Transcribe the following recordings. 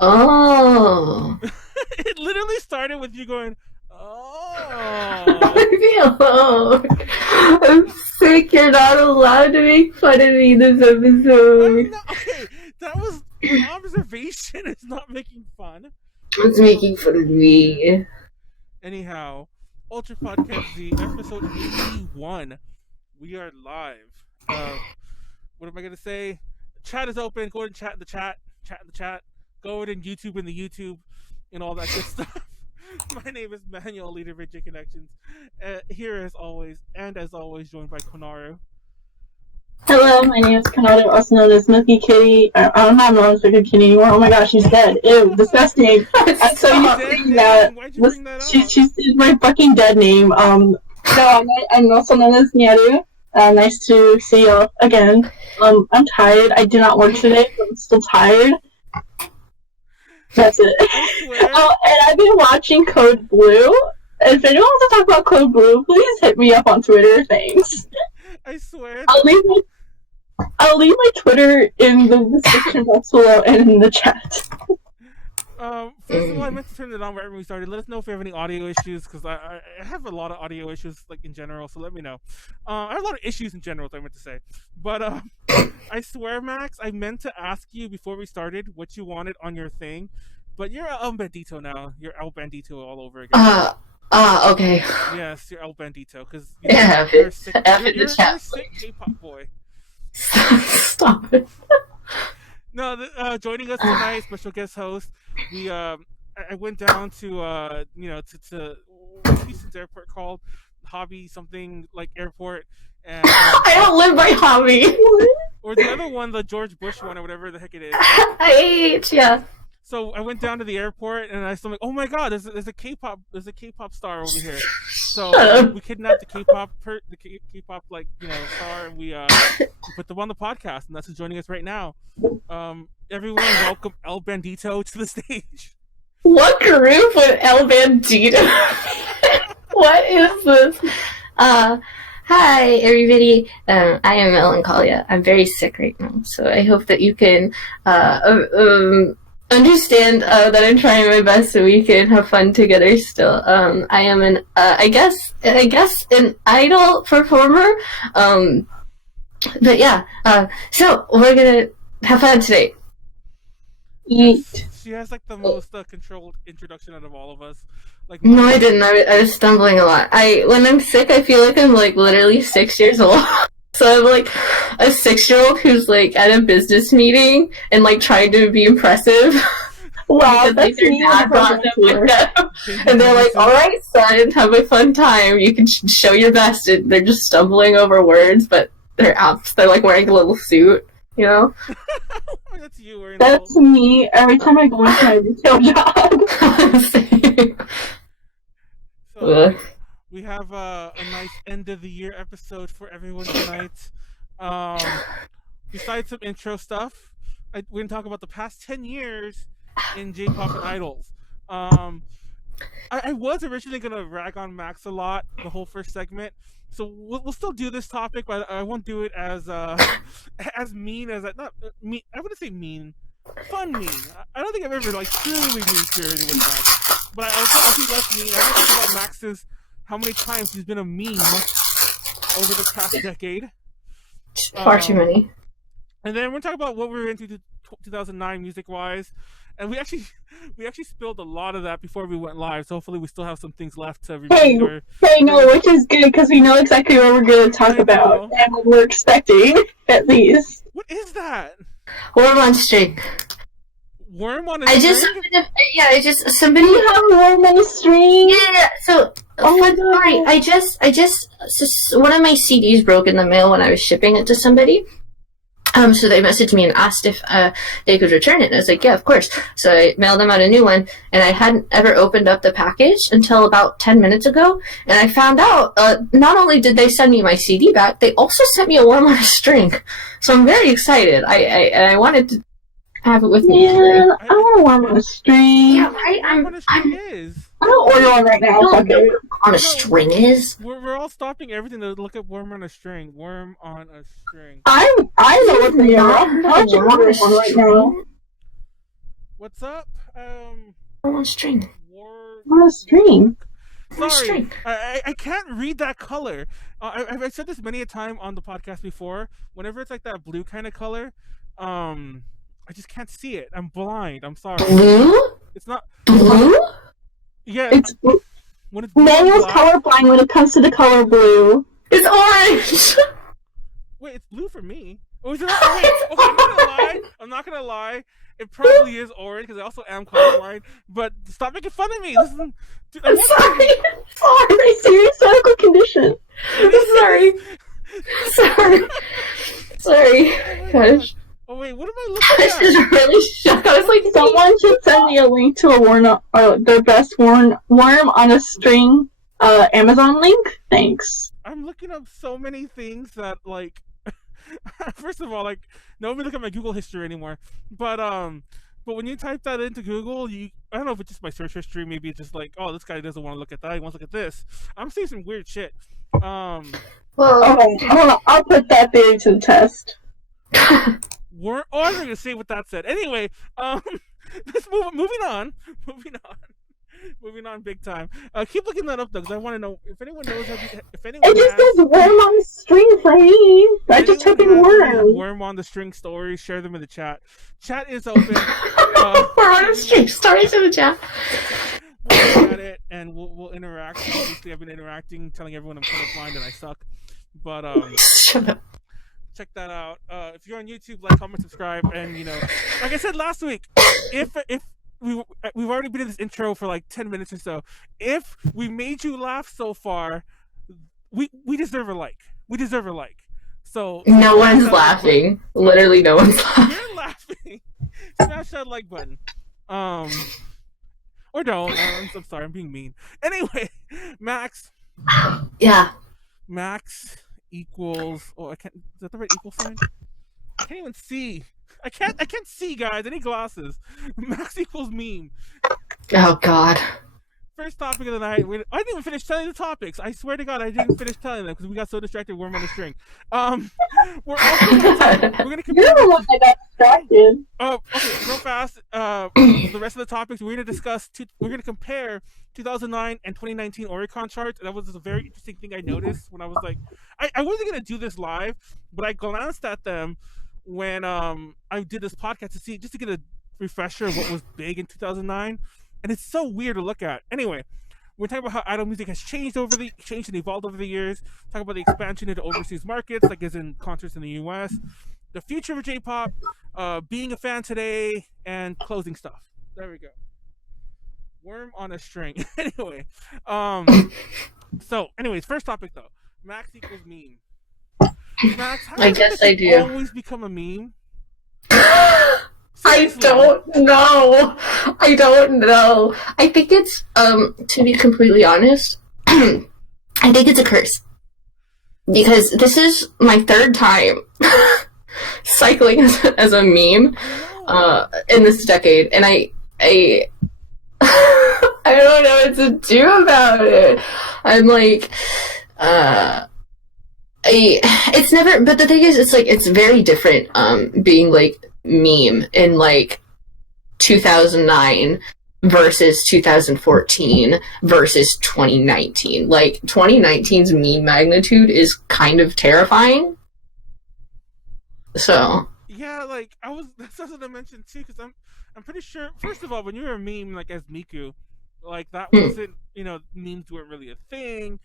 Oh. It literally started with you going, Leave me alone. I'm sick. You're not allowed to make fun of me this episode. Okay, that was an observation. It's not making fun. It's making fun of me. Anyhow, Ultra Podcast Z, episode 81. We are live. What am I going to say? Chat is open. Go ahead and chat in the chat. Chat in the chat. Go ahead and YouTube in the YouTube and all that good stuff. My name is Manuel, leader of J Connections. Here as always, joined by Konaru. Hello, my name is Konaru, also known as Milky Kitty. I'm not known as Milky Kitty anymore. Oh my gosh, she's dead. Ew, disgusting. I'm so used to saying that. Why'd you bring that up? She's my fucking dead name. No, I'm also known as Nyaru. Nice to see you again. I'm tired. I did not work today, but I'm still tired. That's it. Oh, and I've been watching Code Blue. If anyone wants to talk about Code Blue, please hit me up on Twitter. Thanks. I swear. I'll leave my Twitter in the description box below and in the chat. First of all, I meant to turn it on right when we started. Let us know if you have any audio issues, because I have a lot of audio issues, like, in general, so let me know. I have a lot of issues in general, is what I meant to say. But, I swear, Max, I meant to ask you before we started what you wanted on your thing, but you're El Bandito now. You're El Bandito all over again. Okay. Yes, you're El Bandito, because You're a sick KPop boy. Stop it. No, joining us tonight, special guest host. We I went down to to Houston's airport called Hobby something like airport, and I don't live by Hobby. Or the other one, the George Bush one, or whatever the heck it is. Yeah. So I went down to the airport, and I was like, "Oh my God, there's a K-pop star over here." So we kidnapped the K-pop star, and we put them on the podcast, and that's who's joining us right now. Everyone, welcome El Bandito to the stage. What group with El Bandito? What is this? Hi, everybody. I am melancholiaah. I'm very sick right now, so I hope that you can understand that I'm trying my best so we can have fun together still. I am I guess an idol performer. But yeah, so we're gonna have fun today. Yes, she has like the most controlled introduction out of all of us. Like, no, I didn't. I was stumbling a lot. When I'm sick, I feel like I'm like literally 6 years old. So I'm like a 6-year-old who's like at a business meeting and like trying to be impressive. Wow, because like their dad brought them with them, and they're like, "All right, son, have a fun time. You can show your best." And they're just stumbling over words, but they're like wearing a little suit, you know. That's you wearing. That's me every time I go into my retail job. So, we have a nice end of the year episode for everyone tonight. Besides some intro stuff, we're gonna talk about the past 10 years in JPop and idols. I was originally gonna rag on Max a lot the whole first segment, so we'll still do this topic, but I won't do it as as mean as not mean. I wouldn't say mean, fun mean. I don't think I've ever like truly mean spirited with Max, but I'll be less mean. I want to talk about Max's how many times he's been a meme over the past decade. Far too many. And then we're talking about what we were into 2009 music-wise, and we actually spilled a lot of that before we went live. So hopefully we still have some things left to review. No, which is good because we know exactly what we're going to talk about and what we're expecting at least. What is that? Worm on string. Worm on a string? Somebody have worm on a string. Yeah. So sorry, I just one of my CDs broke in the mail when I was shipping it to somebody. So they messaged me and asked if they could return it. And I was like, yeah, of course. So I mailed them out a new one, and I hadn't ever opened up the package until about 10 minutes ago. And I found out not only did they send me my CD back, they also sent me a worm on a string. So I'm very excited. I wanted to have it with me. Yeah, I want a worm on a string. Yeah, right. I don't order one right now. On a string is. We're all stopping everything to look at worm on a string. Worm on a string. I know what they are. I'm watching one right now. What's up? I'm on string. On a string. Sorry, I can't read that color. I've said this many a time on the podcast before. Whenever it's like that blue kind of color, I just can't see it. I'm blind. I'm sorry. Blue? It's not Blue? Yeah. It's blue. When it's blue Manuel's and black, colorblind when it comes to the color blue. It's orange! wait, it's blue for me. Oh, is it not? Oh, wait, okay, I'm not gonna lie. It probably is orange because I also am colorblind. But stop making fun of me. This isn't. Dude, I'm sorry. Sorry. Serious medical condition. Sorry. Sorry. Gosh. Oh wait, what am I I looking was at? just really shocked. I was like, Someone should send me a link to their best worm on a string Amazon link. Thanks. I'm looking up so many things that like. First of all, like nobody look at my Google history anymore. But when you type that into Google, I don't know if it's just my search history. Maybe it's just like, oh, this guy doesn't want to look at that. He wants to look at this. I'm seeing some weird shit. well, I'll put that theory to the test. I'm going to say what that said. Anyway, let's moving on. Moving on big time. Keep looking that up though, because I want to know if anyone knows if anyone It just has, says worm on the string for me. I just took in worm. worm on the string stories. Share them in the chat. Chat is open. we're on a string. Stories in the chat. We'll look at it and we'll interact. Obviously, I've been interacting, telling everyone I'm colorblind and I suck. But Shut up. check that out. If you're on YouTube, like, comment, subscribe, and like I said last week, if we've already been in this intro for like 10 minutes or so. If we made you laugh so far, we deserve a like. We deserve a like. So No one's laughing. Literally, no one's laughing. you're laughing. Smash that like button. Or don't. I'm sorry, I'm being mean. Anyway, Max. Yeah. Max equals. Oh, I can't. Is that the right equal sign? I can't even see. I can't see, guys. I need glasses. Max equals meme. Oh God. First topic of the night. I didn't even finish telling the topics. I swear to God, I didn't finish telling them because we got so distracted. Worm on the string. We're gonna compare. You're the one that got distracted. Oh, okay. Real fast. The rest of the topics we're gonna discuss. We're gonna compare 2009 and 2019 Oricon charts. That was just a very interesting thing I noticed when I was like, I wasn't gonna do this live, but I glanced at them when I did this podcast just to get a refresher of what was big in 2009, and it's so weird to look at. Anyway, we're talking about how idol music has changed and evolved over the years. Talk about the expansion into overseas markets, like as in concerts in the U.S., the future of J-pop, being a fan today, and closing stuff. There we go. Worm on a string. Anyway, so anyways, first topic though. Max equals meme. Max, how I guess I do. always become a meme? I don't know. I don't know. I think it's to be completely honest, I think it's a curse. Because this is my third time cycling as a meme in this decade, and I I don't know what to do about it. I'm like it's never, but the thing is, it's like, it's very different being like meme in like 2009 versus 2014 versus 2019. Like 2019's meme magnitude is kind of terrifying. So yeah, like that's something I mentioned too, because I'm pretty sure, first of all, when you were a meme like as Miku, like that wasn't, memes weren't really a thing.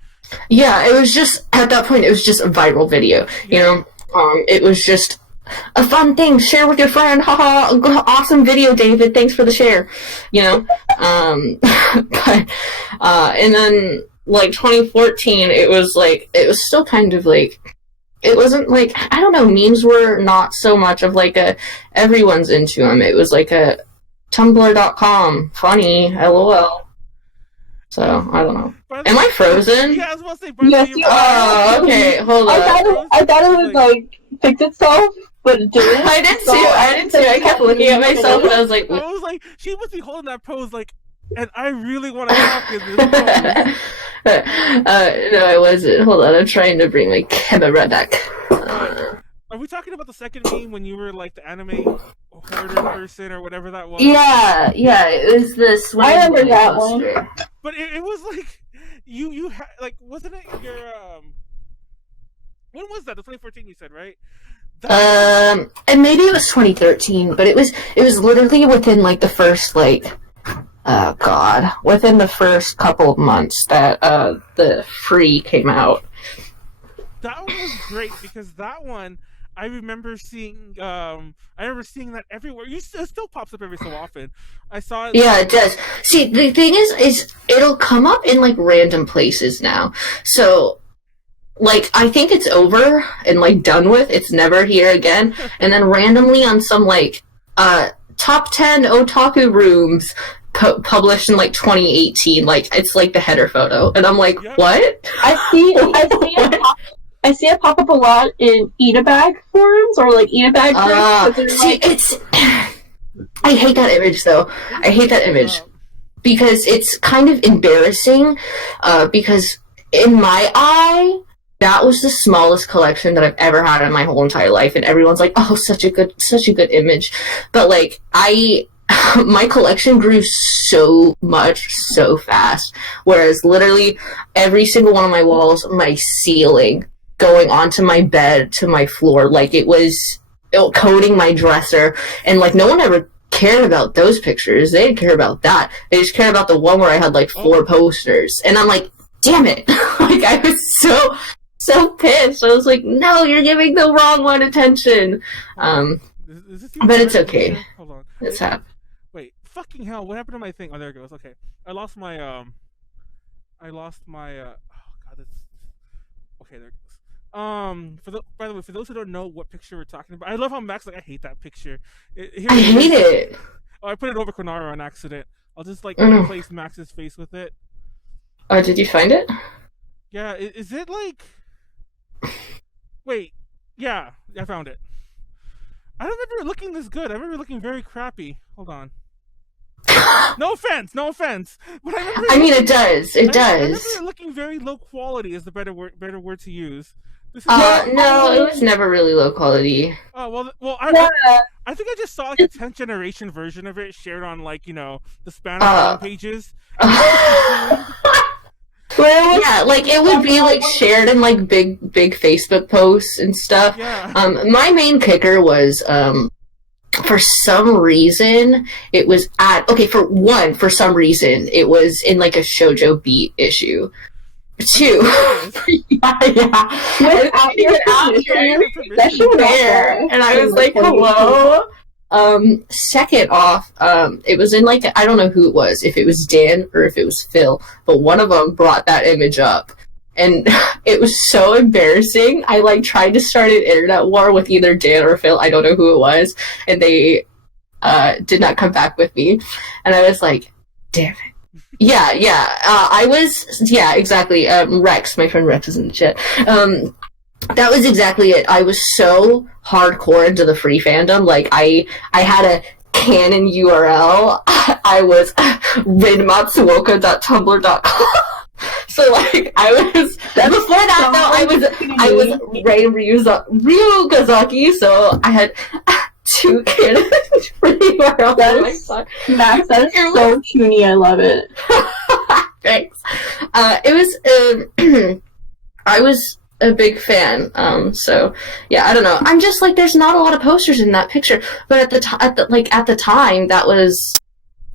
Yeah, it was just, at that point, it was just a viral video, it was just a fun thing, share with your friend, haha, awesome video, David, thanks for the share, but, and then, like, 2014, it was still kind of like, it wasn't like, I don't know, memes were not so much of like everyone's into them, it was like a Tumblr.com, funny, lol. So, I don't know. Am I frozen? Yeah, I was about to say, Yes, you are. Okay, hold on. I thought it was like fixed itself, but it didn't. I didn't too. I kept looking at myself and I was like, I was like, she must be holding that pose like, and I really want to talk in this pose. No, I wasn't. Hold on, I'm trying to bring my camera back. Are we talking about the second meme when you were like the anime hoarder person or whatever that was. Yeah, it was this. I remember that one. But it was like you had like, wasn't it your when was that? The 2014 you said, right? And maybe it was 2013, but it was literally within like the first within the first couple of months that the Free came out. That one was great because that one I remember seeing. I remember seeing that everywhere. It still pops up every so often. I saw it. Yeah, it does. See, the thing is it'll come up in like random places now. So, like, I think it's over and like done with. It's never here again. And then randomly on some like top 10 otaku rooms published in like 2018. Like, it's like the header photo, and I'm like, what? I see it pop up a lot in Eat-A-Bag forums or like Eat-A-Bag groups. See, I hate that image though. I hate that image because it's kind of embarrassing. Because in my eye, that was the smallest collection that I've ever had in my whole entire life, and everyone's like, "Oh, such a good image." But like, my collection grew so much so fast. Whereas literally every single one of my walls, my ceiling, going onto my bed, to my floor, like it was coating my dresser, and like no one ever cared about those pictures. They didn't care about that. They just cared about the one where I had like 4 posters, and I'm like, damn it! Like I was so pissed. I was like, no, you're giving the wrong one attention. But it's okay. Hold on. It's happened. Wait, fucking hell! What happened to my thing? Oh, there it goes. Okay, I lost my oh god, that's okay. There it goes. By the way, for those who don't know what picture we're talking about, I love how Max like, I hate that picture. I hate it. Oh, I put it over Konaru on accident. I'll just like replace Max's face with it. Oh, did you find it? Yeah, is it like? Wait, yeah, I found it. I don't remember it looking this good. I remember it looking very crappy. Hold on. No offense. But I mean, it does. It does. I remember it looking very low quality. Is the better word to use. No, it was never really low quality. Oh well. I think I just saw like a 10th generation version of it shared on like the Spanish pages. Yeah, like it would be like shared in like big Facebook posts and stuff. Yeah. My main kicker was for some reason it was for some reason it was in like a Shoujo Beat issue. 2, yeah. Without your permission, there, and I was like, hello. Second off, it was in like, I don't know who it was, if it was Dan or if it was Phil, but one of them brought that image up, and it was so embarrassing. I like tried to start an internet war with either Dan or Phil, I don't know who it was, and they did not come back with me, and I was like, damn it. Yeah, exactly. Rex, my friend Rex is in the chat. That was exactly it. I was so hardcore into the Free fandom. Like, I had a canon URL. I was rinmatsuoka.tumblr.com. So, like, I was... Before that, though, I was Ray Ryugazaki, so I had 2 canon URLs. Max, that is so puny. I love it. Thanks. It was... I was a big fan. So yeah, I don't know. I'm just like, there's not a lot of posters in that picture, but at the time, that was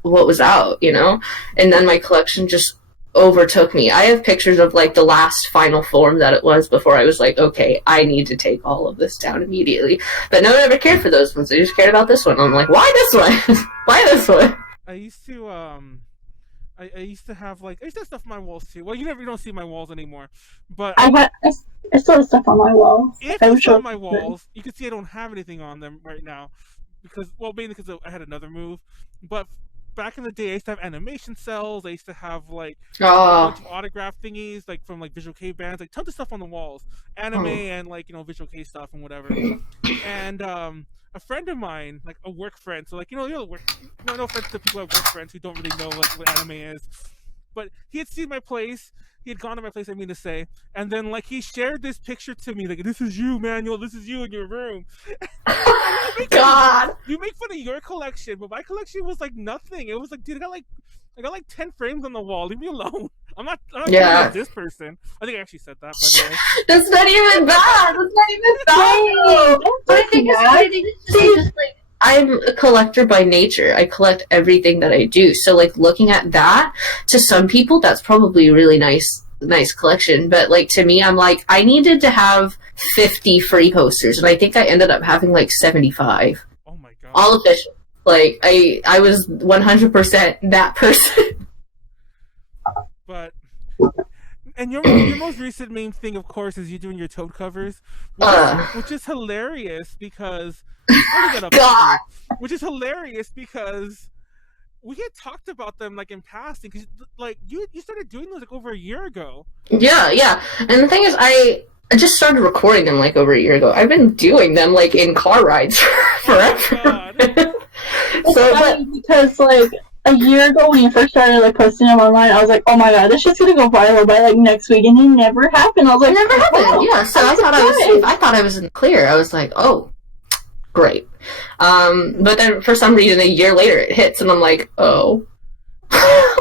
what was out, and then my collection just overtook me. I have pictures of like the last final form that it was before I was like, okay, I need to take all of this down immediately. But no one ever cared for those ones. They just cared about this one. I'm like, why this one? Why this one? I used to I used to have stuff on my walls too. Well, you don't see my walls anymore, but I still have stuff on my walls. If you saw my walls, you can see I don't have anything on them right now mainly because I had another move. But back in the day, I used to have animation cells. I used to have like a bunch of autograph thingies, like from like Visual K bands, like tons of stuff on the walls, anime and like Visual K stuff and whatever. And a friend of mine, like a work friend, so like no offense to people who have work friends who don't really know like what anime is, but he had seen my place. He had gone to my place, I mean to say, and then like he shared this picture to me, like, this is you, Manuel, this is you in your room. Oh my God, god! You make fun of your collection, but my collection was like nothing. It was like, dude, I got like 10 frames on the wall. Leave me alone. I'm not Yeah. this person. I think I actually said that, by the way. That's not even bad. That's not even bad. But I think it's just like I'm a collector by nature. I collect everything that I do. So like looking at that, to some people that's probably a really nice collection. But like to me, I'm like, I needed to have 50 free posters, and I think I ended up having like 75. Oh my god. All official. Like I was 100% that person. But and your most recent main thing, of course, is you doing your Toad covers, which is hilarious because God. which is hilarious because we had talked about them like in passing, because like you started doing those like over a year ago. Yeah. And the thing is, I just started recording them like over a year ago. I've been doing them like in car rides forever. Oh my god. So, funny because like a year ago when you first started like posting them online, I was like, oh my god, this shit's gonna go viral by like next week, and it never happened. I was like, It never happened. oh, Yeah, so I thought I was safe. I thought I was in the clear. I was like, oh, great. But then for some reason a year later it hits, and I'm like, oh,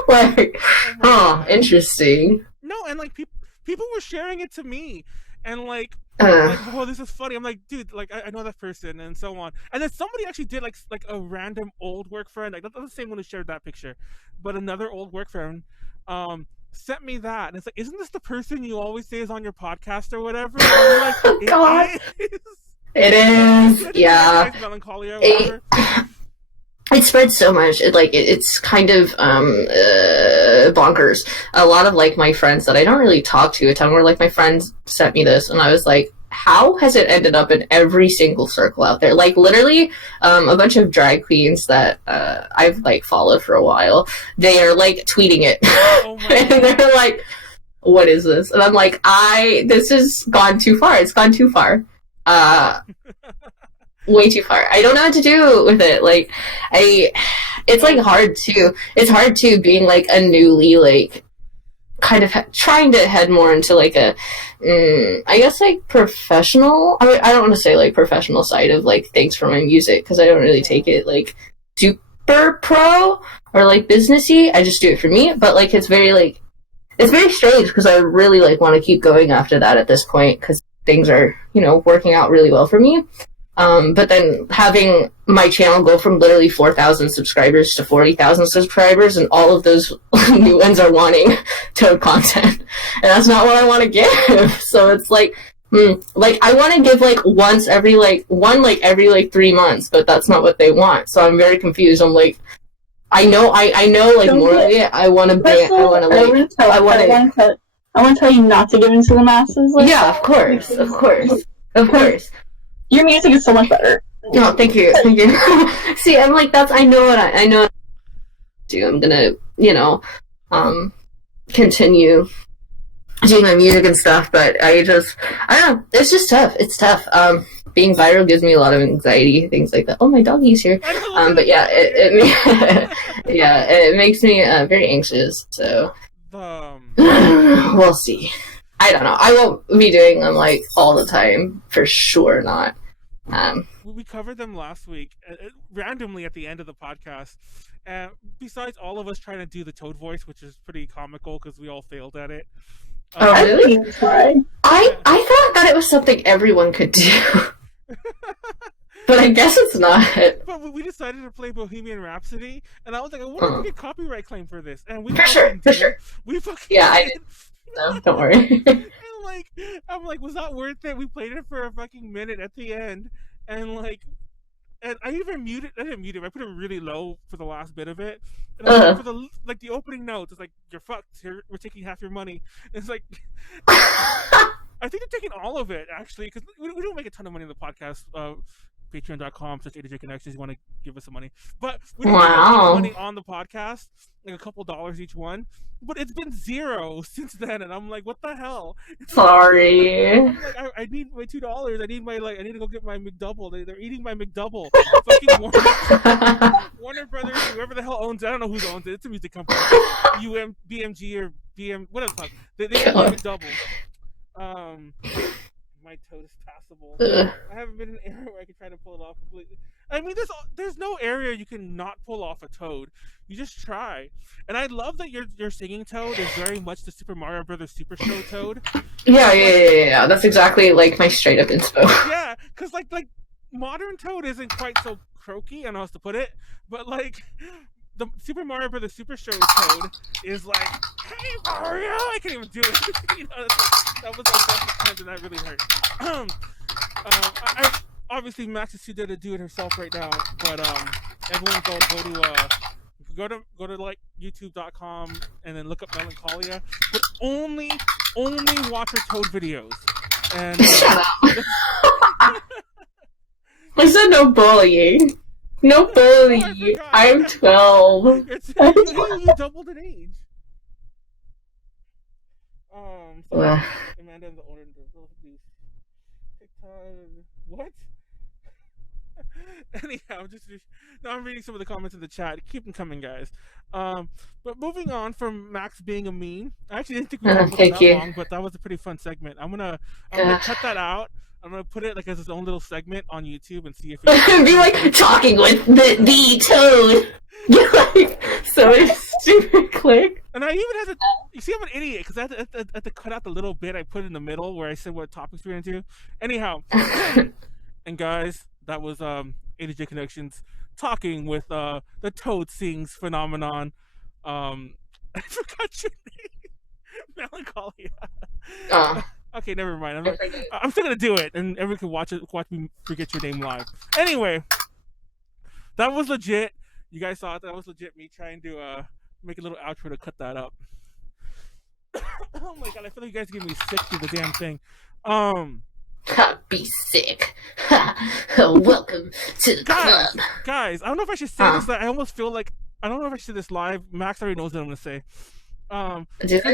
like, oh, interesting. No, and like people were sharing it to me, and like, oh, this is funny. I'm like, dude, like I know that person, and so on. And then somebody actually did like a random old work friend, like not the same one who shared that picture, but another old work friend, sent me that, and it's like, isn't this the person you always say is on your podcast or whatever? And I'm like, God. It is. Yeah. Melancholiaah, whatever. It spreads so much. It's kind of bonkers. A lot of like my friends that I don't really talk to a ton were like, my friends sent me this, and I was like, how has it ended up in every single circle out there? Like literally, a bunch of drag queens that I've like followed for a while, they are like tweeting it, Oh my and they're like, "What is this?" And I'm like, this has gone too far. It's gone too far. Way too far. I don't know what to do with it. Like, it's like hard too. It's hard too being like a newly like kind of trying to head more into like a, I guess like professional. I don't want to say like professional side of like things for my music, because I don't really take it like super pro or like businessy. I just do it for me. But like it's very strange because I really like want to keep going after that at this point, because things are, you know, working out really well for me. But then having my channel go from literally 4,000 subscribers to 40,000 subscribers, and all of those new ones are wanting Toad content, and that's not what I want to give. So it's like, like I want to give like every 3 months, but that's not what they want. So I'm very confused. I'm like, I know, like morally, I want to ban. I want to tell you not to give into the masses. Like, yeah, of course. Your music is so much better. No, thank you. See, I'm like, I know what I do. I'm gonna, you know, continue doing my music and stuff, but I don't know. It's just tough. It's tough. Being viral gives me a lot of anxiety, things like that. Oh, my doggy's here. But yeah, it makes me very anxious. So we'll see. I don't know. I won't be doing them like all the time, for sure not. We covered them last week, randomly at the end of the podcast. Besides all of us trying to do the Toad voice, which is pretty comical because we all failed at it. Oh, really? I thought that it was something everyone could do. But I guess it's not. But we decided to play Bohemian Rhapsody, and I was like, I wonder if we get a copyright claim for this. And we for sure. We fucking yeah, I did. No, don't worry. And I'm like, was that worth it? We played it for a fucking minute at the end, and like, and I even muted. I didn't mute it. I put it really low for the last bit of it. And for the opening notes, it's like, you're fucked. We're taking half your money. And it's like, I think they're taking all of it actually, because we don't make a ton of money in the podcast. Patreon.com/ADJConnections. You want to give us some money, but we don't make money on the podcast, like a couple dollars each one. But it's been zero since then, and I'm like, what the hell? Sorry. Like, I need my $2. I need to go get my McDouble. They're eating my McDouble. Fucking Warner Brothers, whoever the hell owns it. I don't know who owns it. It's a music company. BMG or BM, whatever it's called. They eat my McDouble. My Toad is passable. I haven't been in an era where I can try to pull it off completely. I mean, there's no area you can not pull off a Toad. You just try. And I love that your singing Toad is very much the Super Mario Brothers Super Show Toad. Yeah. That's exactly like my straight up inspo. Yeah, because like modern Toad isn't quite so croaky. I don't know how else to put it, but like the Super Mario Brothers Super Show Toad is like, "Hey Mario!" I can't even do it. You know, that was like and that really hurt. I obviously Max is too dead to do it herself right now, but everyone go to like YouTube.com and then look up Melancholiaah, but only watch her Toad videos. And Shut up. I said no bullying. No bullying. Oh, I'm 12. You doubled in age. So Amanda and the owner of the TikTok. What? Anyhow, now I'm reading some of the comments in the chat. Keep them coming, guys. But moving on from Max being a meme, I actually didn't think we talked about that long, but that was a pretty fun segment. I'm gonna cut that out. I'm gonna put it like as its own little segment on YouTube and see if it be like talking with the Toad. Like so super quick. And I even had to. You see, I'm an idiot because I had to cut out the little bit I put in the middle where I said what topics we're into. Anyhow, and guys, that was AJ Connections talking with the Toad Sings phenomenon. I forgot your name. Melancholiaah. Okay, never mind. I'm still gonna do it, and everyone can watch me forget your name live. Anyway, that was legit. You guys saw it. That was legit. Me trying to make a little outro to cut that up. Oh my god! I feel like you guys give me sick through the damn thing. Be sick. Welcome to the club. Guys, I don't know if I should say this. I almost feel like I don't know if I should say this live. Max already knows what I'm gonna say. For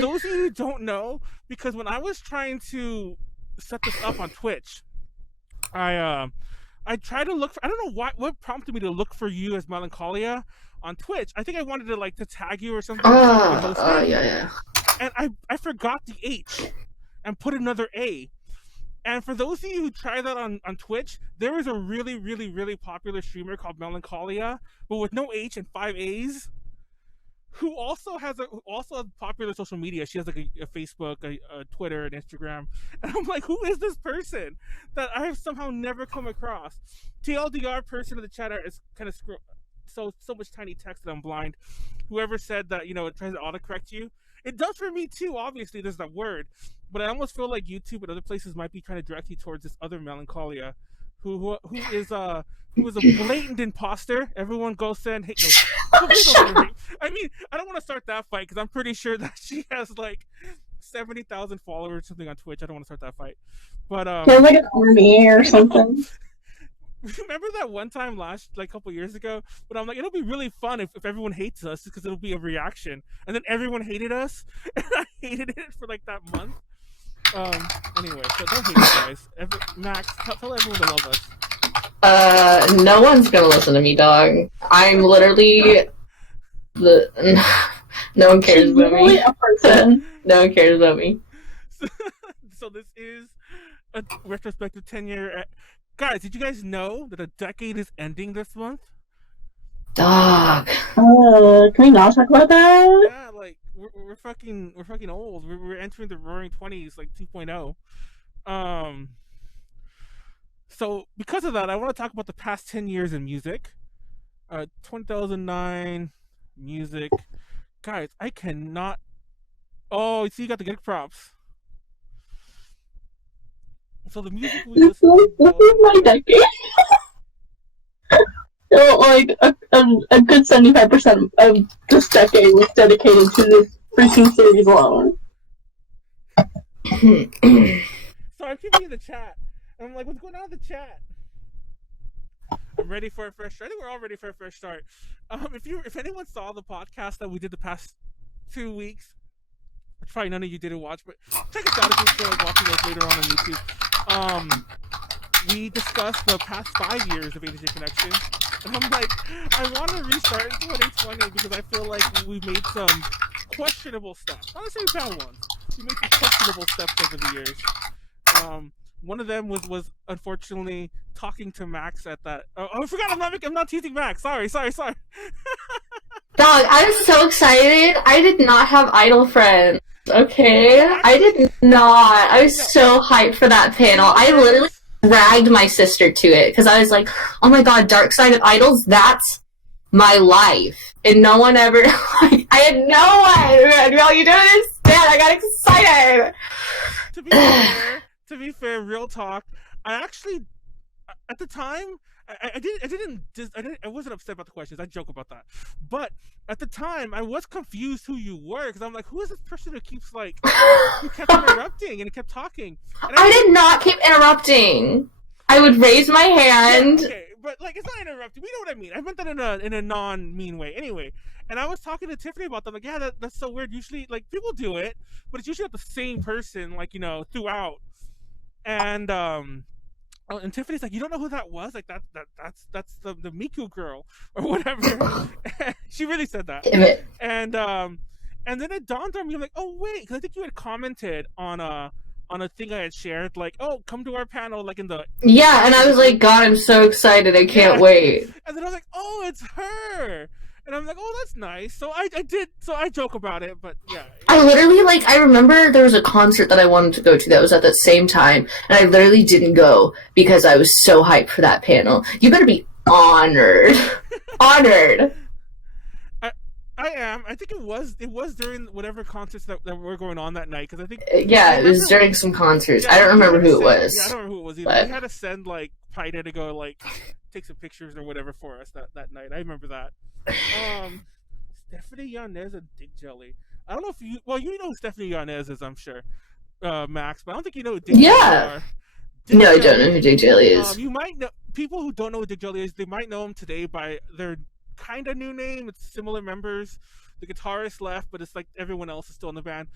those of you who don't know, because when I was trying to set this up on Twitch, I tried to look for, I don't know what prompted me to look for you as Melancholiaah on Twitch. I think I wanted to tag you or something. Yeah. And I forgot the H and put another A. And for those of you who try that on Twitch, there is a really, really, really popular streamer called Melancholiaah, but with no H and 5 A's, who also has popular social media. She has like a Facebook, a Twitter, an Instagram. And I'm like, who is this person that I have somehow never come across? TLDR person in the chat is kind of so much tiny text that I'm blind. Whoever said that, it tries to autocorrect you. It does for me too, obviously, there's that word. But I almost feel like YouTube and other places might be trying to direct you towards this other Melancholiaah who is a blatant imposter. Everyone go send hate. No, I mean, I don't want to start that fight because I'm pretty sure that she has like 70,000 followers or something on Twitch. I don't want to start that fight. But like an army or something. Remember that one time a couple years ago, but I'm like, it'll be really fun if everyone hates us because it'll be a reaction, and then everyone hated us, and I hated it for like that month. Anyway, so don't hate us, guys. Max, tell everyone to love us. No one's gonna listen to me, dog. I'm literally no one cares about me. No one cares about me. So this is a retrospective 10-year. Guys, did you guys know that a decade is ending this month? Dog. Can we not talk about that? Yeah, like we're fucking old. We're entering the roaring 20s, like 2.0. So because of that, I want to talk about the past 10 years in music. 2009 music. Guys, I cannot. Oh, see, you got the good props. So the music we This is my decade. So, like, a good 75% of this decade was dedicated to this freaking series alone. So I keep in the chat, and I'm like, what's going on in the chat? I'm ready for a fresh start. I think we're all ready for a fresh start. If anyone saw the podcast that we did the past 2 weeks, probably none of you didn't watch, but check us out if you feel like watching those later on YouTube. We discussed the past 5 years of AJ Connection, and I'm like, I want to restart in 2020 because I feel like we made some questionable steps. Not necessarily bad ones. We made some questionable steps over the years. one of them was unfortunately talking to Max at that. Oh, I forgot. I'm not teasing Max. Sorry. Dog, I'm so excited. I did not have idol friends. Okay, I did not. I was so hyped for that panel. I literally dragged my sister to it because I was like, "Oh my god, Dark Side of Idols, that's my life." And no one ever, like, I had no one. Girl, you don't understand. I got excited. To be fair, real talk. I actually, at the time, I wasn't upset about the questions. I joke about that, but at the time, I was confused who you were because I'm like, who is this person who keeps who kept interrupting and kept talking? And I did not keep interrupting. I would raise my hand. Yeah, okay, but it's not interrupting. We know what I mean. I meant that in a non-mean way. Anyway, and I was talking to Tiffany about them. Like, yeah, that's so weird. Usually, people do it, but it's usually not the same person. Throughout. And and Tiffany's like, you don't know who that was? Like that's the Miku girl or whatever. She really said that. Damn it. And then it dawned on me, I'm like, oh wait, because I think you had commented on a thing I had shared, like, oh, come to our panel, in the and I was like, God, I'm so excited, I can't wait. And then I was like, oh, it's her. And I'm like, oh, that's nice. So I joke about it, but yeah. I literally, I remember there was a concert that I wanted to go to that was at that same time, and I literally didn't go because I was so hyped for that panel. You better be honored. Honored. I am. I think it was during whatever concerts that were going on that night, because I think... Yeah, it was during some concerts. I don't remember who it was. Yeah, I don't remember who it was either. But... We had to send, Paida to go, take some pictures or whatever for us that night. I remember that. Stephanie Yanez and Dig Jelly. I don't know if you... Well, you know who Stephanie Yanez is, I'm sure, Max, but I don't think you know who Dig Jelly are. No, I don't know who Dig Jelly is. You might know... People who don't know who Dig Jelly is, they might know him today by their kind of new name. It's similar members. The guitarist left, but it's everyone else is still in the band.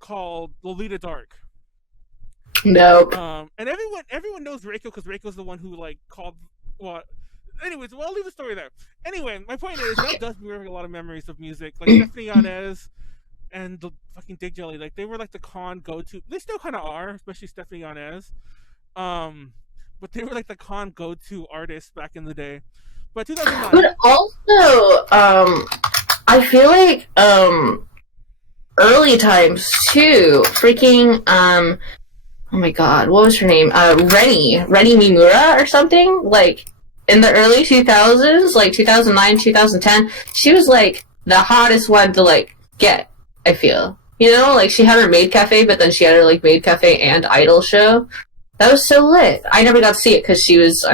Called Lolita Dark. Nope. And everyone knows Reiko because Reiko's the one who called. Well, anyways, I'll leave the story there. Anyway, my point is that does bring a lot of memories of music, Stephanie Yanez and the fucking Dig Jelly. They were the con go-to. They still kind of are, especially Stephanie Yanez. But they were the con go-to artists back in the day. But 2009. But also, I feel early times too. Freaking oh my god, what was her name? Reni Mimura or something? In the early 2000s, 2009, 2010, she was the hottest one to get, I feel. You know, she had her maid cafe, but then she had her maid cafe and idol show. That was so lit. I never got to see it because she was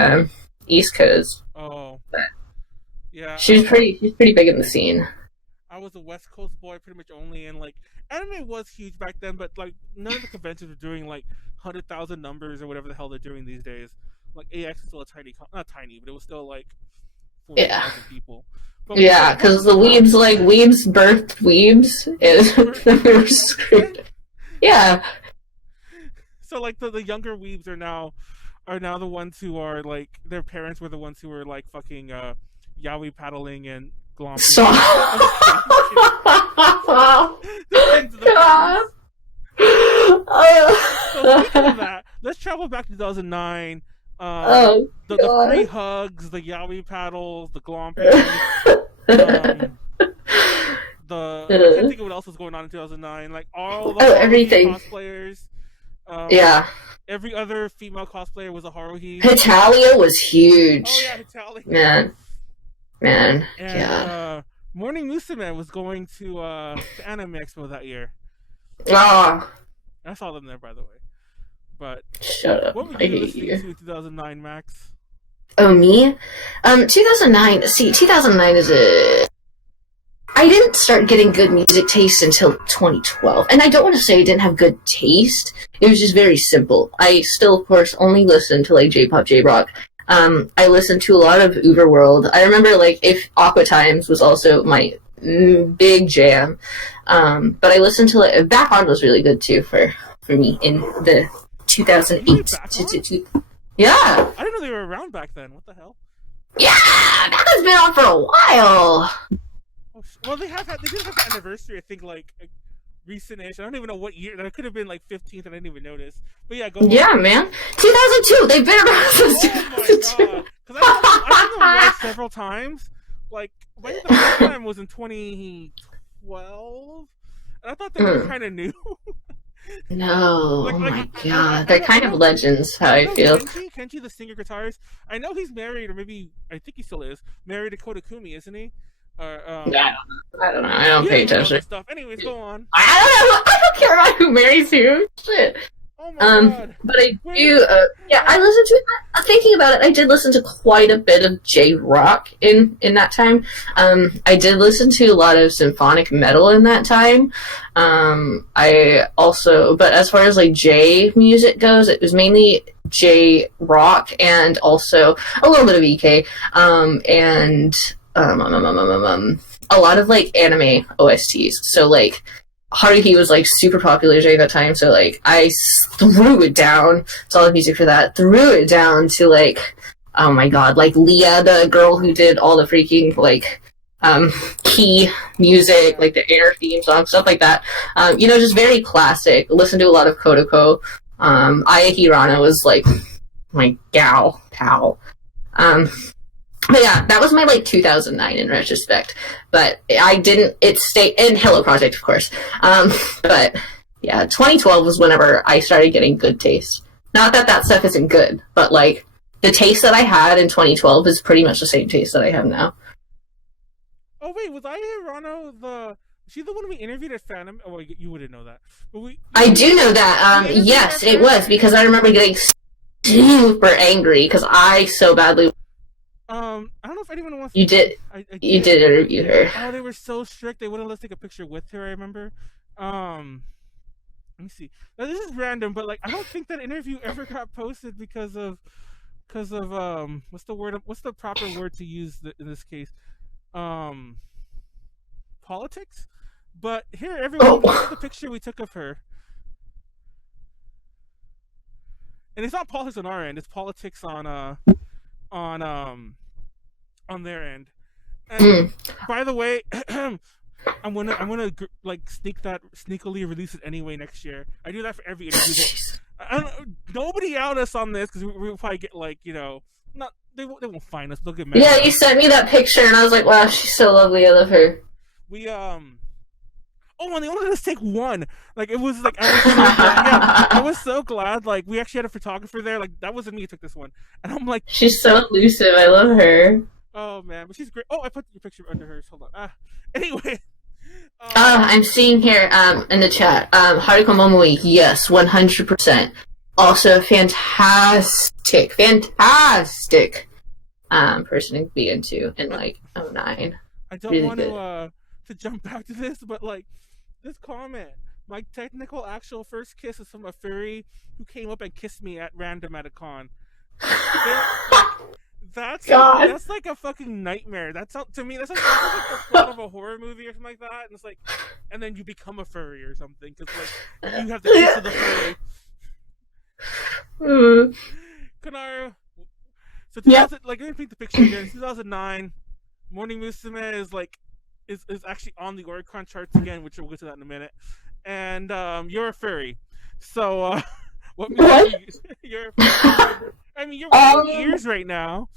East Coast. Oh. But yeah. She's pretty big in the scene. I was a West Coast boy pretty much only, and anime was huge back then, but none of the conventions were doing 100,000 numbers or whatever the hell they're doing these days. AX is still a tiny, not tiny, but it was still 40,000 people. But yeah, because the weebs weebs birthed weebs, and we were screwed. Yeah. So the younger weebs are now the ones who are their parents were the ones who were fucking yaoi paddling and glomping. Stop. So speaking of that, let's travel back to 2009. The free hugs, the yaoi paddles, the glomping. I can't think of what else was going on in 2009. All the everything. Cosplayers. Yeah. Every other female cosplayer was a Haruhi. Hitalia was huge. Oh yeah, Hitalia. Man. And, yeah. Morning Musume was going to Anime Expo that year. Ah. I saw them there, by the way. But shut up. What were you listening to in 2009, Max? Oh, me? 2009. See, 2009 is I didn't start getting good music taste until 2012. And I don't want to say I didn't have good taste. It was just very simple. I still, of course, only listen to JPop, J-Rock. I listened to a lot of Uberworld. I remember if Aqua Times was also my big jam. But I listened to Back On was really good too for me in the 2008 Yeah. I didn't know they were around back then. What the hell? Yeah, that has been on for a while. Well, they did have an anniversary. I think recent-ish. I don't even know what year. That could have been like 15th, and I didn't even notice. But yeah, go on. Yeah, man. 2002. They've been around since Oh my 2002. god! Because I've seen them live several times. Like, I think the first time was in 2012, and I thought they were kind of new. No, Like, oh like, my I god, they're kind of legends. How I know feel. Kenji, the singer guitarist. I know he's married, or maybe I think he still is married to Kotakumi, isn't he? I don't know. I don't pay attention. Stuff. Anyways, go on. I don't care about who marries who. Shit. Oh my god. But I do. Yeah, I listened to. Thinking about it, I did listen to quite a bit of J-rock in that time. I did listen to a lot of symphonic metal in that time. I also, but as far as like J music goes, it was mainly J-rock and also a little bit of EK. And a lot of like anime OSTs. So like Haruhi was like super popular during that time, so like I threw it down to all the music for that. Threw it down to like, oh my god, like Leah, the girl who did all the freaking like key music, like the air theme song, stuff like that. Just very classic. Listen to a lot of Kodako. Aya Hirano was like my pal. But yeah, that was my like 2009 in retrospect. But it stayed in Hello Project, of course. But yeah, 2012 was whenever I started getting good taste. Not that stuff isn't good, but like the taste that I had in 2012 is pretty much the same taste that I have now. Oh wait, was Aya Hirano she's the one we interviewed at Phantom? Oh, you wouldn't know that. But I do know that. Yes, it was because I remember getting super angry because I so badly. I don't know if anyone wants. You did. You did interview her. Oh, they were so strict. They wouldn't let us take a picture with her. I remember. Let me see. Now, this is random, but like I don't think that interview ever got posted because of what's the word? What's the proper word to use in this case? Politics. But here, everyone, look at the picture we took of her. And it's not politics on our end. It's politics on their end. And by the way, I'm gonna like sneakily release it anyway next year. I do that for every interview. Nobody out us on this because we'll probably get like not they won't find us. They'll get mad. Yeah, you sent me that picture and I was like, wow, she's so lovely. I love her. We Oh, and they only let us take one. Like it was like I was so glad. Like we actually had a photographer there. Like that wasn't me who took this one. And I'm like, she's so elusive. I love her. Oh man, but she's great. Oh, I put your picture under hers. Hold on. Anyway. I'm seeing here in the chat. Haruko Momoi, yes, 100%. Also, fantastic person to be into in like 09. I don't really want to jump back to this, but like this comment, my technical actual first kiss is from a furry who came up and kissed me at random at a con. That's like a fucking nightmare. To me, that's like the plot of a horror movie or something like that. And it's like, and then you become a furry or something because like you have the kiss of the furry. Konaru. So like let me paint the picture again. 2009, Morning Musume is actually on the Oricon charts again, which we'll get to that in a minute. And you're a furry. So what you're a furry. I mean, you're wearing ears right now.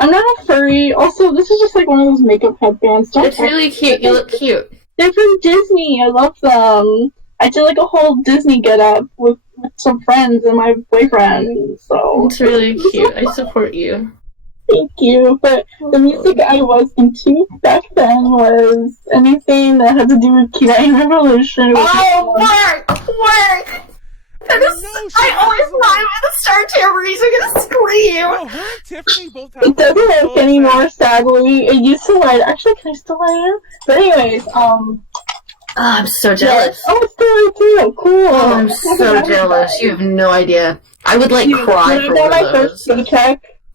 I'm not a furry. Also, this is just like one of those makeup headbands. It's really cute. You look cute. They're from Disney. I love them. I did like a whole Disney get-up with some friends and my boyfriend. So it's really cute. I support you. Thank you. But the music I was into back then was anything that had to do with Kirai Revolution. Work! I always thought I'm gonna start tambourines. I'm gonna scream. Oh, her and Tiffany both have. It doesn't work anymore, sadly. It used to light. Actually, can I still light it? But anyways, I'm so jealous. Yeah. Oh, it's still too. Cool. Oh, I'm so jealous. You have no idea. I would like cry for one of those.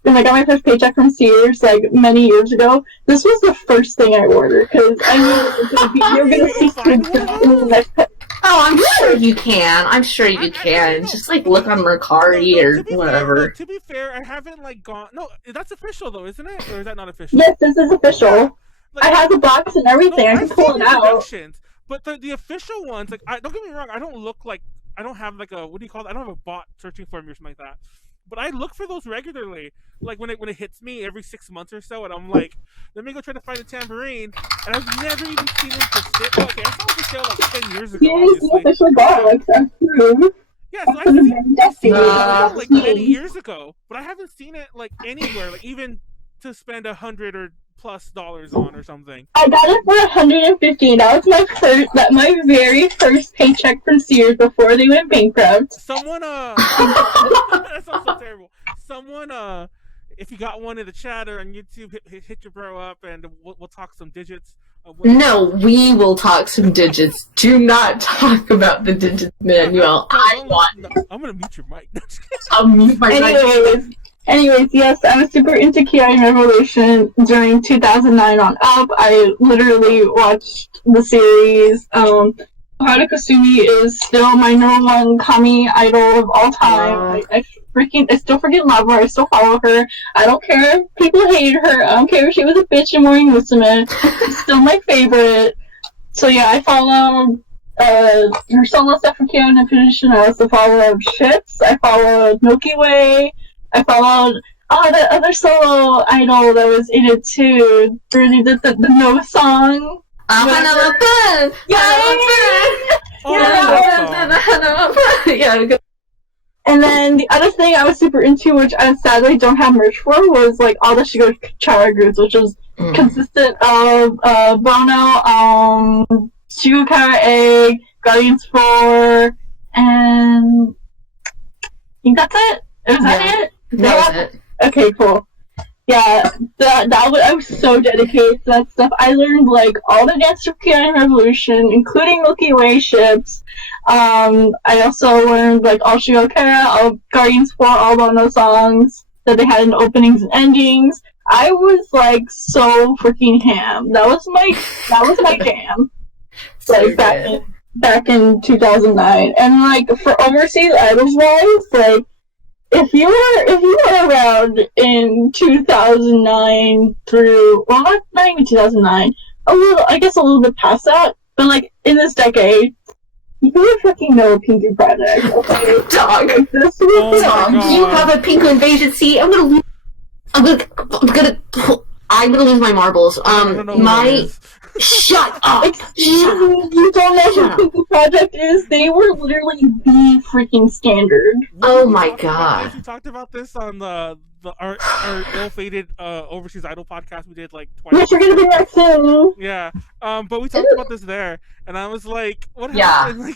When I got my first paycheck from Sears like many years ago, this was the first thing I ordered because I knew you're gonna see good in the next. Oh, I'm sure you can. I'm sure you can. Just like look on Mercari or whatever. To be fair, I haven't like gone. No, that's official though, isn't it? Or is that not official? Yes, this is official. I have the box and everything. I can pull it out. But the official ones, like, don't get me wrong, I don't have like a, what do you call it? I don't have a bot searching for me or something like that. But I look for those regularly, like when it hits me every 6 months or so, and I'm like, let me go try to find a tambourine, and I've never even seen it for sale. Okay, I saw it for sale like 10 years ago. Yes, the official box. That's true. Yeah, so I've seen it like many years ago, but I haven't seen it like anywhere, like even to spend $100 or plus on or something. I got it for $150. That was my very first paycheck from Sears before they went bankrupt. Someone that sounds so terrible. Someone if you got one in the chat or on YouTube, hit your bro up and we'll talk some digits. No, we will talk some digits. Do not talk about the digits, Manuel. I'm gonna mute your mic. I'll mute my mic. Anyways, yes, I was super into Kyoto Revolution during 2009 on up. I literally watched the series. Haruka Kasumi is still my #1 kami idol of all time. I still freaking love her. I still follow her. I don't care if people hate her. I don't care if she was a bitch in Morning Musume. She's still my favorite. So yeah, I follow her solo stuff for Kyoto Revolution. I also followed Ships. I followed Milky Way. I followed the other solo idol that was in it too. Really did the No song. Yeah. And then the other thing I was super into, which I sadly don't have merch for, was like all the Shigo Chara groups, which was consistent of Bono, Shigo Chara Egg, Guardians 4, and I think that's it. Was that it? That was it. Okay, cool. Yeah, I was so dedicated to that stuff. I learned like all the dance from Kyoto Revolution, including Milky Way ships. I also learned like all Shigokara, all Guardians 4, all Bono songs that they had in openings and endings. I was like so freaking ham. That was my jam. Like back in 2009, and like for overseas idols wise, like. If you were around in 2009 through, well, not even 2009, a little bit past that, but like in this decade, you really fucking know a Pinku project, okay? Dog. Dog. You have a Pinku invasion. See, I'm gonna lose my marbles. Shut up! You don't know what Pinku Project is? They were literally the freaking standard. Oh my god. We talked about this on our ill-fated Overseas Idol podcast we did like twice. Which you're gonna be back soon. Yeah. But we talked about this there, and I was like, what happened?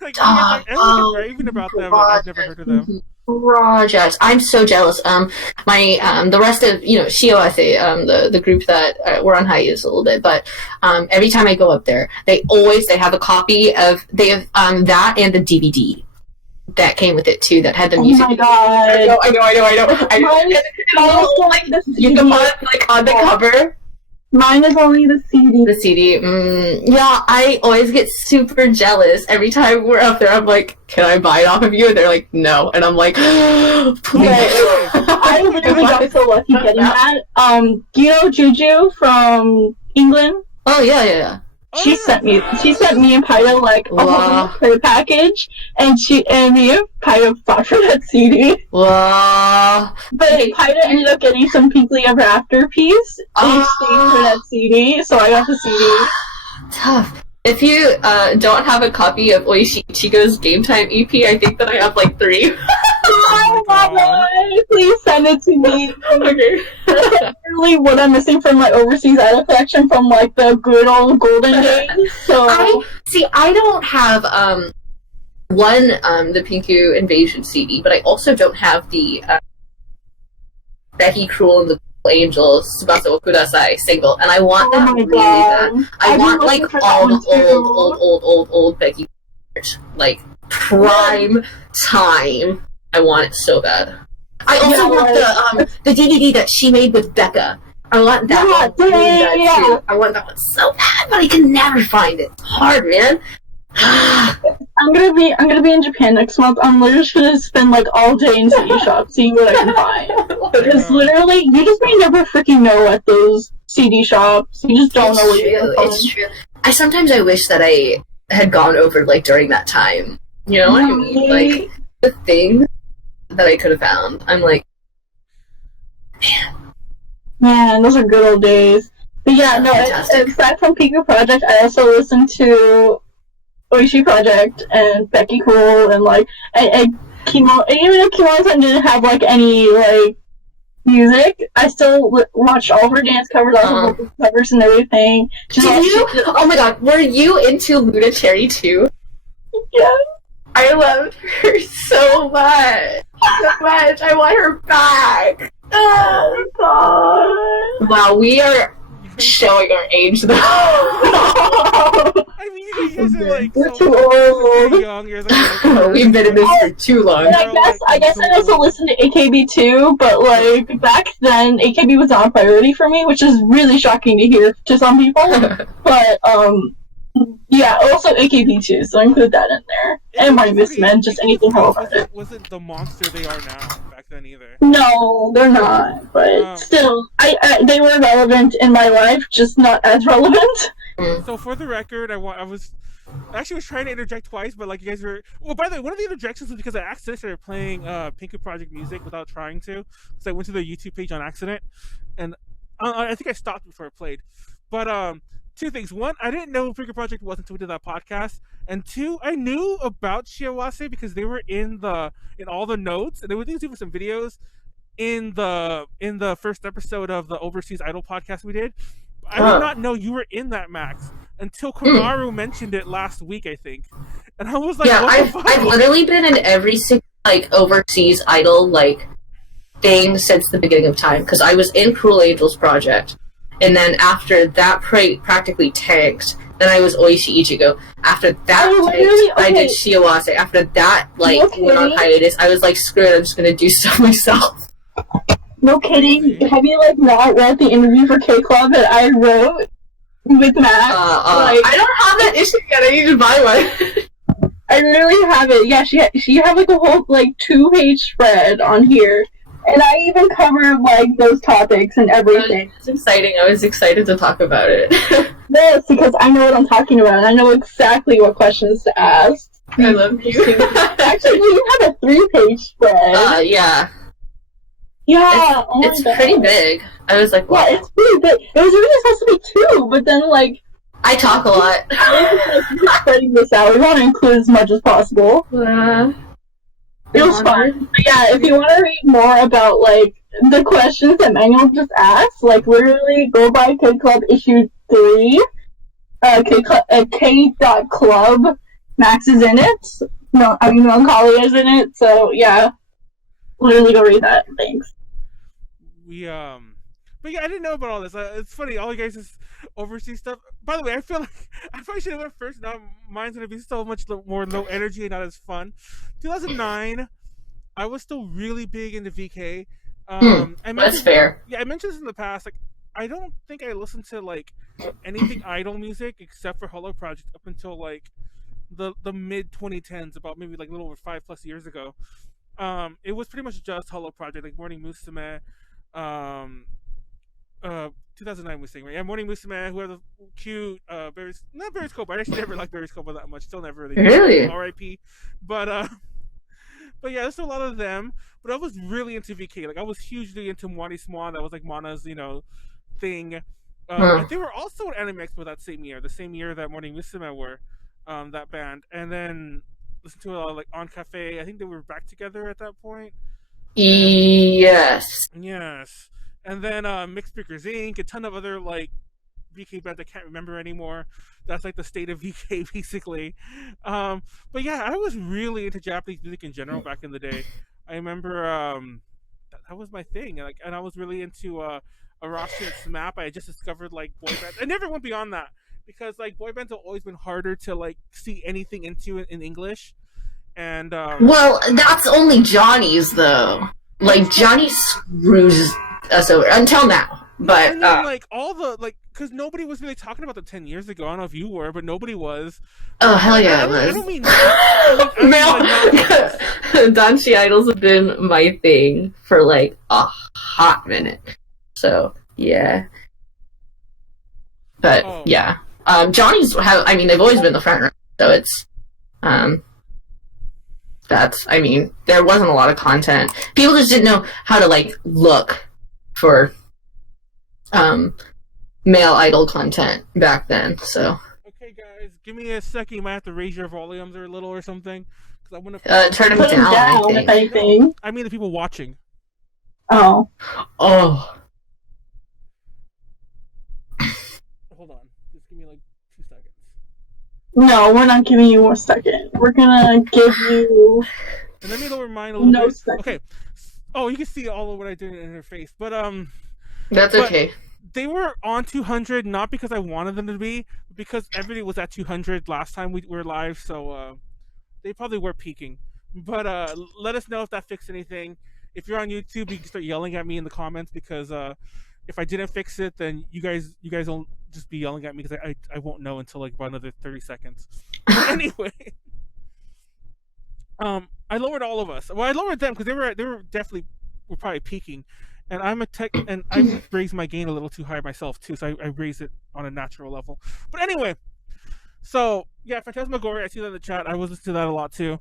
Like everyone raving about them, like, I've never heard of them. Project. I'm so jealous. The rest of Shioase, the group that were on hiatus a little bit, but every time I go up there, they have a copy of that and the DVD that came with it too. That had the music. Oh my god! I know. Like you can put like on the cover. Mine is only the CD. The CD. Yeah, I always get super jealous every time we're up there. I'm like, can I buy it off of you? And they're like, no. And I'm like, please. I literally got so lucky getting that. Do you know Juju from England? Oh yeah. She sent me and Paida like a whole play package, and me and Paida fought for that CD. Wow. But Paida ended up getting some Pinkley Ever After piece in exchange for that CD, so I got the CD. Tough. If you don't have a copy of Oishi Ichigo's Game Time EP, I think that I have like 3. Oh my god! Please send it to me. Okay. That's literally what I'm missing from my overseas idol collection from like the good old golden days. So I don't have the Pinku Invasion CD, but I also don't have the Becky Cruel and the Angels Tsubasa Kudasai single, and I want that really bad. I want like all the old Becky, like prime time. I want it so bad. I also want the DVD that she made with Becca. I want that one really bad too. I want that one so bad, but I can never find it. It's hard, man. I'm gonna be in Japan next month. I'm literally just gonna spend like all day in CD shops seeing what I can find. Because literally, you just may never freaking know at those CD shops. You just don't know what you're gonna find. It's true. I wish that I had gone over like during that time. You know what I mean? Like the thing that I could have found. I'm like, man, those are good old days. But yeah, no. Aside from Pika Project, I also listened to Oishi Project and Becky Cool and like and Kimo. And even though Kimo-san didn't have like any like music, I still watched all of her dance covers, all her vocal covers, and everything. Did you? Oh my god, were you into Luna Cherry too? Yeah. I loved her so much. So much. I want her back. Oh my god. Wow, we are showing our age though. I mean, you guys are like We're too old. young. You're like, We've been in this for too long. And I guess I also listened to AKB too, but like back then AKB was not a priority for me, which is really shocking to hear to some people. But yeah, also AKB too, so I include that in there. And My Miss Men, just anything help about it. Wasn't the monster they are now back then either. No, they're not. But still, they were relevant in my life, just not as relevant. So for the record, I was trying to interject twice, but like you guys were. Well, by the way, one of the interjections was because I accidentally started playing Pika Project music without trying to, because I went to their YouTube page on accident, and I think I stopped before I played. But two things: one, I didn't know Pika Project was until we did that podcast, and two, I knew about Shiawase because they were in all the notes, and they were doing some videos in the first episode of the Overseas Idol podcast we did. I did not know you were in that, Max, until Konaru mentioned it last week, I think. And I was like, yeah, I've literally been in every single like Overseas Idol like thing since the beginning of time, because I was in Cruel Angel's project, and then after that practically tanked, then I was Oishi Ichigo. After that tanked, I did Shiawase. After that went on hiatus, I was like, screw it, I'm just gonna do stuff myself. No kidding. Have you like not read the interview for KPop that I wrote with Max? I don't have that issue yet. I need to buy one. I literally have it. Yeah, she had like a whole like 2-page spread on here, and I even covered like those topics and everything. It's exciting. I was excited to talk about it. Yes, because I know what I'm talking about, and I know exactly what questions to ask. I love you. Actually, you have a 3-page spread. Yeah. Yeah, it's pretty big. I was like, wow. Yeah, it's pretty big. It was really supposed to be 2, but then like I talk a lot. We're spreading this out. We want to include as much as possible. It was fun. But yeah, if you want to read more about like the questions that Manuel just asked, like literally go by KClub issue 3. K.Club. Max is in it. No, I mean Melancholia is in it. So yeah. Literally go read that. Thanks. But yeah, I didn't know about all this. It's funny, all you guys is overseas stuff. By the way, I feel like I probably should have went first. Now mine's gonna be so much more low energy and not as fun. 2009, I was still really big into VK. That's fair. Yeah, I mentioned this in the past. Like, I don't think I listened to like anything idol music except for Hello Project up until like the mid 2010s, about maybe like a little over 5+ years ago. It was pretty much just Hello Project, like Morning Musume, 2009 was saying, right? Yeah, Morning Musume, who are the cute, not Berry's Cobra. I actually never liked Berry's Cobra that much. Still never really. Really? R.I.P. But yeah, there's a lot of them. But I was really into VK. Like, I was hugely into Mwani Swan. That was like Mana's, thing. They were also at Anime Expo that same year, the same year that Morning Musume were, that band. And then listen to like On Cafe. I think they were back together at that point. Yes. And then Mixed Speakers Inc., a ton of other like VK bands I can't remember anymore. That's like the state of VK basically. But yeah, I was really into Japanese music in general back in the day. I remember that was my thing. And I was really into Arashi and SMAP. I had just discovered like boy bands. I never went beyond that, because like boy bands have always been harder to like see anything into in English. And well, that's only Johnny's though. Like Johnny screws us over until now. But I mean, like all the because nobody was really talking about them 10 years ago. I don't know if you were, but nobody was. oh hell yeah, I it was. don't mean I mean, Danshi idols have been my thing for like a hot minute. So yeah, but yeah, Johnny's. I mean, they've always been the front runner, so it's that's. I mean, there wasn't a lot of content. People just didn't know how to like look for male idol content back then. So okay, guys, give me a second. You might have to raise your volumes a little or something because I want to turn them Put them down. down, if anything. I mean, the people watching. Oh. Hold on, just give me like 2 seconds. No, we're not giving you a second. We're gonna give you And let me lower mine a little no bit. second. Okay. Oh, you can see all of what I did in her face, but That's But- okay. they were on 200 not because I wanted them to be, but because everybody was at 200 last time we were live, so they probably were peaking. But let us know if that fixed anything. If you're on YouTube, you can start yelling at me in the comments because if I didn't fix it, then you guys will just be yelling at me because I won't know until like about another 30 seconds. Anyway, I lowered all of us. Well, I lowered them because they were definitely were probably peaking. And I'm a tech, and I raised my gain a little too high myself too, so I raised it on a natural level. But anyway, so yeah, Phantasmagoria, I see that in the chat. I was listening to that a lot too.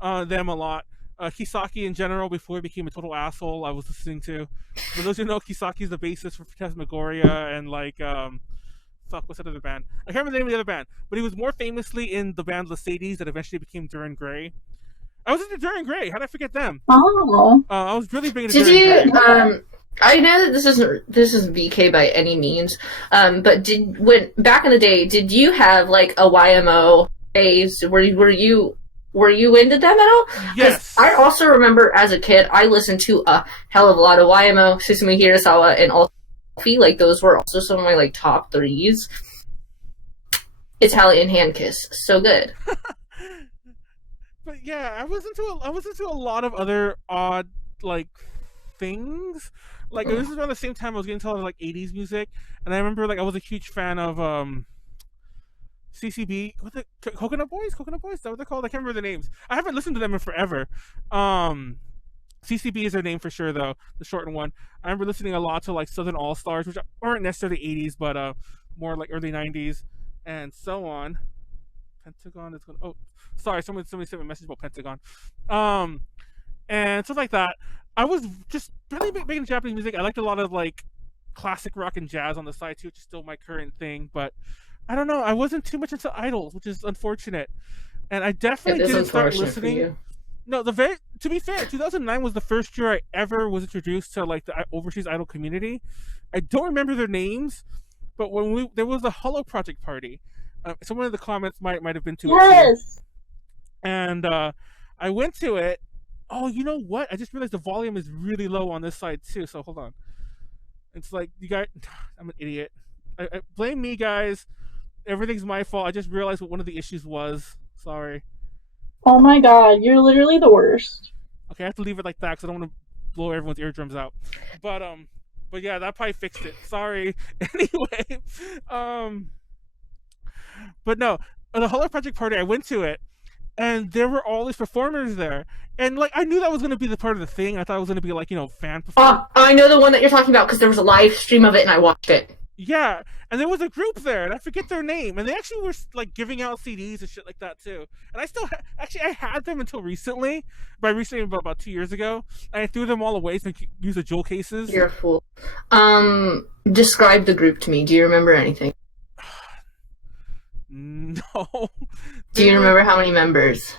Them a lot. Kisaki in general, before he became a total asshole, I was listening to. For those who know, Kisaki's the bassist for Phantasmagoria and like what's that other band? I can't remember the name of the other band, but he was more famously in the band Mercedes that eventually became Duran Gray. I was into Duran Gray. How did I forget them? Oh. I was really big into Did Duran you? Gray. I know that this isn't VK by any means. But when back in the day, did you have like a YMO phase? Were you into them at all? 'Cause Yes. I also remember as a kid, I listened to a hell of a lot of YMO, Susumu Hirasawa, and Alfie. Like those were also some of my like top threes. Italian Hand Kiss, so good. But yeah, I was into a lot of other odd like things. Like this is around the same time I was getting into a lot of like 80s music, and I remember like I was a huge fan of CCB. What's it? Coconut Boys? Is that what they're called? I can't remember the names. I haven't listened to them in forever. CCB is their name for sure, though, the shortened one. I remember listening a lot to like Southern All Stars, which aren't necessarily 80s, but more like early 90s, and so on. Pentagon is going. Oh, sorry, somebody sent me a message about Pentagon. And stuff like that. I was just really big into Japanese music. I liked a lot of like classic rock and jazz on the side too, which is still my current thing. But I don't know. I wasn't too much into idols, which is unfortunate. And I definitely didn't start listening. No, to be fair, 2009 was the first year I ever was introduced to like the overseas idol community. I don't remember their names, but when there was a Hollow Project party. Someone in the comments might have been to it. Yes. And I went to it. Oh, you know what? I just realized the volume is really low on this side too. So hold on. It's like you guys. I'm an idiot. I blame me, guys. Everything's my fault. I just realized what one of the issues was. Sorry. Oh my god, you're literally the worst. Okay, I have to leave it like that because I don't want to blow everyone's eardrums out. But yeah, that probably fixed it. Sorry. Anyway, but no, the Hollow Project party, I went to it, and there were all these performers there, and like I knew that was going to be the part of the thing. I thought it was going to be like fan performance. I know the one that you're talking about because there was a live stream of it and I watched it. Yeah, and there was a group there, and I forget their name, and they actually were like giving out CDs and shit like that too. And I still I had them until recently. By recently, about 2 years ago, and I threw them all away so I could use the jewel cases. You're a fool. Describe the group to me. Do you remember anything? No. Do you remember how many members?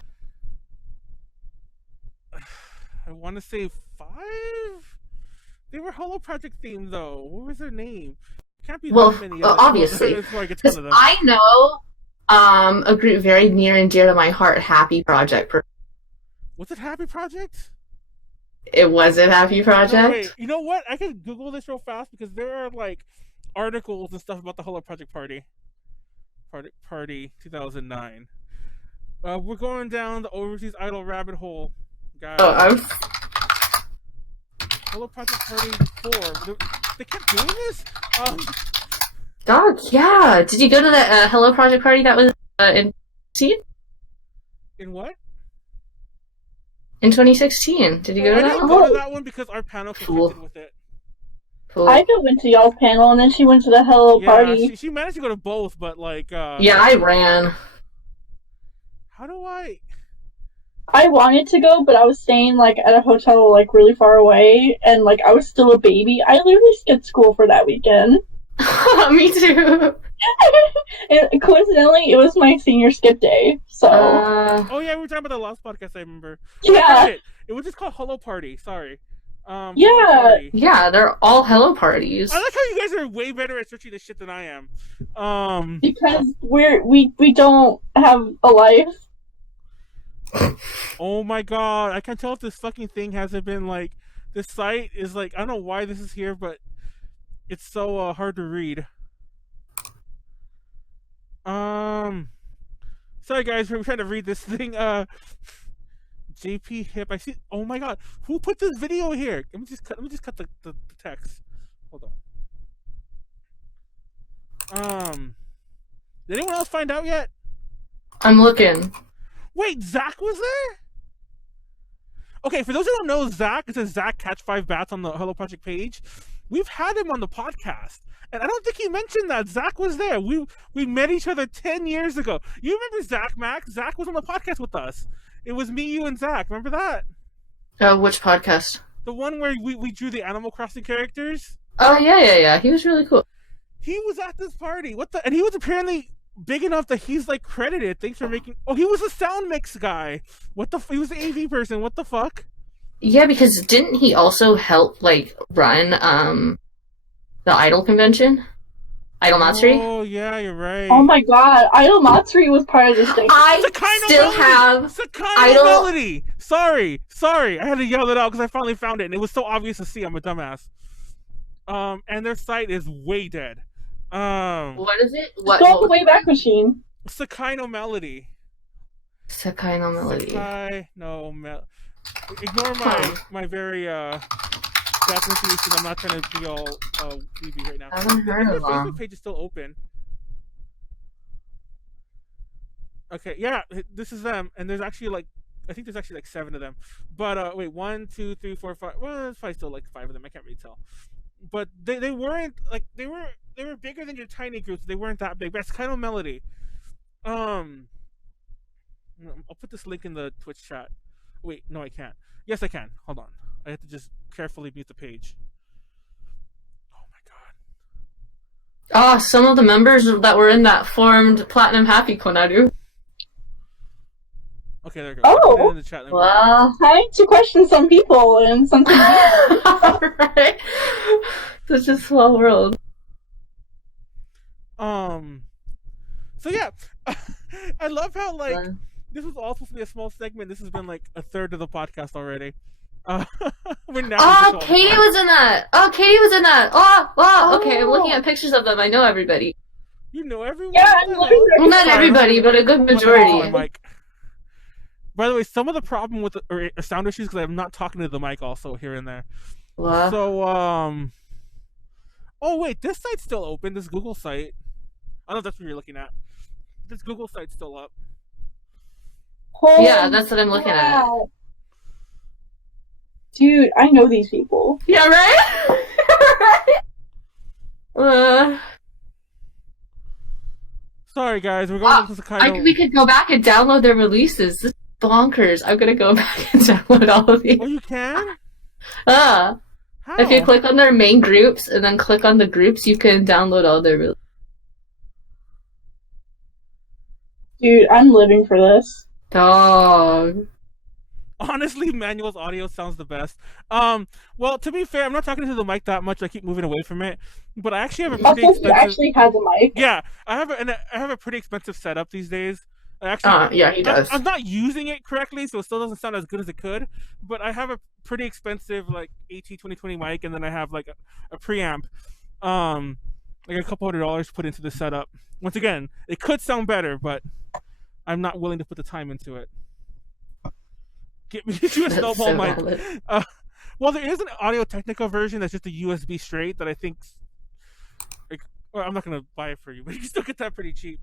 I want to say 5. They were Hollow Project themed though. What was their name? Can't be that many. Obviously. Because I know a group very near and dear to my heart, Happy Project. Was it Happy Project? It wasn't Happy Project? No, wait, you know what? I can Google this real fast because there are like articles and stuff about the Hollow Project party. Party 2009. We're going down the overseas idol rabbit hole, guys. Oh, Hollow Project Party 4. they kept doing this. Dog, yeah. Did you go to that Hello Project party that was in 2016? In what? In 2016. Did you go to I that didn't one? go to that one because our panel conflicted with it. Cool. I went to y'all's panel, and then she went to the Hello party. She managed to go to both, but like. Yeah, I ran. How do I? I wanted to go, but I was staying like at a hotel like really far away, and like I was still a baby. I literally skipped school for that weekend. Me too. And coincidentally, it was my senior skip day. So. Oh yeah, we were talking about the last podcast. I remember. Yeah. It was just called Hello Party. Sorry. Yeah. Party. Yeah, they're all Hello parties. I like how you guys are way better at searching this shit than I am. Because we don't have a life. Oh my god, I can't tell if this fucking thing hasn't been like. This site is like, I don't know why this is here, but it's so hard to read. Sorry guys, we're trying to read this thing. JP Hip. I see. Oh my god, who put this video here? Let me just cut the text. Hold on. Did anyone else find out yet? I'm looking. Wait, Zach was there? Okay, for those who don't know, Zach, it says Zach Catch 5 Bats on the Hello Project page. We've had him on the podcast, and I don't think he mentioned that Zach was there. We met each other 10 years ago. You remember Zach, Max? Zach was on the podcast with us. It was me, you, and Zach. Remember that? Which podcast? The one where we drew the Animal Crossing characters? Oh, yeah. He was really cool. He was at this party. And he was apparently big enough that he's like credited. Thanks for making. Oh, he was a sound mix guy. He was the AV person. What the fuck? Yeah, because didn't he also help like run the Idol convention? Idol Matsuri? Oh yeah, you're right. Oh my god, Idol Matsuri was part of this thing. I still have Sakaido Melody. Sorry, I had to yell it out because I finally found it, and it was so obvious to see. I'm a dumbass. And their site is way dead. What is it? Go on the Wayback Machine. Sakaido Melody. Sakaido Melody. Ignore my very bad pronunciation. I'm not trying to be all weeby right now. I haven't heard of them. them. Facebook page is still open. Okay, yeah, this is them, and there's actually like, I think there's actually like 7 of them. But wait, 1, 2, 3, 4, 5. Well, there's probably still like 5 of them. I can't really tell. But they weren't like they were bigger than your tiny groups. They weren't that big. That's kind of Melody. I'll put this link in the Twitch chat. Wait, no, I can't. Yes, I can. Hold on. I have to just carefully mute the page. Oh my god. Some of the members that were in that formed Platinum Happy Konaru. Okay, there we go. Oh, in the chat. Well, I need to question some people and something. right? Such a small world. So yeah, I love how like this was all supposed to be a small segment. This has been like a third of the podcast already. We're now. Katie was in that. Katie was in that. Wow. Okay, I'm looking at pictures of them. I know everybody. You know everyone. Yeah, I'm looking. Well, not everybody, but a good majority. By the way, some of the problem with sound issues because I'm not talking to the mic also here and there. Wow. So oh wait, this site's still open. This Google site. I don't know if that's what you're looking at. This Google site's still up. Yeah, that's what I'm looking at. Dude, I know these people. Yeah, right? Right? Sorry guys, we're going to Sakaido. We could go back and download their releases. This is bonkers. I'm gonna go back and download all of these. Oh, you can? How? If you click on their main groups and then click on the groups, you can download all their releases. Dude, I'm living for this. Dog. Honestly, Manuel's audio sounds the best. Well, to be fair, I'm not talking to the mic that much. I keep moving away from it. But I actually have a pretty expensive... actually has a mic. Yeah, I have a pretty expensive setup these days. Actually, yeah, he does. I'm not using it correctly, so it still doesn't sound as good as it could. But I have a pretty expensive like AT2020 mic, and then I have like a preamp, like a couple $100 put into the setup. Once again, it could sound better, but I'm not willing to put the time into it. Get you a snowball mic. Well, there is an Audio Technica version that's just a USB straight that I think. Like, well, I'm not gonna buy it for you, but you can still get that pretty cheap.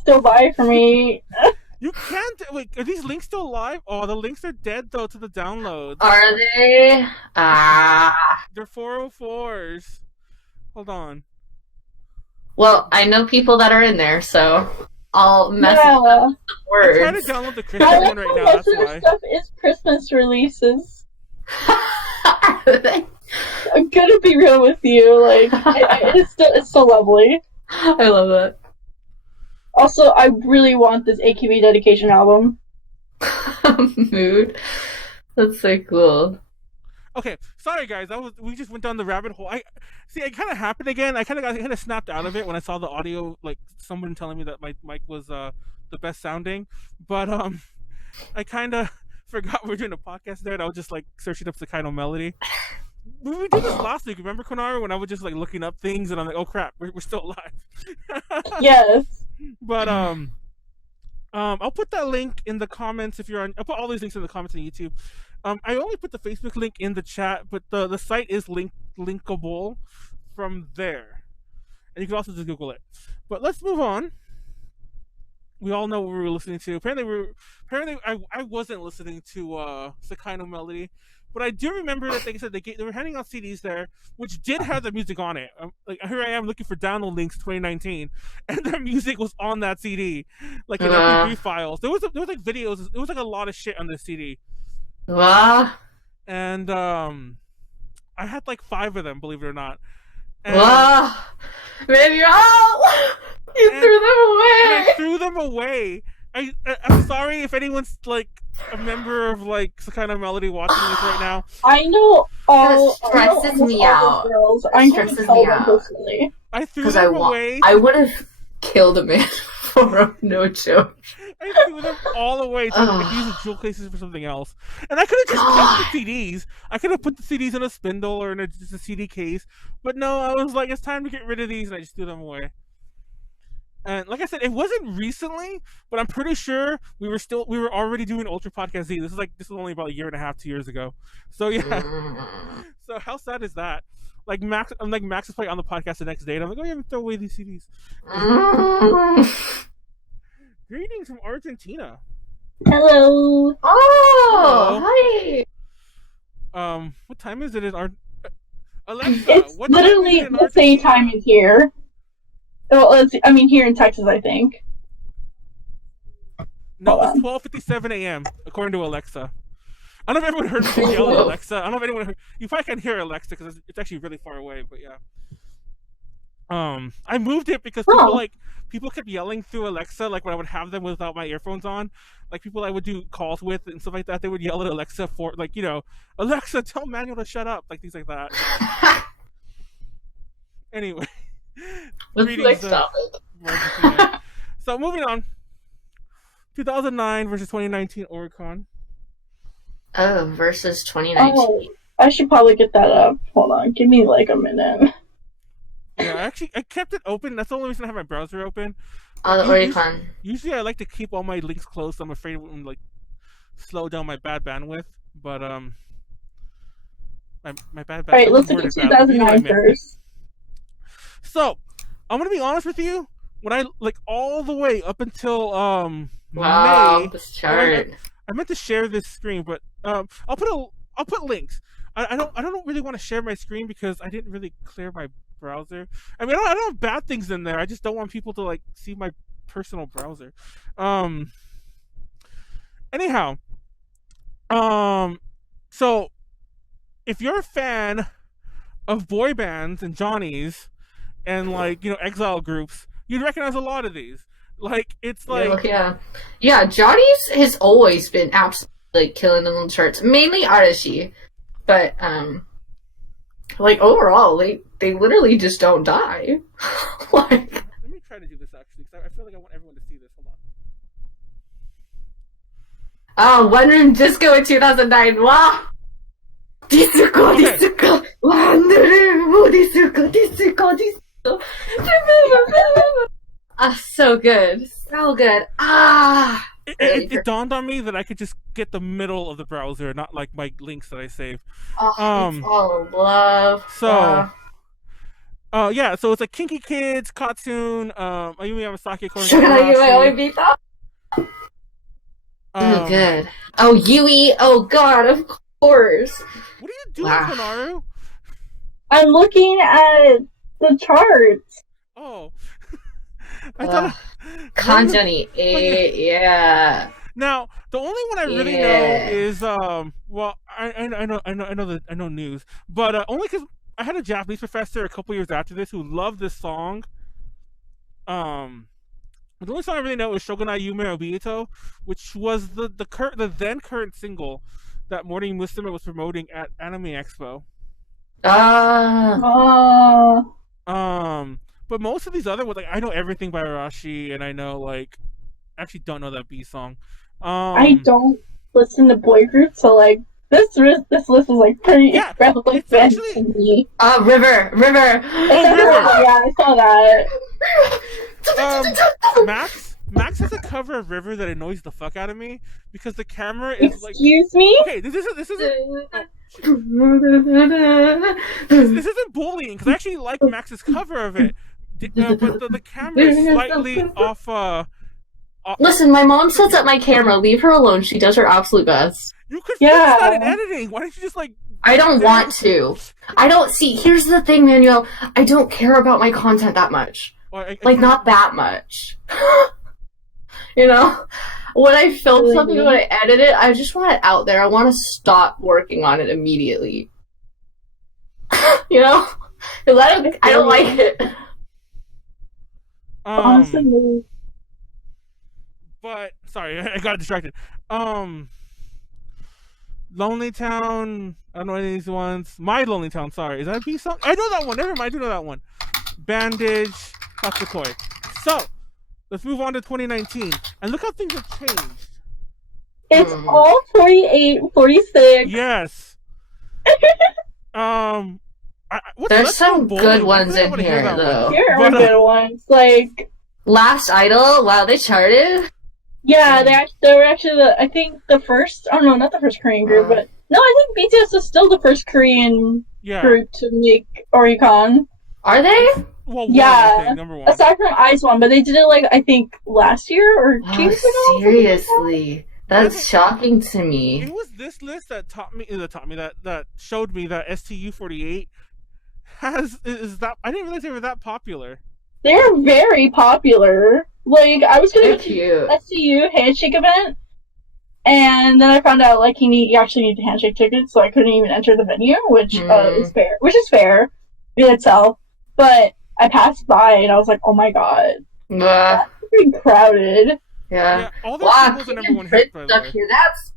Still buy it for me. You can't. Wait, are these links still live? Oh, the links are dead though to the downloads. Are they? They're 404s. Hold on. Well, I know people that are in there, so I'll message them with I'm words. trying to download the I Christmas like one right how now. most That's of their why. stuff is Christmas releases. Are they? I'm gonna be real with you, like it's so lovely. I love that. Also, I really want this AKB dedication album. Mood. That's so cool. Okay, sorry guys. We just went down the rabbit hole. It kind of happened again. I kind of snapped out of it when I saw the audio, like someone telling me that my mic was the best sounding. But I kind of forgot we were doing a podcast there, and I was just like searching up Sakino Melody. We did this last week. Remember, Konaru, when I was just like looking up things, and I'm like, oh crap, we're still alive. Yes. But I'll put that link in the comments if you're on. I'll put all these links in the comments on YouTube. I only put the Facebook link in the chat, but the site is linkable from there, and you can also just Google it. But let's move on. We all know what we were listening to. Apparently I wasn't listening to Sakino Melody, but I do remember that they said they were handing out CDs there, which did have the music on it. Like here I am looking for download links 2019, and their music was on that CD, like in MP3 files. There was like videos. It was like a lot of shit on this CD. And I had like 5 of them, believe it or not. And, Baby, you threw them away. And I threw them away. I'm sorry if anyone's like a member of like Sakino Melody watching this right now. I know all. That stresses me out. I stresses me out. Personally. I threw them away. I would have killed a man for a no joke. I threw them all away so I could use the jewel cases for something else. And I could have just kept the CDs. I could have put the CDs in a spindle or in just a CD case. But no, I was like, it's time to get rid of these, and I just threw them away. And like I said, it wasn't recently, but I'm pretty sure we were already doing Ultra Podcast Z. This is only about 1.5 years, 2 years ago. So yeah. So how sad is that? Like Max is probably on the podcast the next day, and I'm like, oh yeah, throw away these CDs. Greetings from Argentina. Hello. Oh, hello. Hi. What time is it in Alexa? It's what literally time the same time as here. Well, here in Texas, I think. No, it's 12:57 a.m. according to Alexa. I don't know if anyone heard me yell at Alexa. I don't know if anyone heard. You probably can't hear Alexa because it's actually really far away. But yeah. I moved it because people kept yelling through Alexa, like when I would have them without my earphones on. Like people I would do calls with and stuff like that, they would yell at Alexa for like, Alexa, tell Manuel to shut up, like things like that. Anyway. Let's stop it. So moving on. 2009 versus 2019 Oricon. Oh, versus 2019. Oh, I should probably get that up. Hold on, give me like a minute. Yeah, I kept it open. That's the only reason I have my browser open. On the Oricon. Usually I like to keep all my links closed. So I'm afraid it would like slow down my bad bandwidth. But my bad bandwidth. Alright, let's look at 2009 first. So, I'm gonna be honest with you. When I all the way up until May, this chart. I meant to share this screen, but I'll put links. I don't really want to share my screen because I didn't really clear my browser. I mean, I don't have bad things in there. I just don't want people to like see my personal browser. Anyhow, so if you're a fan of boy bands and Johnnies and exile groups, you'd recognize a lot of these. Like it's like yeah. Johnny's has always been absolutely killing them on the charts, mainly Arashi, but overall, they literally just don't die. Let me try to do this actually, because I feel like I want everyone to see this. Hold on. One Room Disco in 2009. Wow. Disco. One Room Disco. So good. it dawned on me that I could just get the middle of the browser, not like my links that I save. It's all love. So, yeah, so it's like Kinky Kids, Katsun, Ayumi Yamasaki, Should oh, good. Oh, Yui. Oh, God, of course. What are you doing, Konaru? I'm looking at the charts. Oh. I thought... Kanjani 8, yeah. Now, the only one I really know is, well, I know news, but only because I had a Japanese professor a couple years after this who loved this song. The only song I really know is Shogunai Yume Obito, which was the then current single that Morning Musume was promoting at Anime Expo. But most of these other ones, like I know everything by Arashi, and I know like actually don't know that B song. I don't listen to boy groups, so like this list is like pretty relevant to me. River. River. Yeah, I saw that. Max has a cover of River that annoys the fuck out of me because the camera is like. Excuse me? Okay, this isn't bullying because I actually like Max's cover of it, but the camera is slightly off. Listen, my mom sets up my camera. Leave her alone. She does her absolute best. You could fix that in editing. Why don't you just like? I don't want to. I don't see. Here's the thing, Manuel. I don't care about my content that much. Well, not that much. You know, when I film something, when I edit it, I just want it out there. I want to stop working on it immediately. You know, because I don't like it. Honestly. But sorry, I got distracted. Lonely Town. I don't know any of these ones. My Lonely Town. Sorry, is that a B song? I know that one. Never mind. I do know that one. Bandage. Hatsukoi. So let's move on to 2019, and look how things have changed. It's all 48, 46. Yes. There's some good ones in here, though. Here are good ones. Like Last Idol. Wow, they charted. Yeah, they were actually I think the first. Oh no, not the first Korean group, but no, I think BTS is still the first Korean group to make Oricon. Are they? Well, yeah, number one. Aside from IZ*ONE, but they did it like I think last year or 2 years ago. Seriously, that's shocking to me. It was this list that that showed me that STU48 is that I didn't realize they were that popular. They're very popular. Like I was gonna go to STU handshake event, and then I found out like you actually need handshake tickets, so I couldn't even enter the venue, which is fair. Which is fair in itself, but I passed by and I was like, oh my god, that's pretty crowded. Yeah, all the singles are number one hit, by the way. Here. That's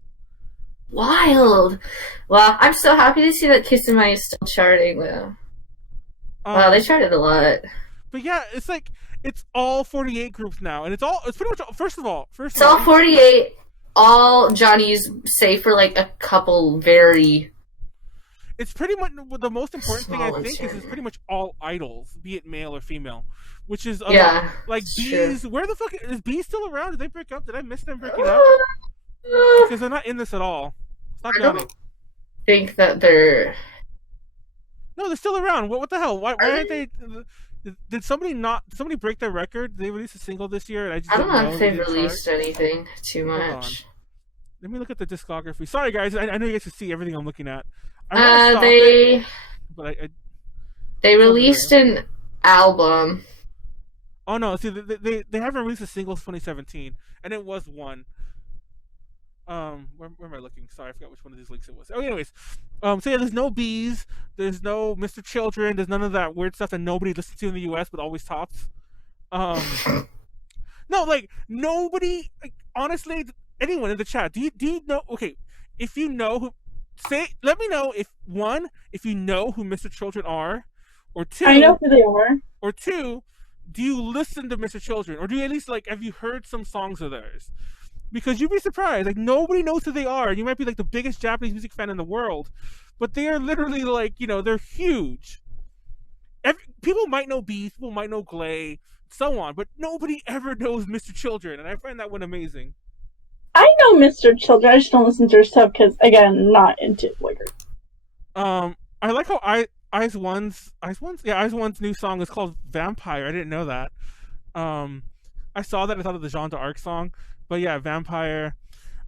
wild. Wow, I'm so happy to see that Kiss My is still charting though. Wow, they charted a lot. But yeah, it's like it's all 48 groups now, and it's pretty much first of all, all 48, all Johnny's, save for like a couple very. It's pretty much the most important thing I think is it's pretty much all idols, be it male or female, which is like Bees. True. Where the fuck is Bees still around? Did they break up? Did I miss them breaking up? Because they're not in this at all. Stop yawning. I think that they're. No, they're still around. What the hell? Why aren't they? Did somebody break their record? Did they release a single this year? And I don't know if they've released anything too much. Let me look at the discography. Sorry, guys. I know you guys can see everything I'm looking at. They released an album. Oh no! See, they haven't released a single since 2017, and it was one. Where am I looking? Sorry, I forgot which one of these links it was. Oh, anyways, so yeah, there's no Bees, there's no Mr. Children, there's none of that weird stuff that nobody listens to in the U.S. but always tops. No, like nobody. Like, honestly, anyone in the chat, do you know? Okay, if you know who. Let me know if you know who Mr. Children are, or two. I know who they are. Or two, do you listen to Mr. Children, or do you at least have you heard some songs of theirs? Because you'd be surprised, like nobody knows who they are. You might be like the biggest Japanese music fan in the world, but they are literally they're huge. People might know Beast, people might know Glay, so on, but nobody ever knows Mr. Children, and I find that one amazing. I know Mr. Children. I just don't listen to her stuff because, again, not into boy groups. I like how Ice One's new song is called Vampire. I didn't know that. I saw that. I thought of the Jean d'Arc song, but yeah, Vampire.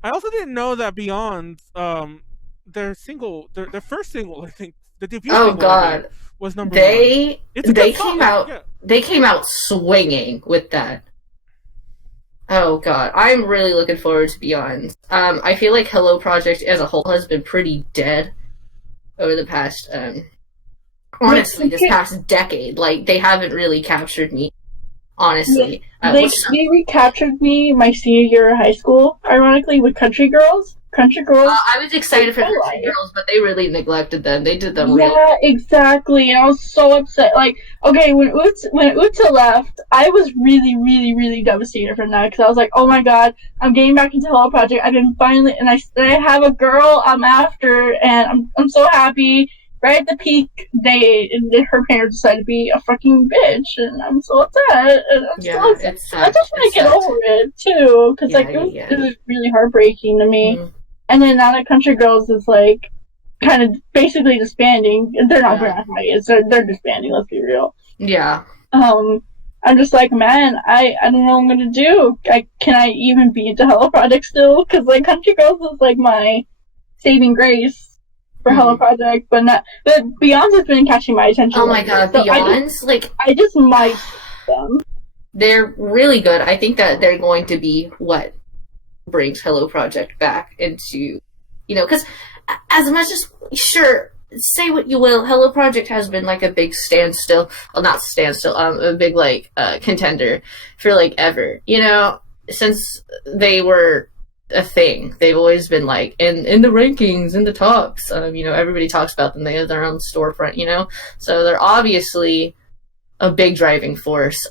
I also didn't know that Beyond, their first single, I think, the debut Oh single, God, was number one. they It's a good song. came out. Yeah. They came out swinging with that. Oh God, I'm really looking forward to Beyond. I feel like Hello Project as a whole has been pretty dead over the past, honestly, this past decade. Like, they haven't really captured me, honestly. They recaptured me my senior year of high school, ironically, with Country Girls. Country Girls. I was excited for Country Girls, but they really neglected them. They did them really. Yeah, exactly. And I was so upset. Like, okay, when Uta left, I was really, really, really devastated from that because I was like, oh my God, I'm getting back into Hello Project. I've been finally, and I have a girl I'm after, and I'm so happy. Right at the peak, her parents decided to be a fucking bitch, and I'm so upset. And I'm so upset. I just want to get over it too, because it was really heartbreaking to me. Mm-hmm. And then now that Country Girls is like kind of basically disbanding. They're not hiatus. They're disbanding. Let's be real. Yeah. I'm just like, man, I don't know what I'm gonna do. Can I even be into Hello Project still? Because like Country Girls is like my saving grace for Hello Project, but Beyond has been catching my attention. Oh my God, so Beyond's I just might them. They're really good. I think that they're going to be what brings Hello Project back into, because as much as, sure, say what you will, Hello Project has been like a big standstill, well, not standstill, a big contender for like ever, since they were a thing. They've always been like in the rankings, in the tops, everybody talks about them. They have their own storefront, so they're obviously a big driving force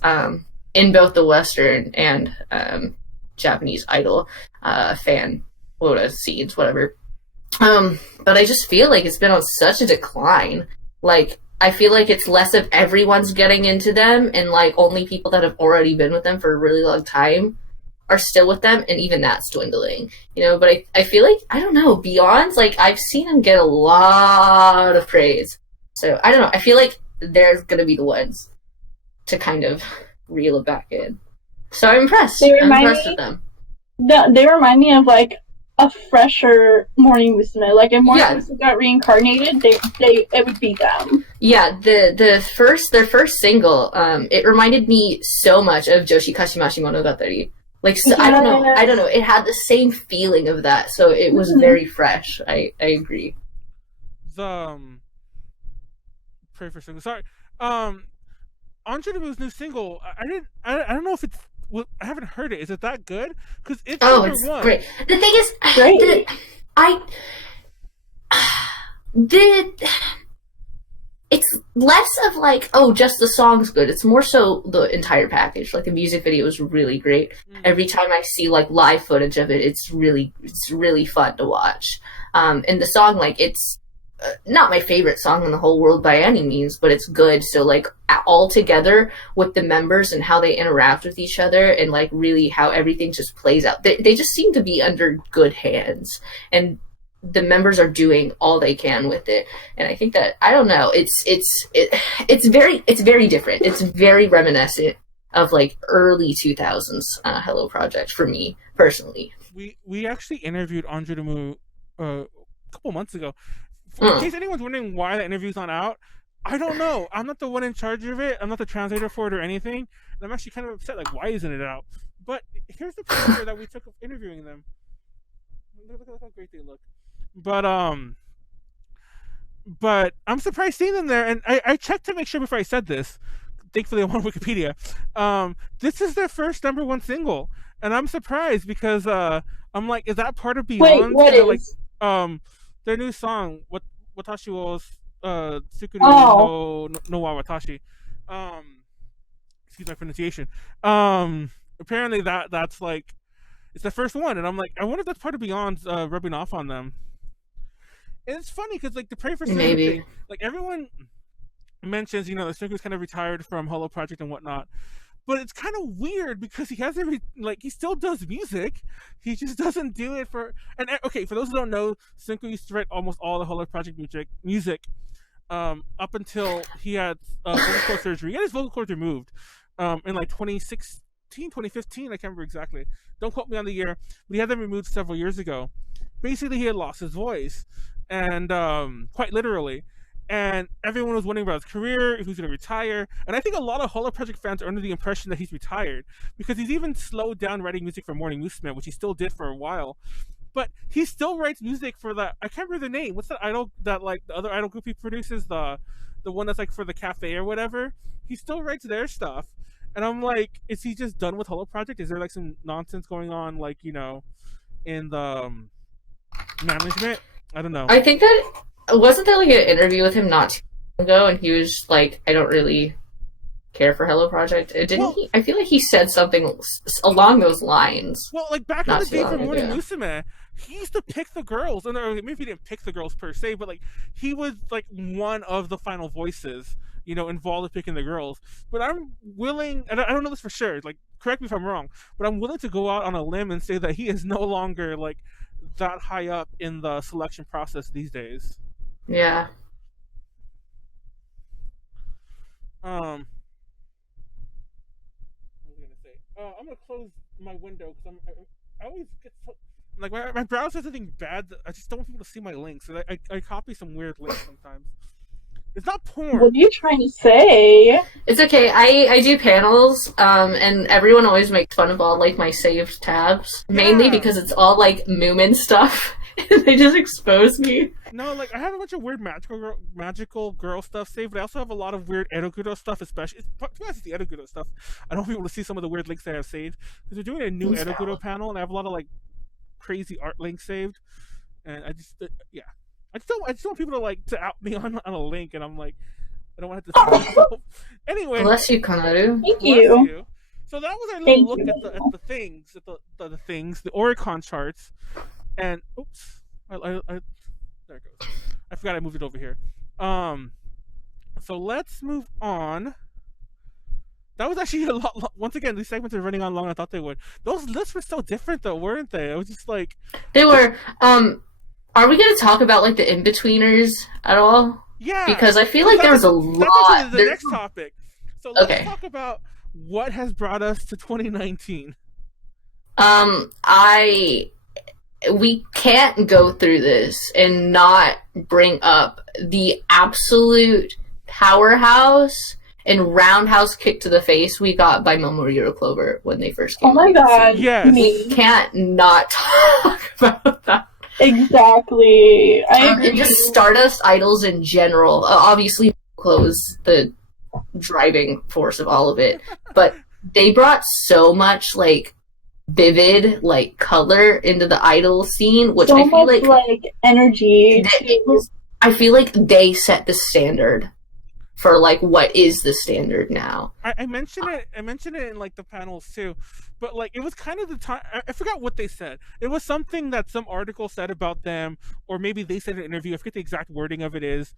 in both the Western and Japanese idol fan scenes, whatever. But I just feel like it's been on such a decline. Like, I feel like it's less of everyone's getting into them, and like only people that have already been with them for a really long time are still with them, and even that's dwindling. But I feel like, I don't know, Beyond's, like, I've seen them get a lot of praise. So, I don't know, I feel like they're gonna be the ones to kind of reel it back in. So I'm impressed. I'm impressed with them. They remind me of like a fresher Morning Musume. Like if Morning Musume got reincarnated, it would be them. Yeah, their first single, it reminded me so much of Joshi Kashimashi Monogatari. Like, so, I don't know. It had the same feeling of that, so it was very fresh. I agree. Pray for single. Sorry. Anjanamu's new single, I don't know if it's, I haven't heard it. Is it that good? Because it's number one. Great. The thing is, it's less of like, just the song's good. It's more so the entire package. Like, the music video is really great. Every time I see like live footage of it, it's really fun to watch. And the song, like, it's not my favorite song in the whole world by any means, but it's good. So like all together with the members and how they interact with each other, and like really how everything just plays out, they just seem to be under good hands, and the members are doing all they can with it. And I think that, I don't know, it's very different. It's very reminiscent of like early 2000s Hello Project for me personally. We actually interviewed Anjanamu a couple months ago. In case anyone's wondering why the interview's not out, I don't know. I'm not the one in charge of it. I'm not the translator for it or anything. And I'm actually kind of upset, like, why isn't it out? But here's the picture that we took of interviewing them. Look how great they look. But I'm surprised seeing them there, and I checked to make sure before I said this. Thankfully, I'm on Wikipedia. This is their first number one single, and I'm surprised because I'm like, is that part of Beyond? Wait, what is? Like, their new song, Watashi wo Tsukuru no wa Watashi. Excuse my pronunciation. Apparently that's like, it's the first one, and I'm like, I wonder if that's part of Beyond's rubbing off on them. And it's funny because like the Pray for Single thing, like everyone mentions, the Suku's kind of retired from Hello Project and whatnot, but it's kind of weird because he hasn't he still does music. He just doesn't do it for. And okay, for those who don't know, Senku used to write almost all the Hollow Project music up until he had vocal cord surgery. He had his vocal cords removed in like 2016, 2015. I can't remember exactly. Don't quote me on the year, but he had them removed several years ago. Basically, he had lost his voice, and quite literally. And everyone was wondering about his career, if he was going to retire. And I think a lot of Hollow Project fans are under the impression that he's retired, because he's even slowed down writing music for Morning Musume, which he still did for a while. But he still writes music for that. I can't remember the name. What's that idol that like the other idol group he produces? The one that's like for the cafe or whatever. He still writes their stuff. And I'm like, is he just done with Hollow Project? Is there like some nonsense going on, like, you know, in the management? I don't know. I think that wasn't there like an interview with him not too long ago, and he was like, I don't really care for Hello Project. Didn't he? I feel like he said something along those lines. Well, like back in the day for Morning Musume, he used to pick the girls, and maybe he didn't pick the girls per se, but like he was like one of the final voices, you know, involved in picking the girls. But I'm willing, and I don't know this for sure, like correct me if I'm wrong, but I'm willing to go out on a limb and say that he is no longer like that high up in the selection process these days. Yeah. What was I gonna say? I'm gonna close my window because I always get so, like my browser has something bad. I just don't want people to see my links, so I copy some weird links sometimes. It's not porn. What are you trying to say? It's okay. I do panels, and everyone always makes fun of all like my saved tabs, mainly because it's all like Moomin stuff. They just expose me. No, like I have a bunch of weird magical girl stuff saved, but I also have a lot of weird Edoguro stuff, especially it's the Edoguro stuff. I don't want people to see some of the weird links I have saved because we're doing a new Edoguro panel, and I have a lot of like crazy art links saved, and I just I just want people to like to out me on a link, and I'm like, I don't want to have to see myself. Anyway, bless you, Konaru. Thank you. So that was our little look at the things, the Oricon charts. And oops, I there it goes. I forgot I moved it over here. So let's move on. That was actually a lot. Once again, these segments are running on long. I thought they would. Those lists were so different, though, weren't they? It was just like they were. Are we going to talk about like the in-betweeners at all? Yeah, because I feel like there was a lot. That's the next topic. So let's talk about what has brought us to 2019. We can't go through this and not bring up the absolute powerhouse and roundhouse kick to the face we got by Momoiro Clover when they first came. Oh my god! Yes. We can't not talk about that. Exactly. I agree. And just Stardust idols in general. Obviously, Clo was the driving force of all of it, but they brought so much like vivid like color into the idol scene, which I feel like energy. I feel like they set the standard for like what is the standard now. I mentioned it in like the panels too, but like it was kind of the time. I forgot what they said. It was something that some article said about them, or maybe they said in an interview. I forget the exact wording of it is,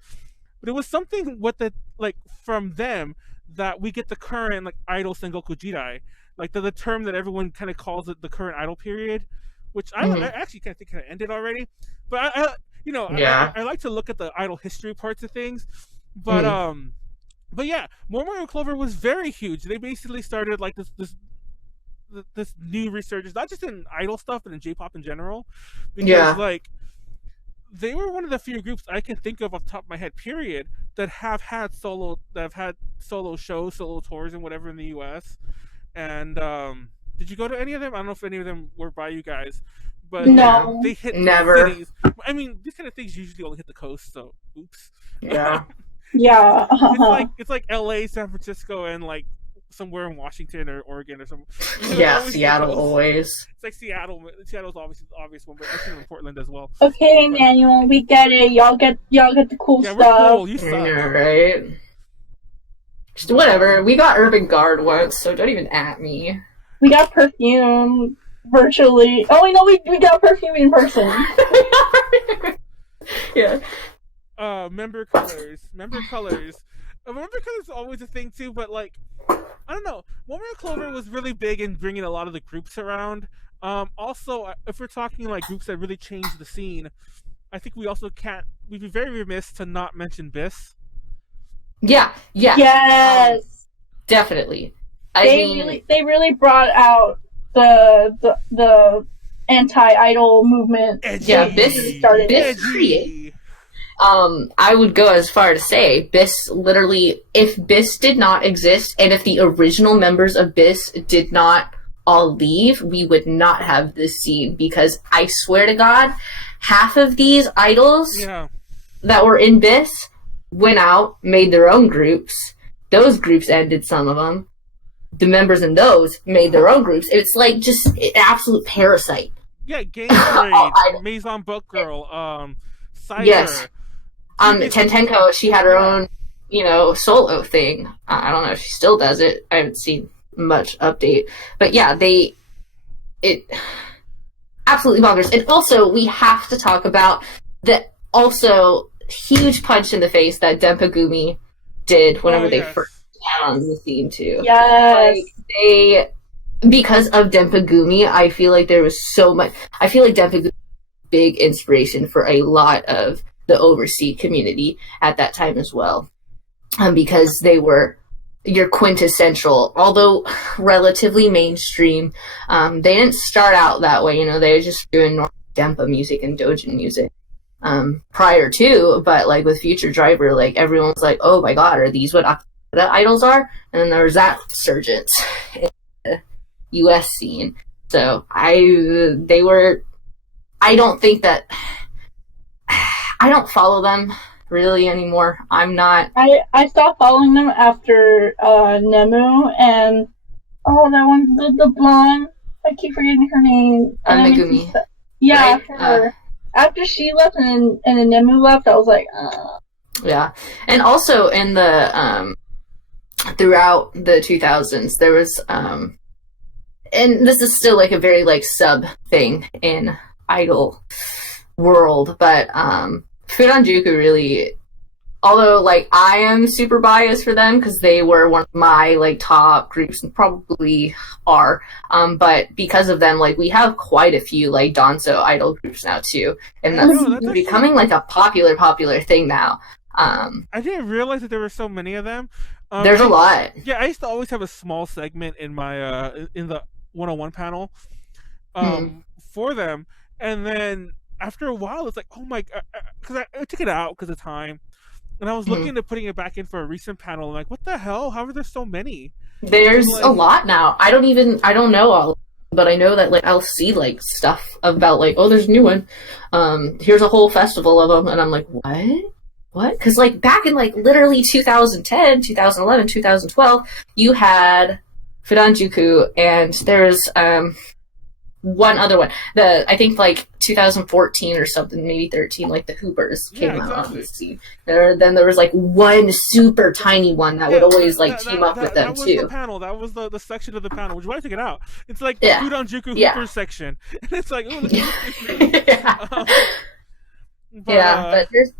but it was something with the like from them that we get the current like idol Sengoku Jidai. Like the term that everyone kind of calls it the current idol period, which I actually kind of think kind of ended already. But I like to look at the idol history parts of things. But yeah, Momoiro Clover was very huge. They basically started like this new resurgence, not just in idol stuff, but in J-pop in general. Because like they were one of the few groups I can think of off the top of my head, period, that have had solo shows, solo tours, and whatever in the US. And did you go to any of them? I don't know if any of them were by you guys, but no, they hit never. Cities. I mean, these kind of things usually only hit the coast, so oops. Yeah, yeah. It's like LA, San Francisco, and like somewhere in Washington or Oregon or something. Yeah, Seattle always. It's like Seattle. Seattle's obviously the obvious one, but I've seen in Portland as well. Okay, Manuel, we get it. Y'all get the cool stuff. We're cool. You suck. Yeah, right. Just whatever. We got Urban Guard once, so don't even at me. We got Perfume virtually. Oh, wait, no, we got Perfume in person. Yeah. Member colors. remember because it's always a thing too, but like, I don't know. Momoiro Clover was really big in bringing a lot of the groups around. Also, if we're talking like groups that really changed the scene, I think we also can't. We'd be very remiss to not mention BIS. Yeah. Yes. Definitely. They really brought out the anti-idol movement. Edgy. Yeah, BIS started create. I would go as far to say BIS literally, if BIS did not exist and if the original members of BIS did not all leave, we would not have this scene, because I swear to God, half of these idols that were in BIS went out, made their own groups. Those groups ended, some of them. The members in those made their own groups. It's like just an absolute parasite. Yeah, Game Parade, Maison Book Girl, Cider. Yes. Tentenko, she had her own, solo thing. I don't know if she still does it. I haven't seen much update. But yeah, it absolutely bonkers. And also, we have to talk about the also huge punch in the face that Dempagumi did whenever they first got on the scene too. Yes. Because of Dempagumi, I feel like there was so much. I feel like Dempagumi was a big inspiration for a lot of the overseas community at that time as well, because they were your quintessential, although relatively mainstream. They didn't start out that way, they were just doing normal Dempa music and Dojin music prior to, but like with Future Driver, like everyone was like, oh my god, are these what Akira idols are? And then there was that resurgence in the US scene. So I don't follow them really anymore. I'm not. I stopped following them after Nemu and that one, the blonde. I keep forgetting her name. Megumi. Yeah, right? her. After she left and then Nemu left, I was like, Yeah, and also in the throughout the 2000s, there was and this is still like a very like sub thing in idol world, but Fudanjuku really, although like I am super biased for them because they were one of my like top groups and probably are, but because of them, like we have quite a few like Danso idol groups now too, and that's becoming like a popular thing now. I didn't realize that there were so many of them. There's a lot. Yeah, I used to always have a small segment in my in the 101 panel for them, and then after a while, it's like, oh my god, because I took it out because of time, and I was looking into putting it back in for a recent panel. I'm like, what the hell? How are there so many? There's like, a lot now. I don't know all, but I know that like I'll see like stuff about like, oh, there's a new one. Here's a whole festival of them, and I'm like, what? Because like back in like literally 2010, 2011, 2012, you had Fudanjuku, and there's one other one. I think like 2014 or something, maybe 13, like the Hoopers came out on the scene. Then there was like one super tiny one that would always like team up with them that was too. The panel. That was the section of the panel, which is why I took it out. It's like the Fudanjuku Hoopers section, and it's like, oh, look at but there's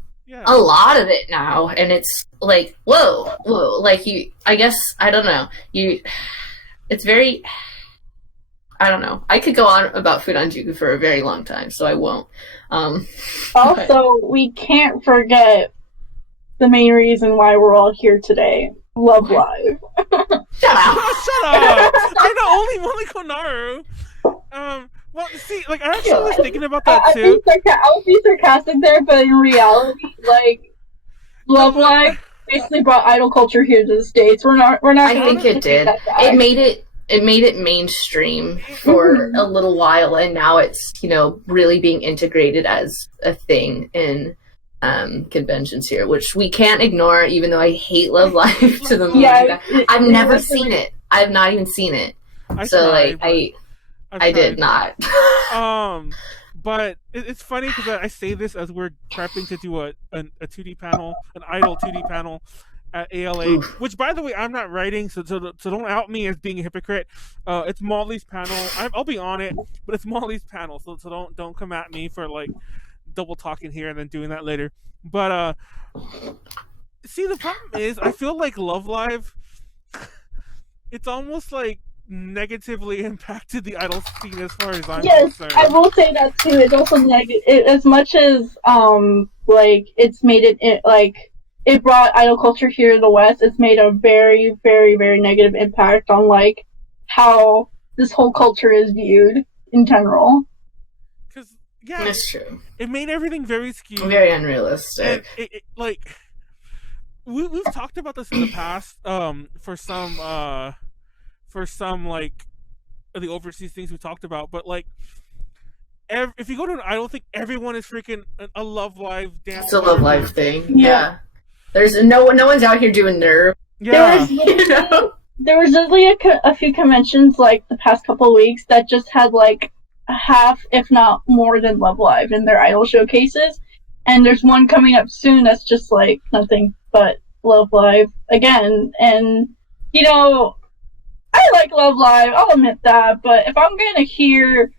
a lot of it now, and it's like whoa, like I guess I don't know, it's very. I don't know. I could go on about Fudanjuku for a very long time, so I won't. Also, we can't forget the main reason why we're all here today. Love Live. Shut up! Shut up! I know, only Konaru. Well, see, like, I actually was thinking about that, too. I would be sarcastic there, but in reality, like, Love Live basically brought idol culture here to the States. We're not I think it did. It made it mainstream for a little while, and now it's, really being integrated as a thing in conventions here, which we can't ignore, even though I hate Love Live to the moon. I've never seen it. I have not even seen it. I did not. But it's funny because I say this as we're prepping to do a 2D panel, an idol 2D panel at ALA, which, by the way, I'm not writing, so don't out me as being a hypocrite. It's Molly's panel. I'll be on it, but it's Molly's panel, so don't come at me for like double talking here and then doing that later. But See, the problem is, I feel like Love Live, it's almost like negatively impacted the idol scene as far as I'm Yes, concerned. I will say that too. It's also negative. As much as like it's made it like it brought idol culture here in the West. It's made a very, very, very negative impact on like how this whole culture is viewed in general. Because yeah, That's true. it made everything very skewed. Very And unrealistic. it like we've talked about this in the past. For some like the overseas things we talked about, but like if you go to an idol thing, everyone is freaking a Love Live dance. It's a Love Live thing. Yeah. Yeah. There's no one's out here doing nerve. Yeah. You know? There was literally a few conventions like the past couple of weeks that just had like half, if not more than Love Live in their idol showcases. And there's one coming up soon that's just like nothing but Love Live again. And, you know, I like Love Live, I'll admit that, but if I'm gonna hear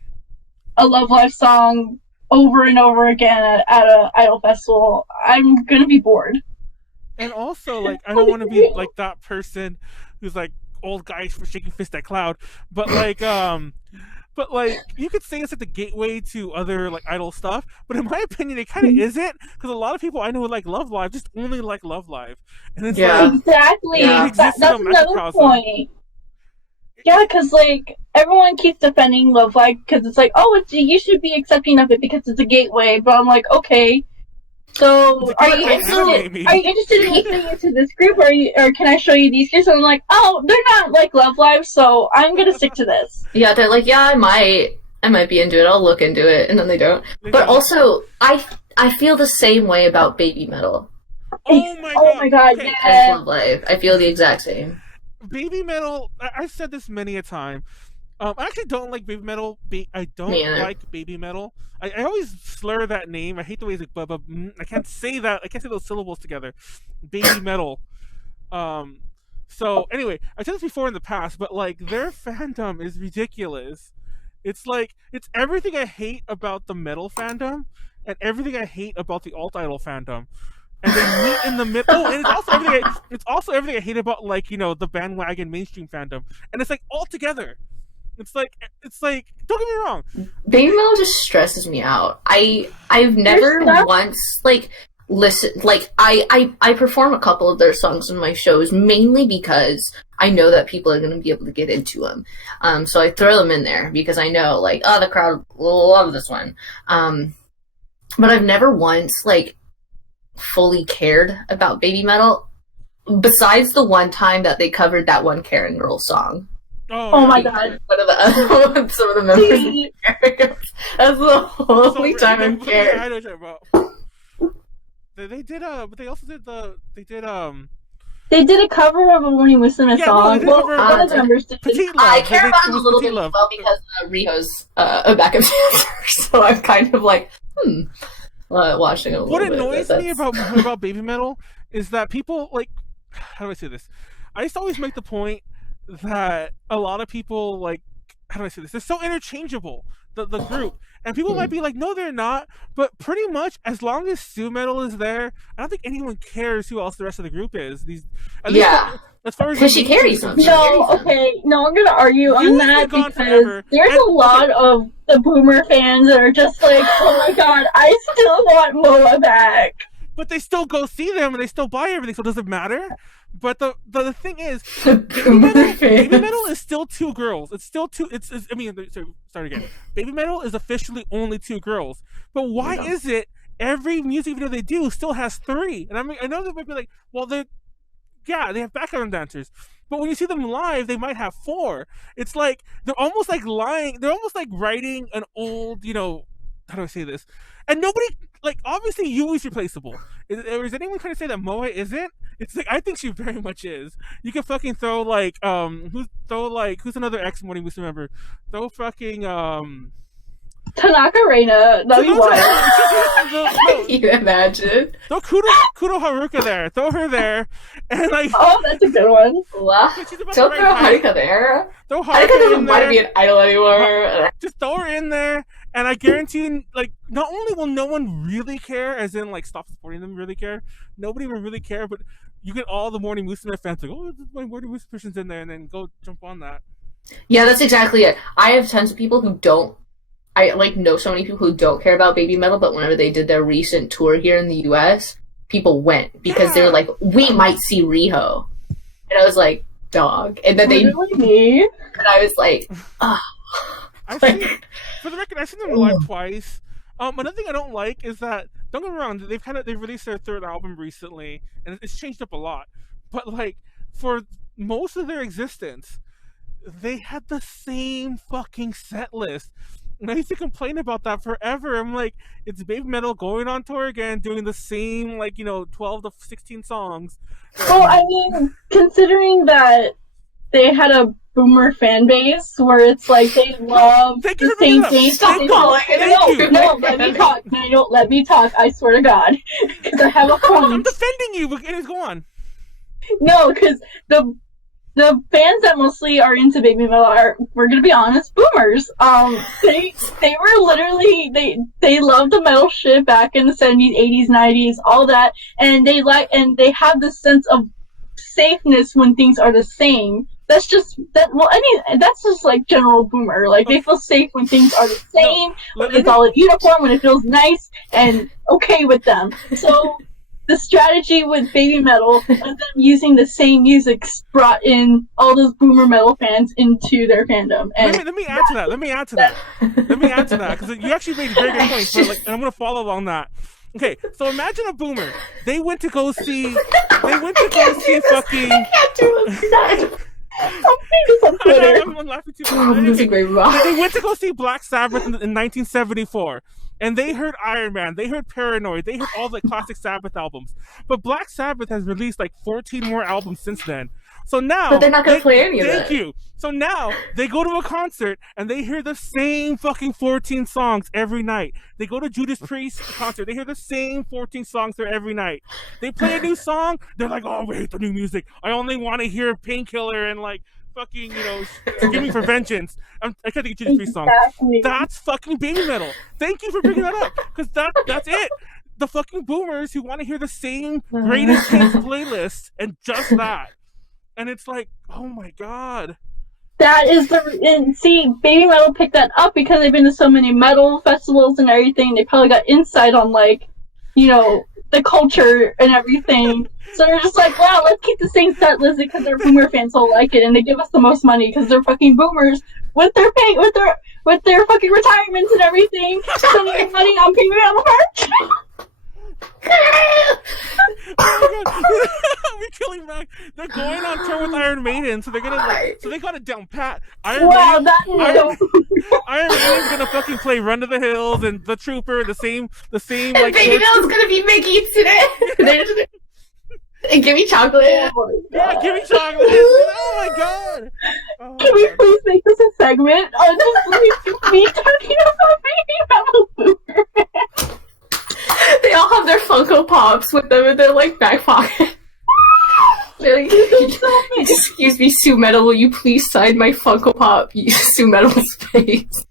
a Love Live song over and over again at a idol festival, I'm gonna be bored. And also, like, I don't want to be like that person who's like old guys for shaking fist at cloud, but like you could say it's like the gateway to other like idol stuff, but in my opinion it kind of isn't, because a lot of people I know who like Love Live just only like Love Live, and it's Yeah. like Exactly. Yeah. That's another Microcosm. point. Yeah, because like everyone keeps defending Love Live because it's like, oh, you should be accepting of it because it's a gateway. But I'm like, okay, so It's a are you gateway interested? anime, Are you interested in getting into this group, or can I show you these groups? And I'm like, oh, they're not like Love Live, so I'm gonna stick to this. Yeah, they're like, yeah, I might be into it. I'll look into it, and then they don't. But also, I feel the same way about Baby Metal oh my god, okay. as yeah. Love Live. I feel the exact same. Baby Metal, I've said this many a time. I actually don't like Baby Metal. I don't Me either. like Baby Metal. I always slur that name. I hate the way it's like I can't say that. I can't say those syllables together. Baby Metal. So anyway, I've said this before in the past, but like their fandom is ridiculous. It's like it's everything I hate about the metal fandom and everything I hate about the alt idol fandom. And they meet in the middle. Oh, and it's also everything I hate about, like, you know, the bandwagon mainstream fandom. And it's like all together. It's like don't get me wrong. Baby Metal just stresses me out. I've never stuff- once like listened. Like I perform a couple of their songs in my shows mainly because I know that people are going to be able to get into them. So I throw them in there because I know, like, oh, the crowd will love this one. But I've never once like fully cared about Baby Metal, besides the one time that they covered that one Karen Girl song. Oh my god. One of the some of the members. See, That's the only time I've cared. I know what you're talking about. They did but they also did they did a cover of a Morning Musume Yeah, song. no, they did a Well, cover of one of the members did. Petite Love. I care about It it a was little Petite bit Love. as well because Riho's a backup dancer, so I'm kind of like, watching a little What bit. annoys but me that's- about Baby Metal is that people, like, how do I say this? I used to always make the point that a lot of people, like, how do I say this? They're so interchangeable, the group. And people might be like, no, they're not. But pretty much, as long as Sue Metal is there, I don't think anyone cares who else the rest of the group is. At least Yeah. as far as Because she carries them. No, okay, no, I'm gonna argue on You've that been gone because forever, there's and- a lot of the boomer fans that are just like, oh my god, I still want Moa back. But they still go see them and they still buy everything, so it doesn't matter. But the thing is, Boomer fans. Baby Metal is still two girls. It's still two. It's I mean, start again. Baby Metal is officially only two girls. But why Yeah. is it every music video they do still has three? And I mean, I know they might be like, well, they have background dancers. But when you see them live, they might have four. It's like they're almost like lying. They're almost like writing an old, you know, how do I say this? And nobody, like, obviously Yui is replaceable. Is anyone trying to say that Moa isn't? It's like, I think she very much is. You can fucking throw like who's another ex Morning Musume member? Throw fucking Tanaka Reina, that'd be wild. No, Can you imagine? throw Kudo Haruka there. Throw her there, and like Oh, that's a good one. Wow. she's about Don't the throw right height. Haruka there. Throw Haruka Haruka doesn't in want to there. be an idol anymore. Just throw her in there, And I guarantee, like, not only will no one really care, as in, like, stop supporting them, really care, nobody will really care, but you get all the Morning Musume fans like, oh, my Morning Musume person's in there, and then go jump on that. Yeah, that's exactly it. I have tons of people who don't. I like know so many people who don't care about Baby Metal, but whenever they did their recent tour here in the U.S., people went because they were like, "We might see Riho," and I was like, "Dog," and then they, Really? and I was like, "Ah." For the record, I've seen them live twice. Another thing I don't like is that, don't get me wrong, they've released their third album recently, and it's changed up a lot. But like, for most of their existence, they had the same fucking set list. And I used to complain about that forever. I'm like, it's Baby Metal going on tour again, doing the same, like, 12 to 16 songs. Well, I mean, considering that they had a boomer fan base where it's like they love the same things. Stop calling it. No, let me talk. No, let me talk. I swear to God, because I have a point. I'm defending you, but anyways, go on. No, because the fans that mostly are into Baby Metal are, we're gonna be honest, boomers. They were literally they loved the metal shit back in the 70s, 80s, 90s, all that, and they have this sense of safeness when things are the same. That's just that's just like general boomer. Like, they feel safe when things are the same, when it's all in uniform, when it feels nice and okay with them. So the strategy with Baby Metal of them using the same music brought in all those boomer metal fans into their fandom. And let me add to that, because you actually made a very good point. So, and I'm gonna follow along that. Okay, so imagine a boomer. They went to go see fucking. I can't do this. on Twitter. I'm laughing too much. They went to go see Black Sabbath in 1974. And they heard Iron Man, they heard Paranoid, they heard all the classic Sabbath albums. But Black Sabbath has released like 14 more albums since then. So now, but they're not going to play any of that. Thank you. So now they go to a concert and they hear the same fucking 14 songs every night. They go to Judas Priest concert, they hear the same 14 songs there every night. They play a new song, they're like, oh, we hate the new music. I only want to hear Painkiller and like fucking, Screaming for Vengeance. I can't think of Judas Priest songs. Exactly. That's fucking Baby Metal. Thank you for bringing that up, because that's it. The fucking boomers who want to hear the same greatest hits playlist and just that. And it's like, oh my god. That is Baby Metal picked that up because they've been to so many metal festivals and everything. They probably got insight on, like, the culture and everything. So they're just like, wow, let's keep the same set list because their boomer fans will like it, and they give us the most money because they're fucking boomers with their fucking retirements and everything, spending money on Baby Metal merch. Oh my god, we're killing back. They're going on tour with Iron Maiden, so they got it down pat. Iron Maiden's gonna fucking play Run to the Hills and The Trooper, the same and like. Baby Metal's gonna be Mickey today. And Give Me Chocolate. Yeah, Give Me Chocolate. Oh my god. Oh, can we please make this a segment on just me talking about Baby Metal boomer? They all have their Funko Pops with them in their like back pocket. They're like, excuse me, Sue Metal, will you please sign my Funko Pop, Sue Metal's face?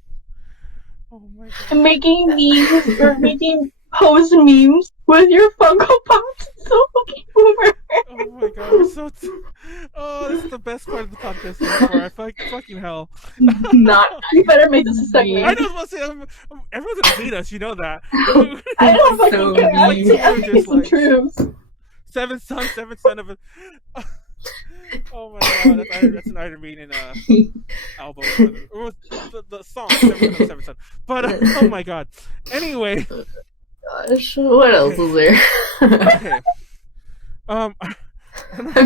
Oh my god. I'm making memes or making pose memes with your Funko Pops. So fucking boomer. Oh my god, this is the best part of the podcast so far. Fucking hell. You better make this a segment. I know what I was about to say. Everyone's gonna hate us, you know that. I don't fucking care. I'm making some troops. Seventh son of a. Oh my god, that's an Iron Maiden album. Or the song, Seventh Son. But, oh my god. Anyway. Gosh, what else is there? Okay. I'm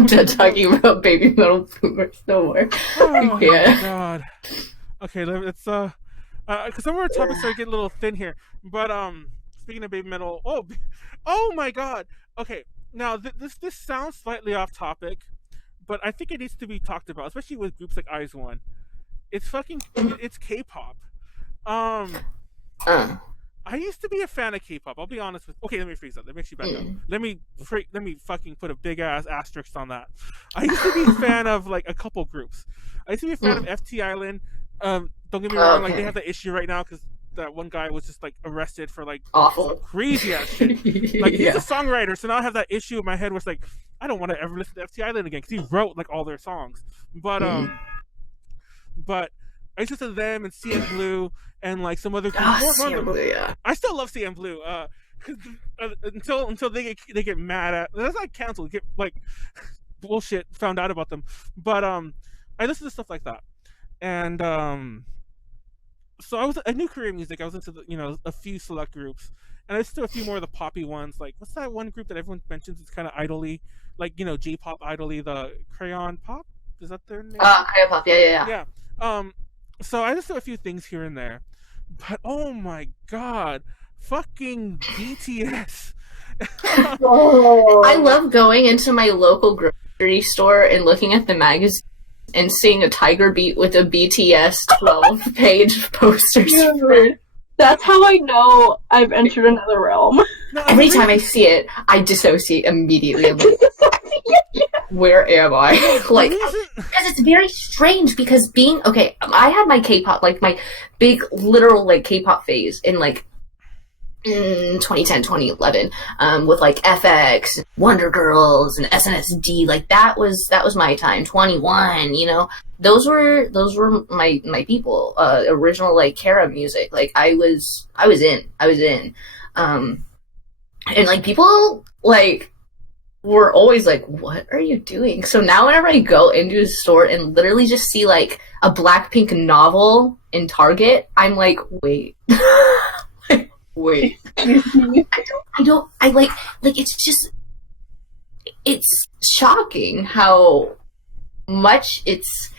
done talking about Baby Metal boomers no more. Oh my god. Okay, let's because some of our topics are getting a little thin here. But speaking of Baby Metal, oh my god. Okay, now this sounds slightly off topic, but I think it needs to be talked about, especially with groups like Eyes One. It's K-pop. I used to be a fan of K-pop. I'll be honest with. Okay, let me freeze that. Let me actually back up. Let me fucking put a big ass asterisk on that. I used to be a fan of like a couple groups. I used to be a fan of FT Island. Don't get me wrong. Like, they have the issue right now because that one guy was just like arrested for like Awful. crazy ass shit. Like he's Yeah. a songwriter, so now I have that issue in my head where it's like I don't want to ever listen to FT Island again because he wrote like all their songs. But but I used to listen to them and CN Blue and like some other groups. CN Blue, yeah. I still love CN Blue. Until they get mad at, that's not canceled, get like bullshit found out about them. But I listen to stuff like that, and so I knew Korean music. I was into a few select groups, and I listened to a few more of the poppy ones. Like what's that one group that everyone mentions? It's kind of idol-y, like JPop idol-y, the Crayon Pop. Is that their name? KPop, yeah. Yeah. So I listened to a few things here and there, but oh my god, fucking BTS. I love going into my local grocery store and looking at the magazine and seeing a Tiger Beat with a BTS 12-page poster. Dude, that's how I know I've entered another realm. Every time I see it, I dissociate immediately. I'm like, where am I? Like, because it's very strange. Because I had my K-pop, like my big literal like K-pop phase in like 2010, 2011, with like FX, Wonder Girls, and SNSD. Like that was my time. 21, those were my people. Original like Kara music. Like I was in. And like people like were always like, "What are you doing?" So now whenever I go into a store and literally just see like a Blackpink novel in Target, I'm like, wait. Wait. I like it's shocking how much it's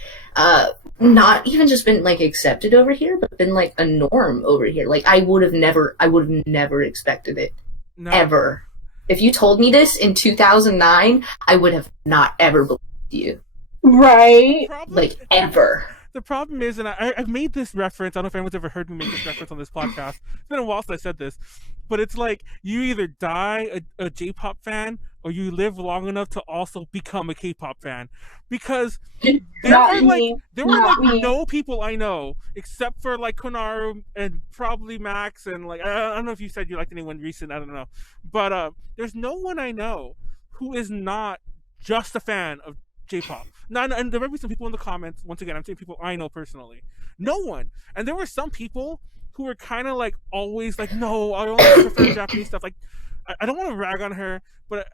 not even just been like accepted over here, but been like a norm over here. Like I would have never expected it. No. Ever. If you told me this in 2009, I would have not ever believed you. Right. Like ever. The problem is, and I've made this reference, I don't know if anyone's ever heard me make this reference on this podcast. It's been a while since I said this, but it's like you either die a J-pop fan or you live long enough to also become a K-pop fan. Because there were no people I know except for like Konaru and probably Max and like I don't know if you said you liked anyone recent, I don't know. But there's no one I know who is not just a fan of J-pop. Now, and there might be some people in the comments. Once again, I'm saying people I know personally. No one. And there were some people who were kind of like always like, no, I don't prefer Japanese stuff. Like, I don't want to rag on her, but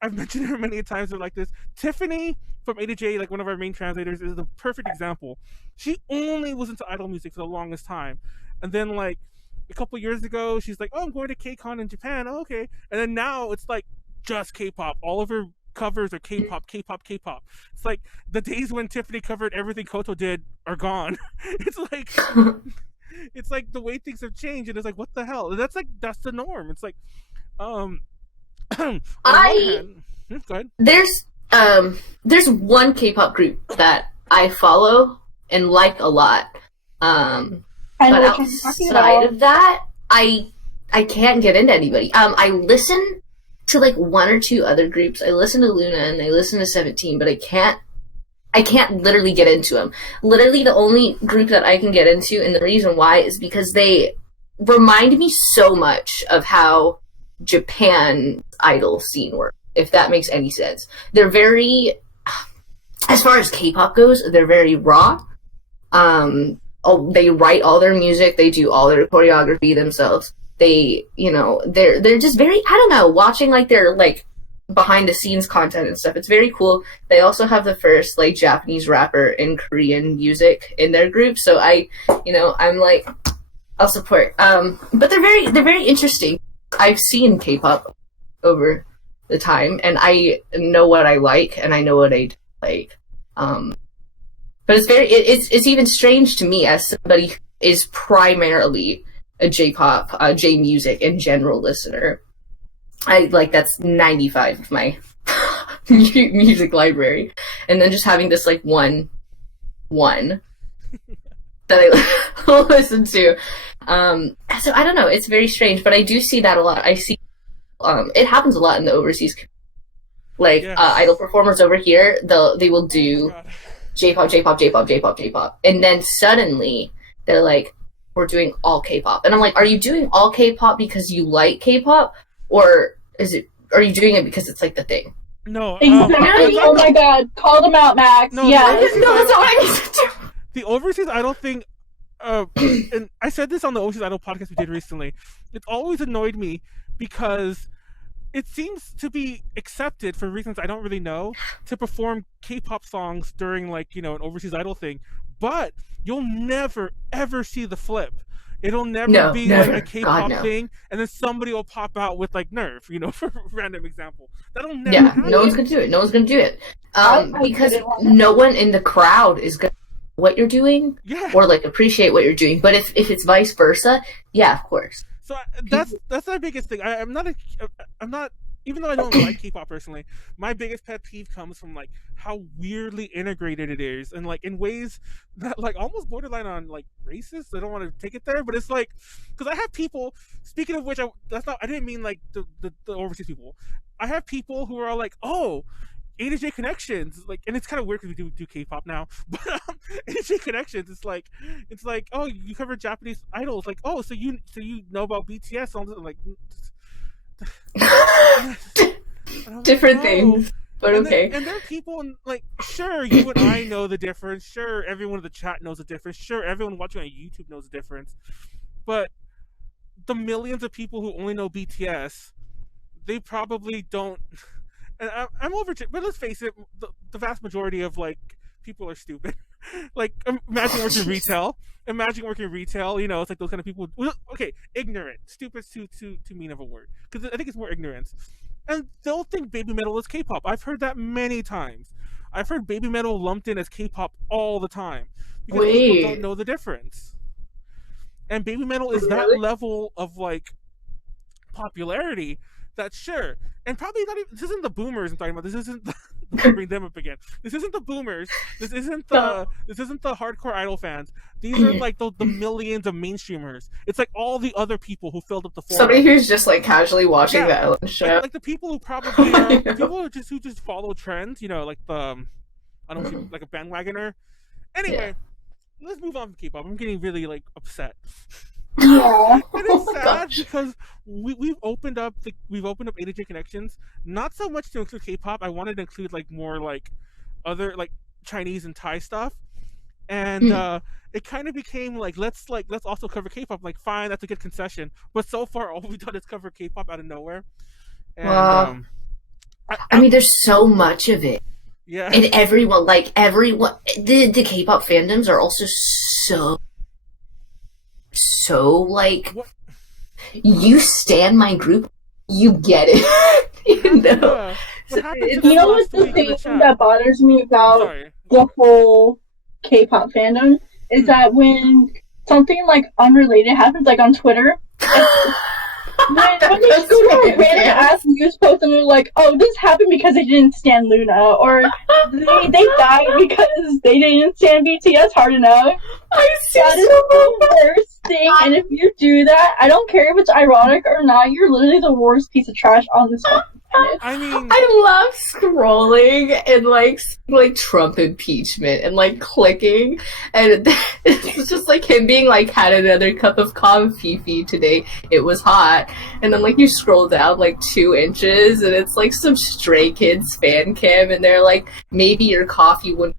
I've mentioned her many times. Like this, Tiffany from A to J, like one of our main translators, is the perfect example. She only was into idol music for the longest time, and then like a couple years ago, she's like, oh, I'm going to K-Con in Japan. Oh, okay, and then now it's like just K-pop. All of her covers are K-pop. It's like the days when Tiffany covered everything Koto did are gone. It's like the way things have changed, and it's like, what the hell? That's the norm. It's like, go ahead. There's one K-pop group that I follow and like a lot. But outside of that, I can't get into anybody. I listen to like one or two other groups. I listen to Luna and I listen to 17, but I can't literally get into them. Literally the only group that I can get into, and the reason why is because they remind me so much of how Japan idol scene works, if that makes any sense. They're very, as far as K-pop goes, they're very raw. They write all their music, they do all their choreography themselves. They're just very, I don't know, watching like their like behind the scenes content and stuff. It's very cool. They also have the first like Japanese rapper in Korean music in their group. So I'm like, I'll support. But they're very interesting. I've seen K-pop over the time, and I know what I like and I know what I don't like. But it's even strange to me as somebody who is primarily a J-pop, J music in general listener. That's 95 of my music library, and then just having this like one that I listen to. So I don't know. It's very strange, but I do see that a lot. I see it happens a lot in the overseas, like idol performers over here. They will do J-pop, and then suddenly they're like, we're doing all K-pop. And I'm like, are you doing all K-pop because you like K-pop, or are you doing it because it's like the thing? No. Exactly. Oh my god. Call them out, Max. No, yeah. No, that's not what I need to do. The overseas idol thing, and I said this on the overseas idol podcast we did recently. It's always annoyed me because it seems to be accepted for reasons I don't really know to perform K-pop songs during like, you know, an overseas idol thing, but you'll never ever see the flip. It'll never be never. like a K-pop God, no. thing, and then somebody will pop out with like Nerve, you know, for a random example. That'll never Yeah, happen. no one's gonna do it. No one's gonna do it. I Because didn't want no one in the crowd is gonna know what you're doing Yeah. or like appreciate what you're doing. But if it's vice versa, yeah, of course. So that's my biggest thing. I'm not even though I don't like K-pop personally, my biggest pet peeve comes from like how weirdly integrated it is, and like in ways that like almost borderline on like racist. I don't want to take it there, but it's like, because I have people. Speaking of which, I didn't mean like the overseas people. I have people who are like, oh, A to J Connections, like, and it's kind of weird because we do K-pop now, but A to J Connections, it's like, oh, you cover Japanese idols, like, oh, so you know about BTS, and like. Different know. things, but And okay. and there are people, like, sure, you and I know the difference. Sure, everyone in the chat knows the difference. Sure, everyone watching on YouTube knows the difference. But the millions of people who only know BTS, they probably don't. And I'm over it, but let's face it, the vast majority of like people are stupid. Like, imagine working retail. Imagine working retail. You know, it's like those kind of people. Okay, ignorant, stupid's too mean of a word, because I think it's more ignorance. And they'll think BABYMETAL is K-pop. I've heard that many times. I've heard BABYMETAL lumped in as K-pop all the time because people don't know the difference. And BABYMETAL is that level of like popularity that sure, and probably not even. This isn't the boomers I'm talking about. This isn't. I'll bring them up again. This isn't the boomers. This isn't the hardcore idol fans. These are like the millions of mainstreamers. It's like all the other people who filled up the forum. Somebody who's just like casually watching Yeah. the Ellen show. Like the people who probably are the people who just follow trends. You know, like the I don't know, like a bandwagoner. Anyway, let's move on to K-pop. I'm getting really like upset. Yeah. And it's Oh my sad gosh. because we've opened up A to J Connections, not so much to include K-pop. I wanted to include like more like other like Chinese and Thai stuff, and it kind of became like let's also cover K-pop. Like, fine, that's a good concession, but so far all we've done is cover K-pop out of nowhere. And Wow. I mean, there's so much of it, yeah, and everyone, the K-pop fandoms are also so like, What? you stan my group, you get it. You know. Yeah. What happened to You know last what's the week in thing the chat? that bothers me about Sorry. the whole K-pop fandom is that when something like unrelated happens, like on Twitter, when they just go to a random ass news post and they're like, "Oh, this happened because they didn't stand Luna," or they died because they didn't stand BTS hard enough. That is the worst thing. And if you do that, I don't care if it's ironic or not. You're literally the worst piece of trash on this fucking planet. I mean, I love scrolling and like Trump impeachment and like clicking, and it's just like him being like, had another cup of coffee today. It was hot, and then like you scroll down like 2 inches, and it's like some Stray Kids fan cam, and they're like, maybe your coffee wouldn't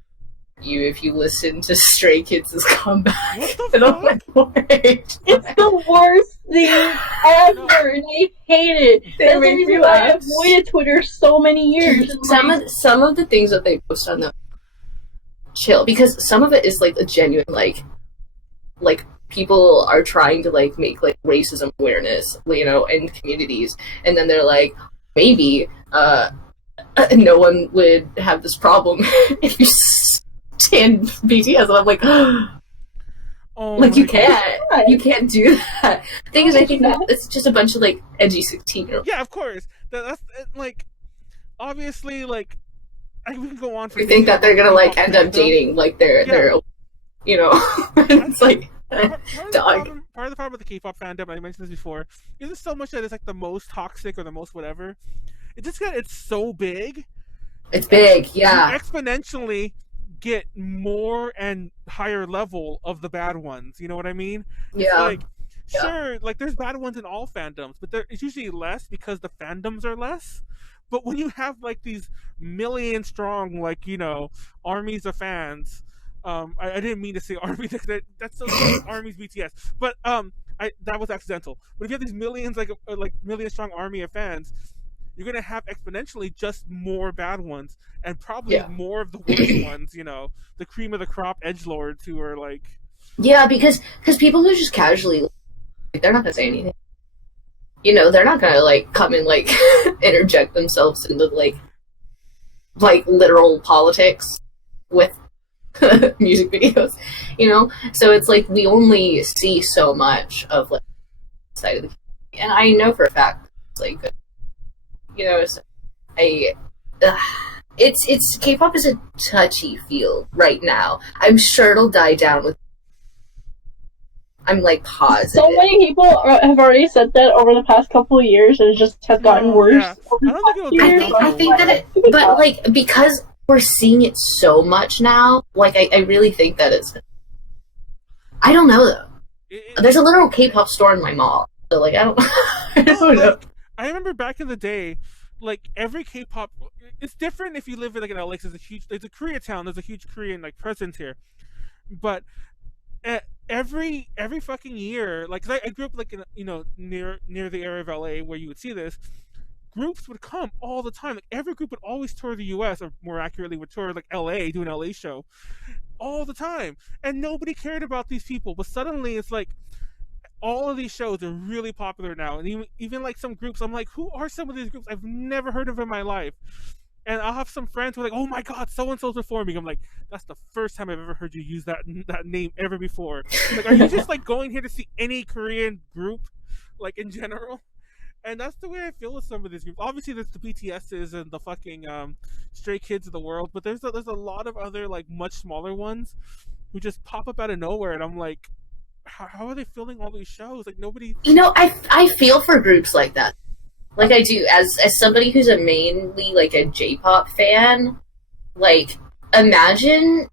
you if you listen to Stray Kids' comeback. What the And I'm like, wait. It's the worst thing ever, and I hate it. They That's the make me reason why I laugh. avoided Twitter so many years. And, Some of the things that they post on the chill, because some of it is like a genuine like people are trying to like make like racism awareness, you know, in communities, and then they're like, maybe no one would have this problem if you stand BTS, and I'm like, oh like my you God. can't do that. The thing is, I think that it's just a bunch of like edgy 16-year-olds. Yeah, of course. That's like obviously like we can go on for. You think that they're gonna like end up fandom. dating like their you know, it's like dog. Part of the problem with the K-pop fandom, I mentioned this before, is there's so much that is like the most toxic or the most whatever. It's so big. It's big, yeah. You exponentially get more and higher level of the bad ones. You know what I mean? It's Yeah. like, sure, like there's bad ones in all fandoms, but it's usually less because the fandoms are less. But when you have like these million strong, like, you know, armies of fans, I didn't mean to say army. That's so armies BTS, but that was accidental. But if you have these millions, like million strong army of fans, you're gonna have exponentially just more bad ones, and probably more of the worst ones. You know, the cream of the crop edgelords who are like. Yeah, because people who just casually, like, they're not gonna say anything. You know, they're not gonna like come and like interject themselves into like literal politics with music videos. You know, so it's like we only see so much of like side of the, and I know for a fact it's like, you know, so it's K-pop is a touchy field right now. I'm sure it'll die down with. I'm like positive. So many people have already said that over the past couple of years, and it just has gotten worse. Yeah. I think that but like because we're seeing it so much now, like I really think that it's. I don't know though. There's a literal K-pop store in my mall, so like I don't know. I remember back in the day, like every K-pop, it's different if you live in like an LA. There's a Koreatown. There's a huge Korean like presence here, but. Every fucking year, like, 'cause I grew up like in, you know, near the area of LA where you would see this, groups would come all the time. Like every group would always tour the US, or more accurately would tour like LA, do an LA show all the time, and nobody cared about these people. But suddenly it's like all of these shows are really popular now, and even like some groups, I'm like, who are some of these groups I've never heard of in my life? And I'll have some friends who are like, oh my god, so-and-so's performing. I'm like, that's the first time I've ever heard you use that name ever before. Like, are you just like going here to see any Korean group, like in general? And that's the way I feel with some of these groups. Obviously, there's the BTSs and the fucking Stray Kids of the world, but there's a lot of other like much smaller ones who just pop up out of nowhere, and I'm like, how are they filling all these shows? Like nobody. You know, I feel for groups like that. Like I do, as somebody who's a mainly like a JPop fan, like imagine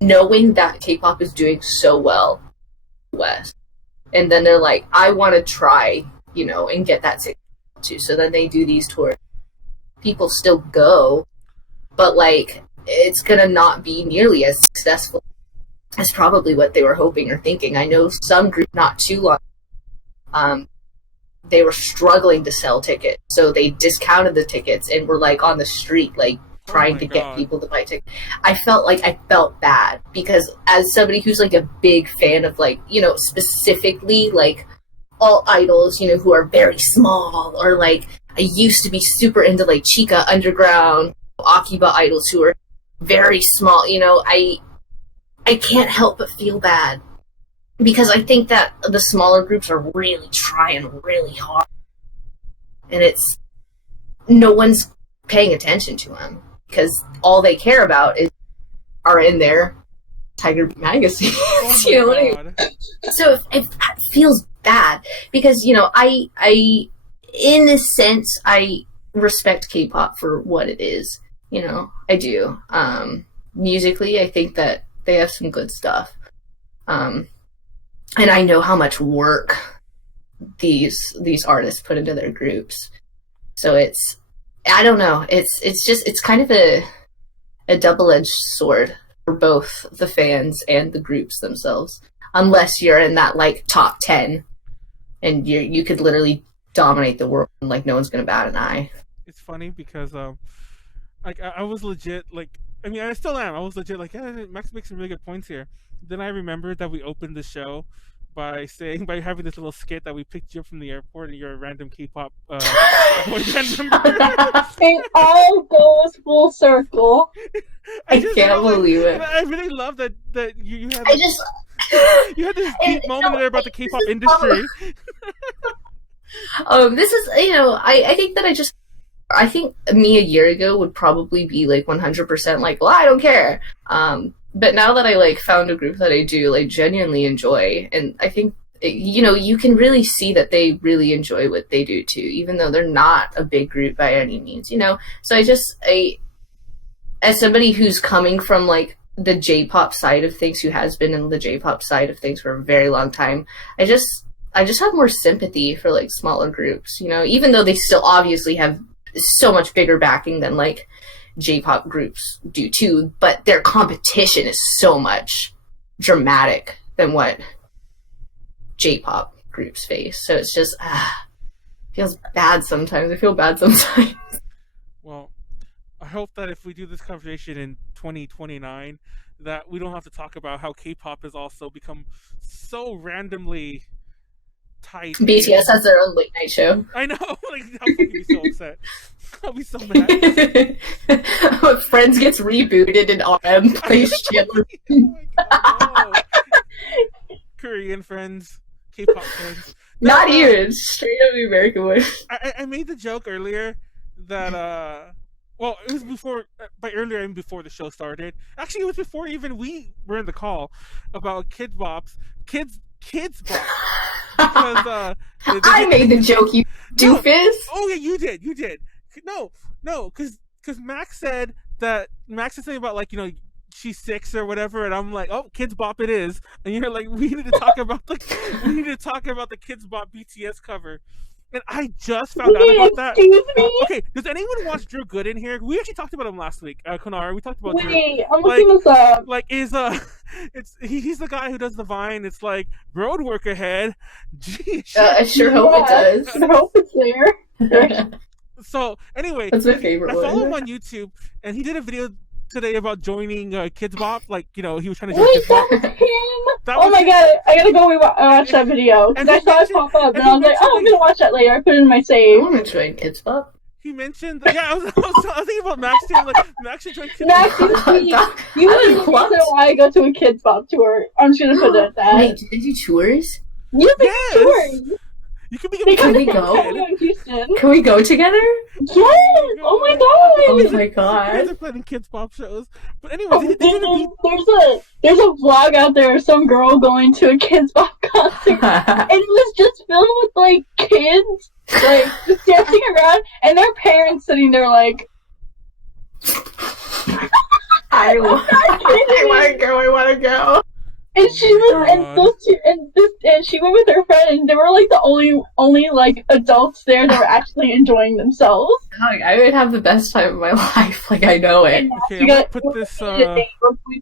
knowing that K-pop is doing so well in the West, and then they're like, I want to try, you know, and get that too. So then they do these tours. People still go, but like it's gonna not be nearly as successful as probably what they were hoping or thinking. I know some group not too long. They were struggling to sell tickets, so they discounted the tickets and were like on the street, like trying to get people to buy tickets. I felt bad because as somebody who's like a big fan of like, you know, specifically like all idols, you know, who are very small, or like I used to be super into like Chica Underground, Akiba idols who are very small, you know, I can't help but feel bad. Because I think that the smaller groups are really trying really hard. And it's... no one's paying attention to them. Because all they care about are in their Tiger Beat magazines. You know what I mean? So it feels bad. Because, you know, I in a sense, I respect K-pop for what it is. You know, I do. Musically, I think that they have some good stuff. And I know how much work these artists put into their groups. So it's, I don't know, it's kind of a double-edged sword for both the fans and the groups themselves. Unless you're in that like top 10 and you could literally dominate the world and like no one's gonna bat an eye. It's funny because like I was legit like, I mean I still am. I was legit like, yeah, Max makes some really good points here. Then I remembered that we opened the show by having this little skit that we picked you up from the airport and you're a random K-pop boy band member. It all goes full circle. I can't believe it. I really love that you had. You had this deep moment there about the K-pop industry. This is, you know, I think that I think me a year ago would probably be like 100% like, well, I don't care. But now that I like found a group that I do like genuinely enjoy, and I think, you know, you can really see that they really enjoy what they do too, even though they're not a big group by any means, you know. So as somebody who's coming from like the J-pop side of things, who has been in the J-pop side of things for a very long time, I just have more sympathy for like smaller groups, you know, even though they still obviously have so much bigger backing than like J-pop groups do too, but their competition is so much dramatic than what J-pop groups face. So it's just feels bad sometimes. I feel bad sometimes. Well, I hope that if we do this conversation in 2029, that we don't have to talk about how K-pop has also become so randomly tight. BTS has their own late night show. I know, like I'll fucking be so upset. I'll be so mad. Friends gets rebooted and RM plays Chandler. Oh my God, no. Korean friends, K-pop friends. Not even straight up American one. I made the joke earlier that well, it was before, by earlier and before the show started. Actually, it was before even we were in the call about Kidz Bop. Because I made the joke, you doofus. Oh yeah, you did. No, because Max said something about like, you know, she's 6 or whatever, and I'm like, oh, Kidz Bop it is, and you're like, we need to talk about the Kidz Bop BTS cover. And I just found out about that. Excuse me? Okay, does anyone watch Drew Good in here? We actually talked about him last week. Konaru, we talked about Drew. Wait, I'm looking this up. Like, he's the guy who does the Vine. It's like, road work ahead. Gee, I sure hope it does. I hope it's there. So, anyway, that's my favorite I one. follow him on YouTube, and he did a video today about joining Kidz Bop. Like, you know, he was trying to join Kidz Bop. Wait, that's him? That Oh was my him. god, I gotta go watch that video. And Because I saw it pop up, and I was like, oh, I'm gonna watch that later. I put it in my I save. want to join Kidz Bop. He mentioned, yeah, I was thinking about Max too. Like, Max should join Kidz Max, Bop. you I would be was the what? reason why I go to a Kidz Bop tour. I'm just gonna put it at that. Wait, do they do tours? You think Yes! tours? You could be They a come we to go? Ontario and Houston. Can we go together? Yes! Oh my god! Oh my You guys god. are planning Kidz Bop shows. But anyway, they did a beat. There's a vlog out there of some girl going to a Kidz Bop concert, and it was just filled with like kids, like just dancing around, and their parents sitting there like, I want to go. and she was, and those two, and she went with her friend, and they were like the only like adults there that were actually enjoying themselves. I would have the best time of my life. Like, I know it. Okay, I'm gonna put this. We're going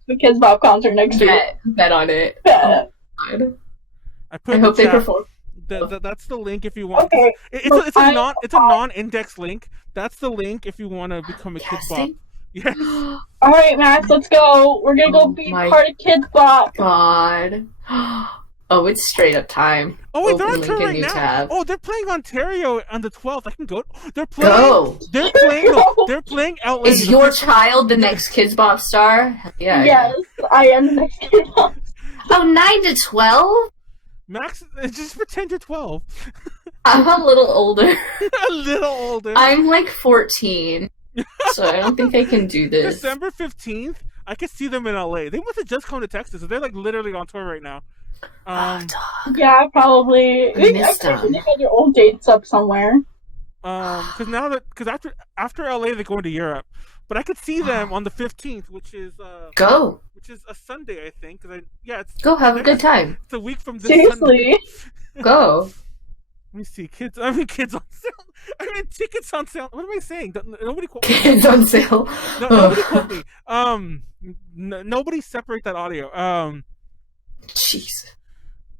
to a Kidz Bop concert next week. Bet on it. Yeah. Oh, God. I I hope they chat. perform. That's the link if you want. Okay. It's a non-index link. That's the link if you want to become a Kidz Bop. Casting? Yes. All right, Max, let's go. We're gonna go be my part of Kidz Bop. God. Oh, it's straight up time. Oh wait, they're on Open tour link in right new now. tab. Oh, they're playing Ontario on the 12th. I can go. They're playing. Go. They're playing Outland. Is your child the next Kidz Bop star? Hell yeah. Yes, I am the next Kidz Bop. Oh, 9 to 12? Max? Just pretend you're 12. I'm a little older. A little older. I'm like 14. So I don't think I can do this. December 15th. I could see them in LA. They must have just come to Texas. So they're like literally on tour right now. Oh, dog. Yeah, probably. I I missed think them. they got their old dates up somewhere. Because after LA they go into Europe, but I could see them on the 15th, which is Go. which is a Sunday, I think. It's Go have a good time. it's a week from this Sunday. Seriously. Go. Let me see, kids on sale. Tickets on sale. What am I saying? Nobody quote me. Kids on sale. No, nobody quote me. Nobody separate that audio. Jeez.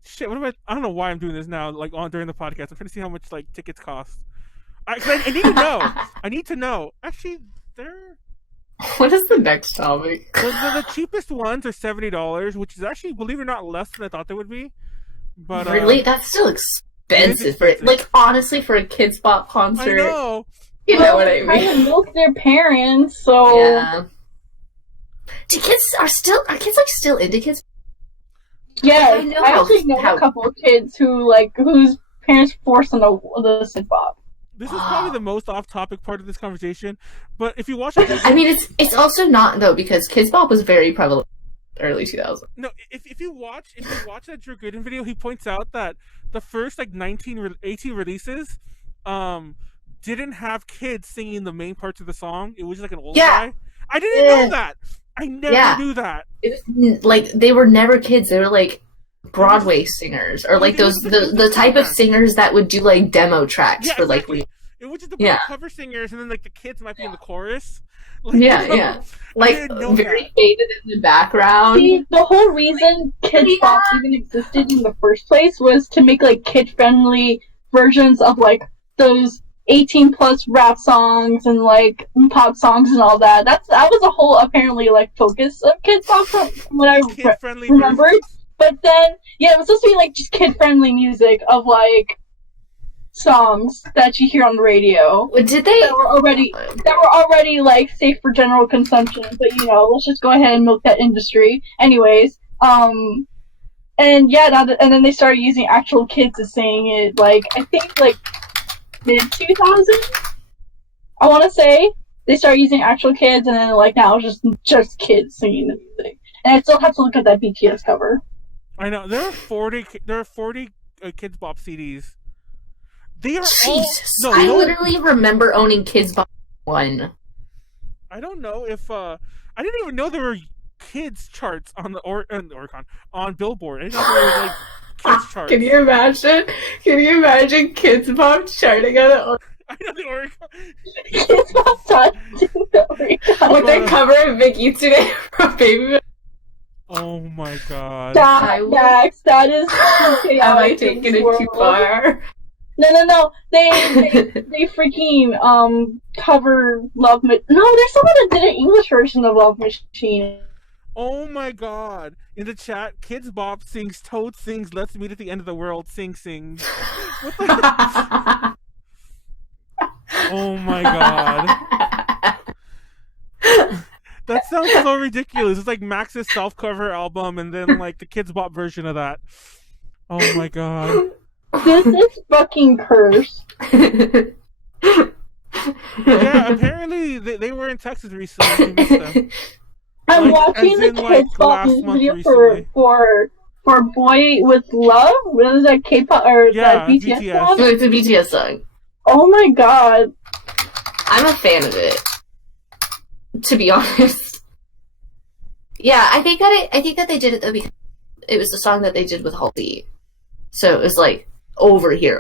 Shit. What am I? I don't know why I'm doing this now. Like during the podcast, I'm trying to see how much like tickets cost. I need to know. I need to know. Actually, they're What is the next topic? the cheapest ones are $70, which is actually, believe it or not, less than I thought they would be. But Really? That's still expensive. expensive. Like, honestly, for a Kidz Bop I concert. know. You know what I Trying to mean? milk their parents, so Yeah. Do kids are kids like still into Kidz? yes, I know I actually know how- a couple of kids whose parents forced them to the Kidz Bop. This is probably the most off-topic part of this conversation. But if you watch I mean, it's also not though, because Kidz Bop was very prevalent early 2000s. no, if you watch that Drew Gooden video, he points out that the first like 18 releases, didn't have kids singing the main parts of the song. It was just like an old Yeah. guy. I didn't know that. I never knew that. It was, like, they were never kids. They were like Broadway singers, or like those the type of singers that would do like demo tracks for exactly. like. It was just the cover singers, and then like the kids might be in the chorus. Like, like very faded in the background. See, the whole reason Kidz Bop even existed in the first place was to make like kid-friendly versions of like those 18+ rap songs and like pop songs and all that. That was a whole apparently like focus of Kidz Bop from what I remember. But then it was supposed to be like just kid-friendly music of like songs that you hear on the radio. Did they that were already like safe for general consumption? But let's just go ahead and milk that industry. Anyways, and then they started using actual kids to sing it. Like I think like mid-2000s. I want to say they started using actual kids, and then like now it's just kids singing the music. And I still have to look at that BTS cover. I know there are 40 Kidz Bop CDs. They are Jesus. I literally remember owning Kidz Bop 1. I don't know if I didn't even know there were kids charts on the Oricon on Billboard. I didn't know there were like kids charts. Can you imagine? Kidz Bop charting on the Oricon? I know the Oricon. Kidz Bop charting the Oricon. With their cover of Vicky today from BABYMETAL. Oh my god. Max, that is am I taking it too far? No. They freaking cover Love Machine. No, there's someone that did an English version of Love Machine. Oh my god. In the chat, Kidz Bop sings Toad sings Let's Meet at the End of the World sing. What the Oh my god. That sounds so ridiculous. It's like Max's self-cover album and then like the Kidz Bop version of that. Oh my god. This is fucking cursed. Yeah, apparently they were in Texas recently. We missed them. I'm watching the Kidz Bop video for Boy with Love. What is that, KPop or that BTS song? It's a BTS song. Oh my god. I'm a fan of it. To be honest. Yeah, I think that they did it though because it was the song that they did with Halsey. So it was like over here.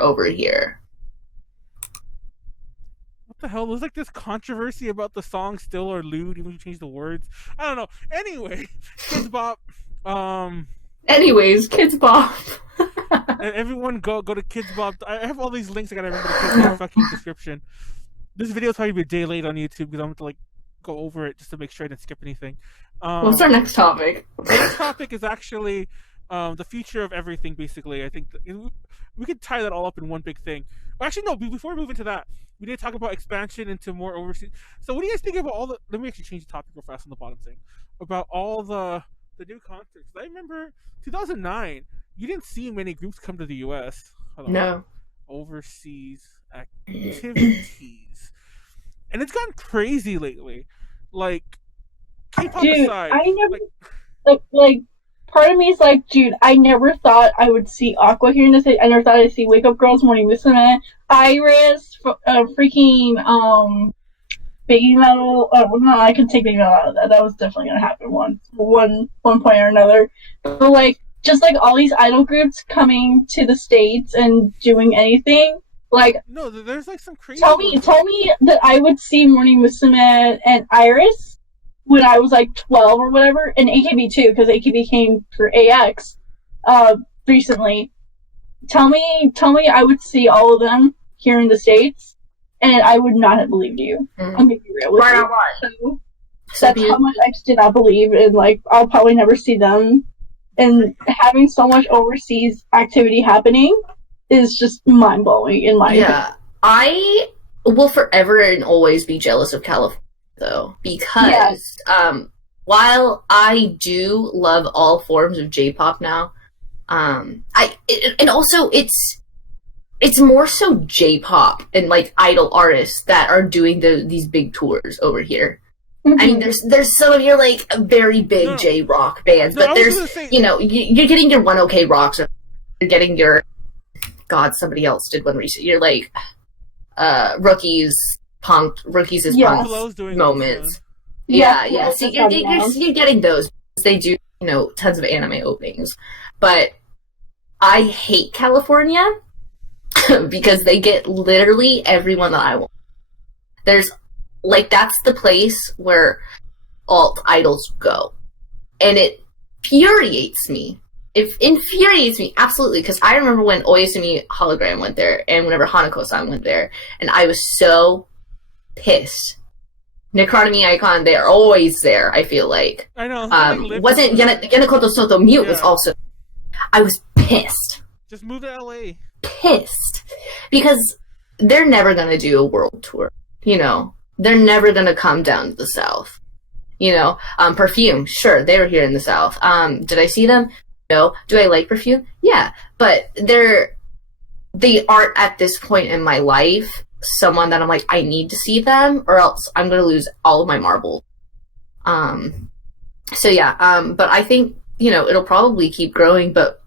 What the hell? There's like this controversy about the song still or lewd, even if you change the words. I don't know. Anyway, Kidz Bop. Anyways, Kidz Bop. And everyone go to Kidz Bop. I have all these links I gotta remember the Kidz Bop fucking description. This video is probably be a day late on YouTube because I'm going to like go over it just to make sure I didn't skip anything. What's our next topic? The next topic is actually the future of everything, basically. I think we could tie that all up in one big thing. Well, actually, no, before we move into that, we need to talk about expansion into more overseas. So what do you guys think about all the... Let me actually change the topic real fast on the bottom thing. About all the new concerts. I remember 2009, you didn't see many groups come to the U.S. No. Overseas activities. And it's gotten crazy lately. Like, K-pop aside. I never... Like, part of me is like, dude, I never thought I would see Aqua here in the city. I never thought I'd see Wake Up Girls, Morning Musume, Iris, freaking, BABYMETAL. Oh, no, I can take BABYMETAL out of that. That was definitely gonna happen one point or another. But, like, just, like, all these idol groups coming to the States and doing anything, like... No, there's, like, some crazy... Tell me that I would see Morning Musume and Iris when I was like 12 or whatever, and AKB too, because AKB came for AX recently. Tell me I would see all of them here in the States, and I would not have believed you. I'm gonna be real with you. So that's how much I just did not believe, and like I'll probably never see them. And having so much overseas activity happening is just mind blowing in my opinion. I will forever and always be jealous of California. Though, because while I do love all forms of J-pop now, and also it's more so J-pop and like idol artists that are doing these big tours over here. Mm-hmm. I mean, there's some of your like very big J-rock bands, but there's you're getting your One OK Rocks, or you're getting your somebody else did one recently. You're like Rookies is punk moments. Yeah. See, you're getting those. They do, tons of anime openings. But I hate California because they get literally everyone that I want. There's, that's the place where alt idols go. And it infuriates me. It infuriates me, absolutely, because I remember when Oyasumi Hologram went there, and whenever Hanako-san went there, and I was so pissed. Necronomy Icon, they're always there, I feel like. I know. Wasn't Yanakoto Soto Mute was also... I was pissed. Just move to LA. Pissed. Because they're never going to do a world tour, They're never going to come down to the South. Perfume, sure, they were here in the South. Did I see them? No. Do I like Perfume? Yeah. But they aren't at this point in my life someone that I'm like, I need to see them or else I'm going to lose all of my marbles. But I think, it'll probably keep growing, but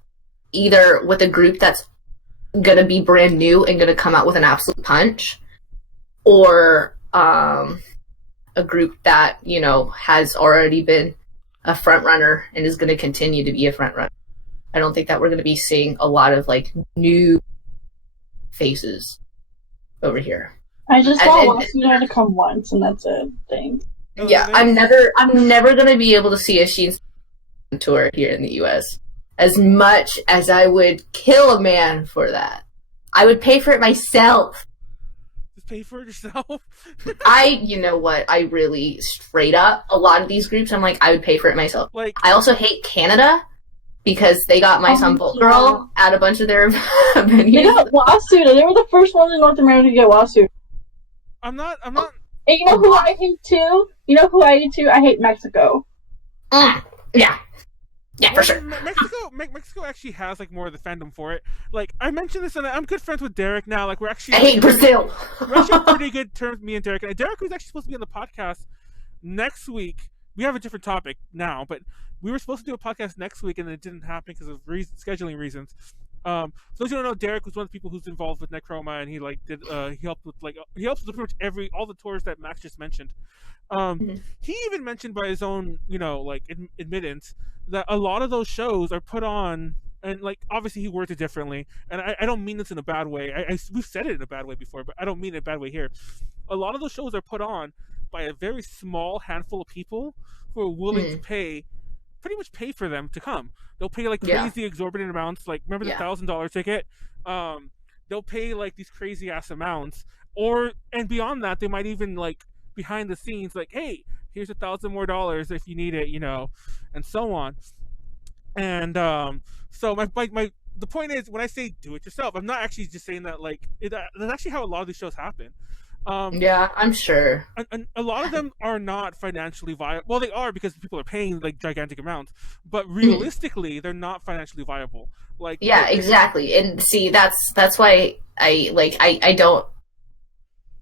either with a group that's going to be brand new and going to come out with an absolute punch, or a group that, has already been a front runner and is going to continue to be a front runner. I don't think that we're going to be seeing a lot of new faces over here. I just want Wasuda to come once, and that's a thing. Yeah, I'm never going to be able to see a Sheen tour here in the U.S. As much as I would kill a man for that, I would pay for it myself. Pay for it yourself. You know what? I really straight up a lot of these groups. I'm like, I would pay for it myself. I also hate Canada because they got my son Bolt Girl at a bunch of their venues. They got Wasuda. They were the first ones in North America to get Wasuda. I'm not. And you know who I hate too? I hate Mexico. Yeah. Yeah, for sure. Mexico actually has more of the fandom for it. I mentioned this, and I'm good friends with Derek now. We're actually. I hate Brazil. We're actually on pretty good terms, me and Derek. And Derek was actually supposed to be on the podcast next week. We have a different topic now, but we were supposed to do a podcast next week, and it didn't happen because of scheduling reasons. So those who don't know, Derek was one of the people who's involved with Necroma, and he he helped with he helps with pretty much all the tours that Max just mentioned. He even mentioned by his own admittance that a lot of those shows are put on, and obviously he words it differently, and I don't mean this in a bad way. We've said it in a bad way before, but I don't mean it in a bad way here. A lot of those shows are put on by a very small handful of people who are willing to pretty much pay for them to come. They'll pay crazy exorbitant amounts, remember the $1,000 ticket? They'll pay these crazy ass amounts, and beyond that, they might even behind the scenes hey, here's $1,000 more if you need it, and so on. And so the point is, when I say do it yourself, I'm not actually just saying that that's actually how a lot of these shows happen. Yeah, I'm sure. And a lot of them are not financially viable. Well, they are because people are paying gigantic amounts, but realistically, they're not financially viable. Yeah, exactly. And see, that's why I don't.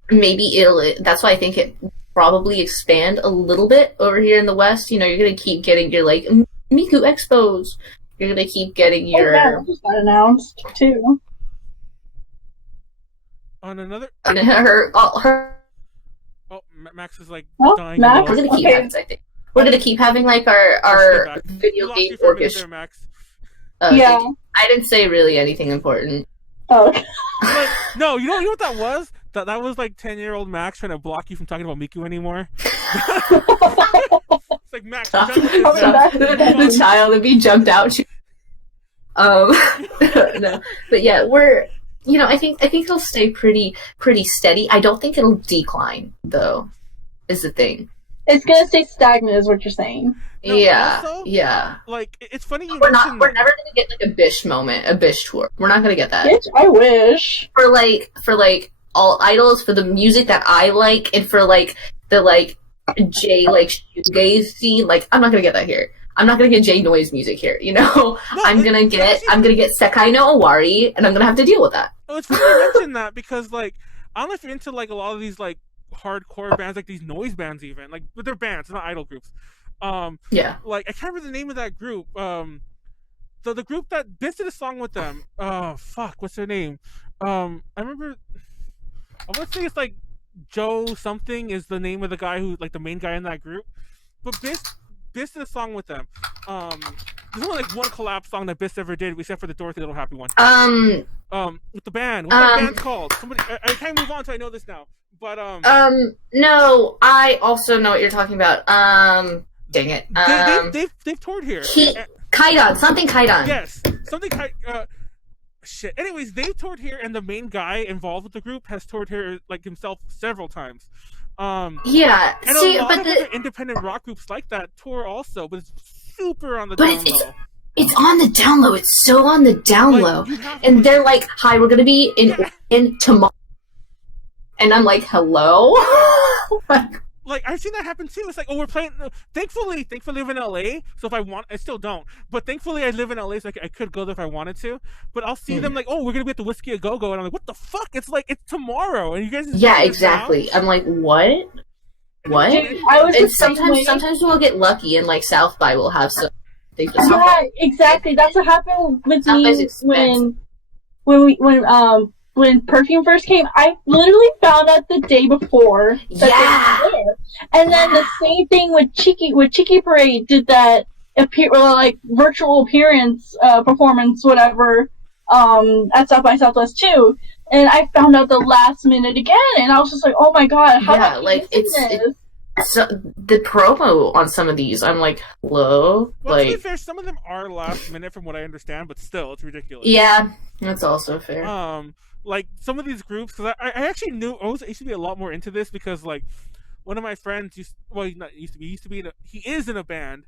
Maybe that's why I think it probably expand a little bit over here in the West. You're gonna keep getting your Miku Expos. You're gonna keep getting your. That just got announced too. On another. Her. Oh, Max is dying. Max? We're gonna keep having. I think we're gonna keep having our video game orchestra. Max. Yeah. I didn't say really anything important. Oh. Okay. No, you know what that was? That was 10-year-old Max trying to block you from talking about Miku anymore. It's Max. The child if he jumped out. No, but yeah, we're. I think it'll stay pretty steady. I don't think it'll decline though. Is the thing. It's gonna stay stagnant, is what you're saying. No, yeah, also, yeah. It's funny you We're never gonna get a Bish moment, a Bish tour. We're not gonna get that. Bitch, I wish. For all idols, for the music that I like, and for the J shoegaze scene. I'm not gonna get that here. I'm not gonna get J noise music here. No, I'm gonna get Sekai no Owari, and I'm gonna have to deal with that. Oh, it's funny you mention that because I don't know if you're into a lot of these hardcore bands, these noise bands even, but they're bands, not idol groups. Yeah. I can't remember the name of that group. The group that Biss did a song with them. Oh fuck, what's their name? I remember. I want to say it's Joe something is the name of the guy who like the main guy in that group. But Bis did a song with them. There's only like one collab song that Bis ever did, except for the Dorothy Little Happy one. With the band. What's that band called? Somebody. I can't move on, so I know this now. But no, I also know what you're talking about. Dang it. They've toured here. Kaidan, something Kaidan. Yes, something shit. Anyways, they've toured here, and the main guy involved with the group has toured here like himself several times. Yeah. And see, a lot but of other independent rock groups like that tour also, but it's super on the down low. It's on the down low. It's so on the down low. And they're like, hi, we're going to be in tomorrow. And I'm like, hello? Like, I've seen that happen too. It's like, oh, we're playing. Thankfully, I live in LA. So if I want, I still don't. But thankfully, I live in LA, so I could go there if I wanted to. But I'll see them like, oh, we're going to be at the Whiskey A Go Go. And I'm like, what the fuck? It's like, it's tomorrow. And you guys. Yeah, exactly. I'm like, what? What? And sometimes we'll get lucky, and like South by will have some. Yeah, exactly. That's what happened with me when Perfume first came. I literally found out the day before that they were there. And then the same thing with Cheeky Parade did that virtual appearance performance whatever at South by Southwest too. And I found out the last minute again, and I was just like, oh my god, how yeah, like so the promo on some of these, I'm like, hello? Well, like, to be fair, some of them are last minute from what I understand, but still, it's ridiculous. Yeah, that's also fair. Like, some of these groups, because I actually knew, I used to be a lot more into this, because, like, one of my friends he is in a band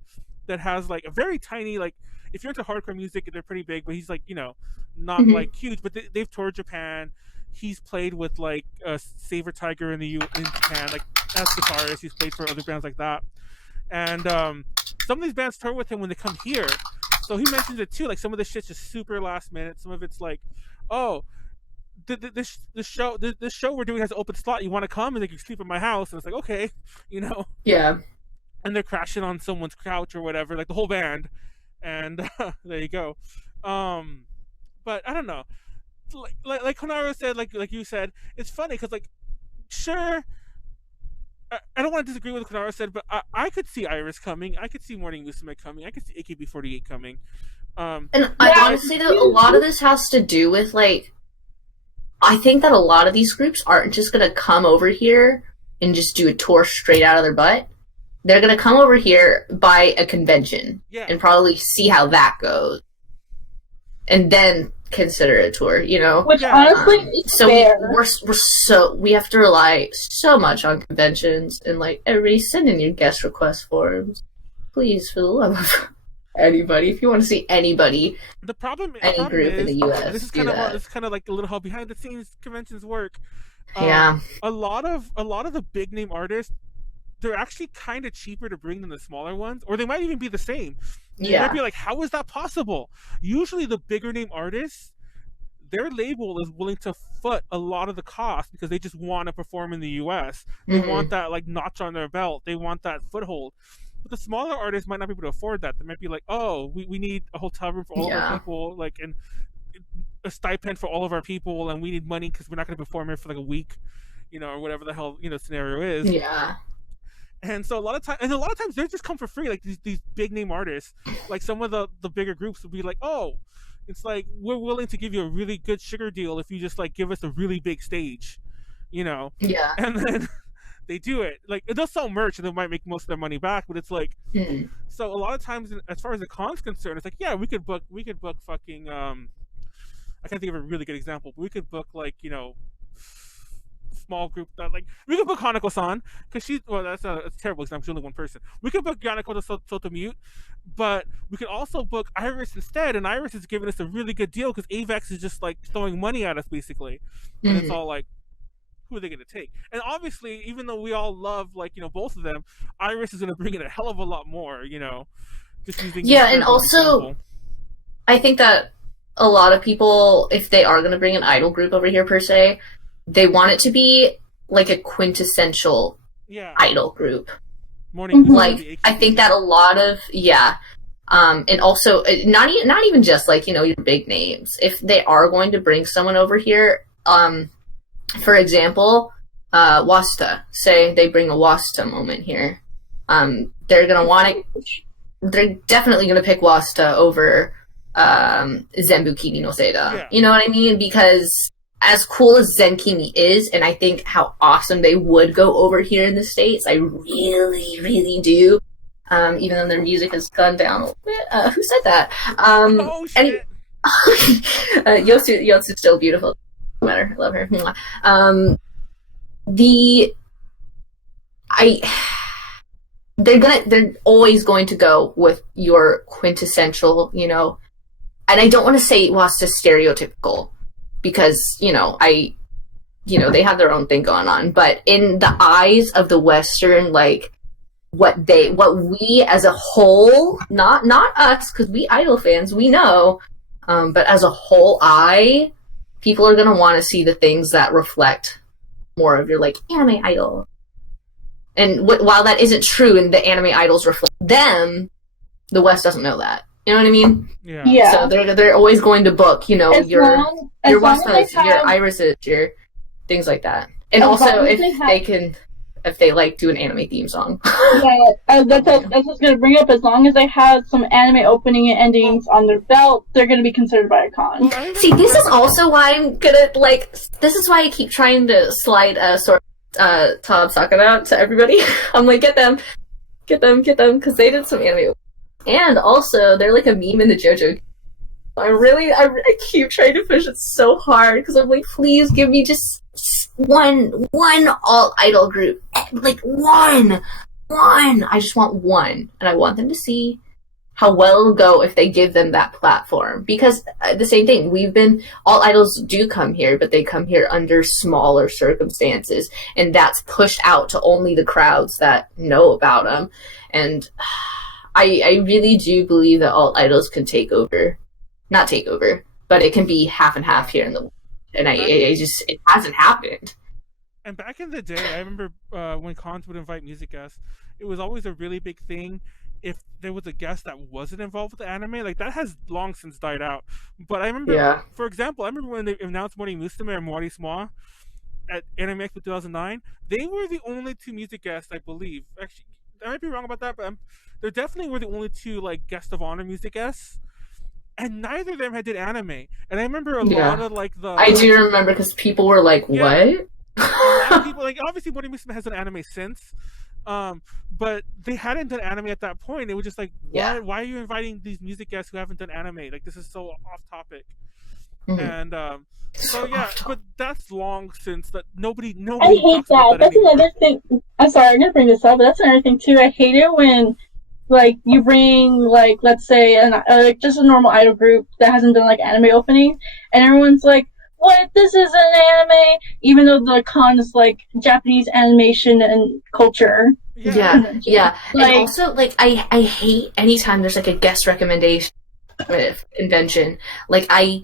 that has, like, a very tiny, like, if you're into hardcore music, they're pretty big, but he's, like, you know, not, like, huge, but they've toured Japan. He's played with, like, Saber Tiger in Japan, like, as guitarist. He's played for other bands like that. And some of these bands tour with him when they come here. So he mentions it too. Like, some of the shit's just super last minute. Some of it's like, oh, this show we're doing has an open slot. You want to come? And they can sleep at my house. And it's like, okay, you know. Yeah. And they're crashing on someone's couch or whatever, like the whole band. And there you go. But I don't know. Like Konaru said, like you said, it's funny because, like, sure, I don't want to disagree with what Konaru said, but I could see Iris coming. I could see Morning Musume coming. I could see AKB48 coming. And I honestly, though, a lot of this has to do with, like, I think that a lot of these groups aren't just going to come over here and just do a tour straight out of their butt. They're going to come over here, buy a convention, and probably see how that goes. And then consider a tour, you know? Which honestly is fair. We have to rely so much on conventions, and like, everybody send in your guest request forms. Please, for the love of anybody, if you want to see any group in the US, this is kind of like a little how behind the scenes conventions work. Yeah. A lot of the big name artists, they're actually kind of cheaper to bring than the smaller ones, or they might even be the same. You might be like, how is that possible? Usually the bigger name artists, their label is willing to foot a lot of the cost because they just want to perform in the US. They want that, like, notch on their belt. They want that foothold. But the smaller artists might not be able to afford that. They might be like, oh, we need a hotel room for all of our people, like, and a stipend for all of our people, and we need money because we're not going to perform here for like a week, you know, or whatever the hell, you know, scenario is. Yeah. And so a lot of times they just come for free. Like these big name artists, like some of the bigger groups will be like, oh, it's like, we're willing to give you a really good sugar deal if you just like give us a really big stage, you know? Yeah. And then they do it. Like, they'll sell merch and they might make most of their money back, but it's like, so a lot of times, as far as the con's concerned, it's like, yeah, we could book fucking, I can't think of a really good example, but we could book, like, you know, small group that, like, we could book Hanako-san because that's a terrible example. She's only one person. We could book Yanako to Sotomute, but we could also book Iris instead, and Iris is giving us a really good deal because Avex is just like throwing money at us basically, and it's all like, who are they going to take? And obviously, even though we all love, like, you know, both of them, Iris is going to bring in a hell of a lot more, you know, just using and also example. I think that a lot of people, if they are going to bring an idol group over here per se, they want it to be like a quintessential idol group. Like, I think that a lot of and also not even just like, you know, your big names. If they are going to bring someone over here, for example, Wasta. Say they bring a Wasta moment here. They're gonna want to. They're definitely gonna pick Wasta over Zenbukimi no Seda. Yeah. You know what I mean? Because as cool as Zenkimi is, and I think how awesome they would go over here in the States, I really, really do. Even though their music has gone down a little bit. Who said that? Oh shit! Yosu's still beautiful. No matter, I love her. They're always going to go with your quintessential, you know, and I don't want to say Wasta stereotypical because, you know, they have their own thing going on, but in the eyes of the Western, like, what we as a whole, not us, because we idol fans, we know, but as a whole people are going to want to see the things that reflect more of your, like, anime idol. And while that isn't true and the anime idols reflect them, the West doesn't know that. You know what I mean? Yeah. So they're always going to book, you know, your Waspas, your Irises, your things like that. And also if they like do an anime theme song. Yeah, that's what I was going to bring up. As long as they have some anime opening and endings on their belt, they're going to be considered by a con. See, this is also why I'm gonna, like, this is why I keep trying to slide Tob Sakura to everybody. I'm like, get them, because they did some anime. And also, they're like a meme in the JoJo. I keep trying to push it so hard, because I'm like, please give me just one alt idol group. Like, one! I just want one. And I want them to see how well it'll go if they give them that platform. Because the same thing, all idols do come here, but they come here under smaller circumstances. And that's pushed out to only the crowds that know about them. And I really do believe that all idols can not take over, but it can be half and half here in the world. And it hasn't happened. And back in the day, I remember when cons would invite music guests, it was always a really big thing if there was a guest that wasn't involved with the anime. Like, that has long since died out. But I remember, for example, when they announced Mori Musume and Mori Sma at Anime Expo 2009, they were the only two music guests, I believe. Actually, I might be wrong about that, but they definitely were the only two, like, guest of honor music guests. And neither of them had did anime. And I remember a lot of, like, I do remember, because people were like, what? A lot of people, like, obviously Mori Musume has done anime since, but they hadn't done anime at that point. It was just like, why are you inviting these music guests who haven't done anime? Like, this is so off topic. And but that's long since that nobody I hate that. That's anymore. Another thing. I'm sorry, I'm gonna bring this up, but that's another thing too. I hate it when, like, you bring, like, let's say just a normal idol group that hasn't done, like, anime opening, and everyone's like, what, this is an anime, even though the con is, like, Japanese animation and culture. Yeah. Like, and also, like, I hate anytime there's, like, a guest recommendation convention. Like, I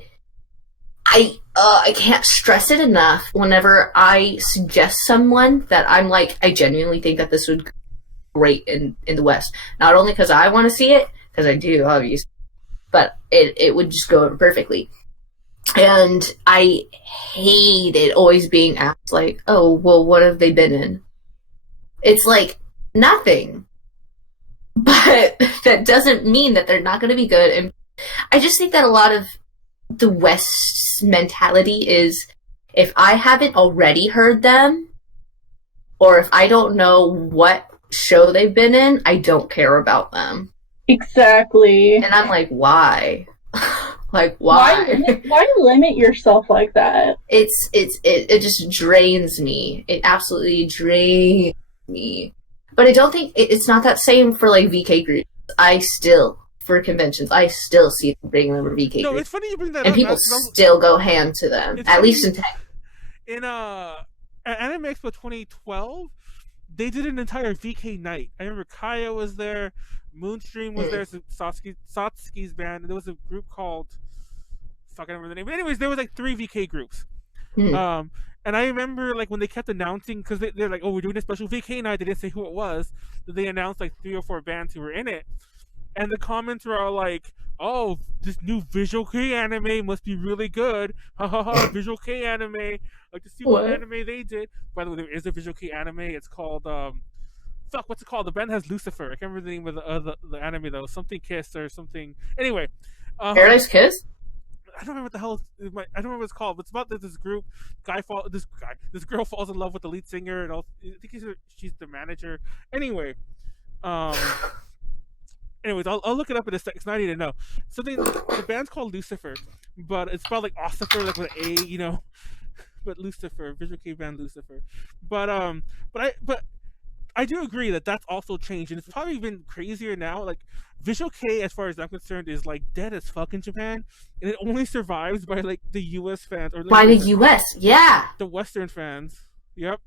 can't stress it enough whenever I suggest someone that I'm like, I genuinely think that this would go great in the West. Not only because I want to see it, because I do, obviously, but it would just go over perfectly. And I hate it always being asked, like, oh, well, what have they been in? It's like, nothing. But that doesn't mean that they're not going to be good. And I just think that a lot of the West's mentality is, if I haven't already heard them, or if I don't know what show they've been in, I don't care about them. Exactly. And I'm like, why? Like, why? Why limit yourself like that? It just drains me. It absolutely drains me. But I don't think it's not that same for, like, VK groups. For conventions, I still see them bringing over VK groups. No, it's funny you bring that up. And people still go ham to them, at least in tech. In at Anime Expo 2012, they did an entire VK night. I remember Kaya was there, Moonstream was there, Satsuki's band, and there was a group called, I don't remember the name. But anyways, there was like 3 VK groups. And I remember, like, when they kept announcing, because they're like, oh, we're doing a special VK night. They didn't say who it was. But they announced like 3 or 4 bands who were in it. and the comments were all like, "Oh, this new Visual K anime must be really good. Ha ha ha! Visual K anime. Like to see what anime they did." By the way, there is a Visual K anime. It's called what's it called? The band has Lucifer. I can't remember the name of the anime though. Something Kiss or something. Anyway, Paradise Kiss. I don't remember what the hell. I don't remember what it's called. But it's about this group. This girl falls in love with the lead singer, and I think she's the manager. Anyway, anyways, I'll look it up in a sec. It's not need to know. Something. The band's called Lucifer, but it's spelled like Ossifer, like with an A, you know. But Lucifer, Visual K band Lucifer. But I do agree that that's also changed, and it's probably even crazier now. Like Visual K, as far as I'm concerned, is like dead as fuck in Japan, and it only survives by like the U.S. fans or like, by the U.S. Yeah, the Western fans. Yep.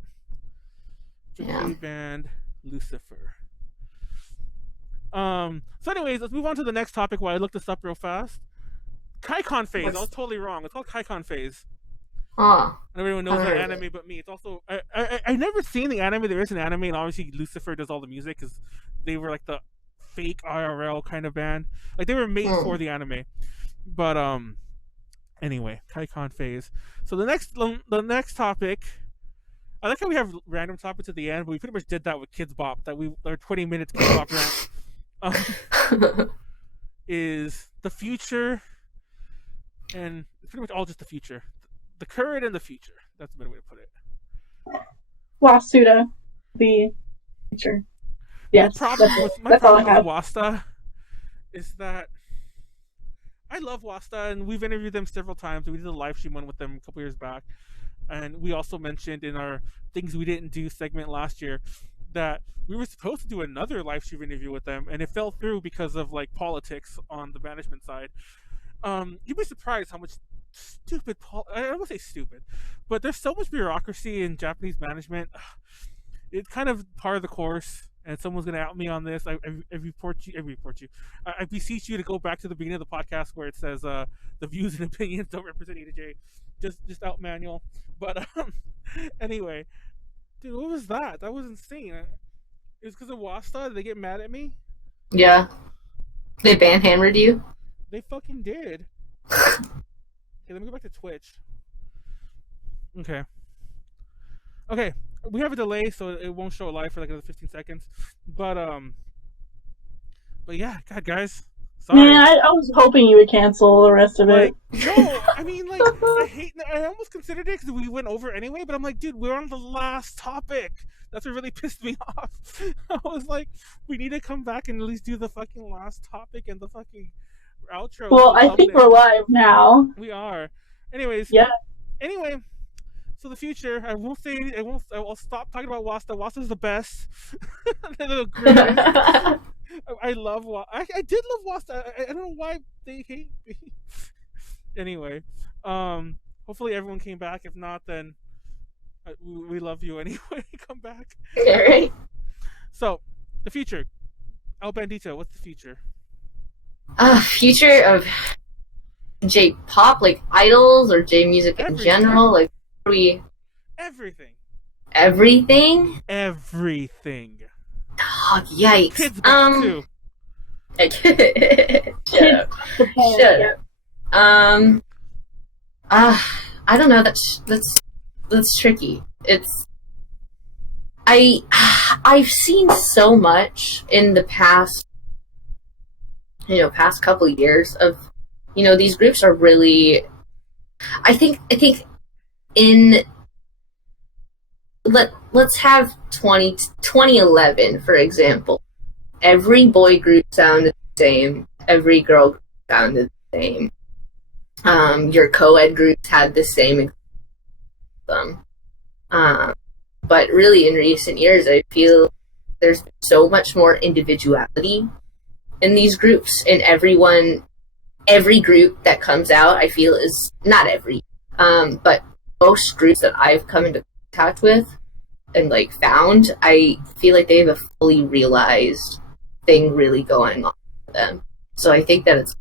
Visual K band Lucifer. So anyways, let's move on to the next topic while I look this up real fast. Kaikon phase. I was totally wrong. It's called Kaikon phase. Huh. Everyone knows that anime but me. It's also I never seen the anime. There is an anime, and obviously Lucifer does all the music because they were like the fake IRL kind of band. Like they were made for the anime. But anyway, Kaikon phase. So the next topic. I like how we have random topics at the end, but we pretty much did that with Kidz Bop. Our 20 minutes Kidz Bop rant is the future, and it's pretty much all just the future. The current and the future. That's a better way to put it. Wasuda, the future. Yes, my problem with Wasta is that I love Wasta, and we've interviewed them several times. We did a live stream one with them a couple years back, and we also mentioned in our Things We Didn't Do segment last year that we were supposed to do another live stream interview with them, and it fell through because of like politics on the management side. You'd be surprised how much stupid I don't want to say stupid, but there's so much bureaucracy in Japanese management. It's kind of part of the course, and someone's gonna out me on this. I report you. I beseech you to go back to the beginning of the podcast where it says the views and opinions don't represent EJ. Just out Manuel. But anyway, dude, what was that? That was insane. It was because of Wasta. Did they get mad at me? Yeah. They banhammered you? They fucking did. Okay, let me go back to Twitch. Okay, we have a delay, so it won't show live for like another 15 seconds. But yeah, God, guys, sorry. Man, I was hoping you would cancel the rest of it. No, I mean, like, I almost considered it because we went over anyway. But I'm like, dude, we're on the last topic. That's what really pissed me off. I was like, we need to come back and at least do the fucking last topic and the fucking outro. Well, I think we're live now. We are. Anyways. Yeah. Anyway, so the future. I'll stop talking about Wasta. Wasta's the best. I love Wasta. I did love Wasta. I don't know why they hate me. Anyway, hopefully everyone came back. If not, then we love you anyway. Come back. All right. So, the future. El Bandito, what's the future? Future of J-pop, like idols, or J-music in general? Like, Everything. Everything? Everything. Oh, yikes. Kidz Bop too. Shut up. I don't know. That's tricky. I've seen so much in the past couple of years of, these groups are really, I think let's have 2011, for example. Every boy group sounded the same. Every girl group sounded the same. Your co-ed groups had the same. But really, in recent years, I feel there's so much more individuality in these groups, and every group that comes out, I feel, is not every, but most groups that I've come into contact with and found, I feel like they have a fully realized thing really going on for them. So I think that it's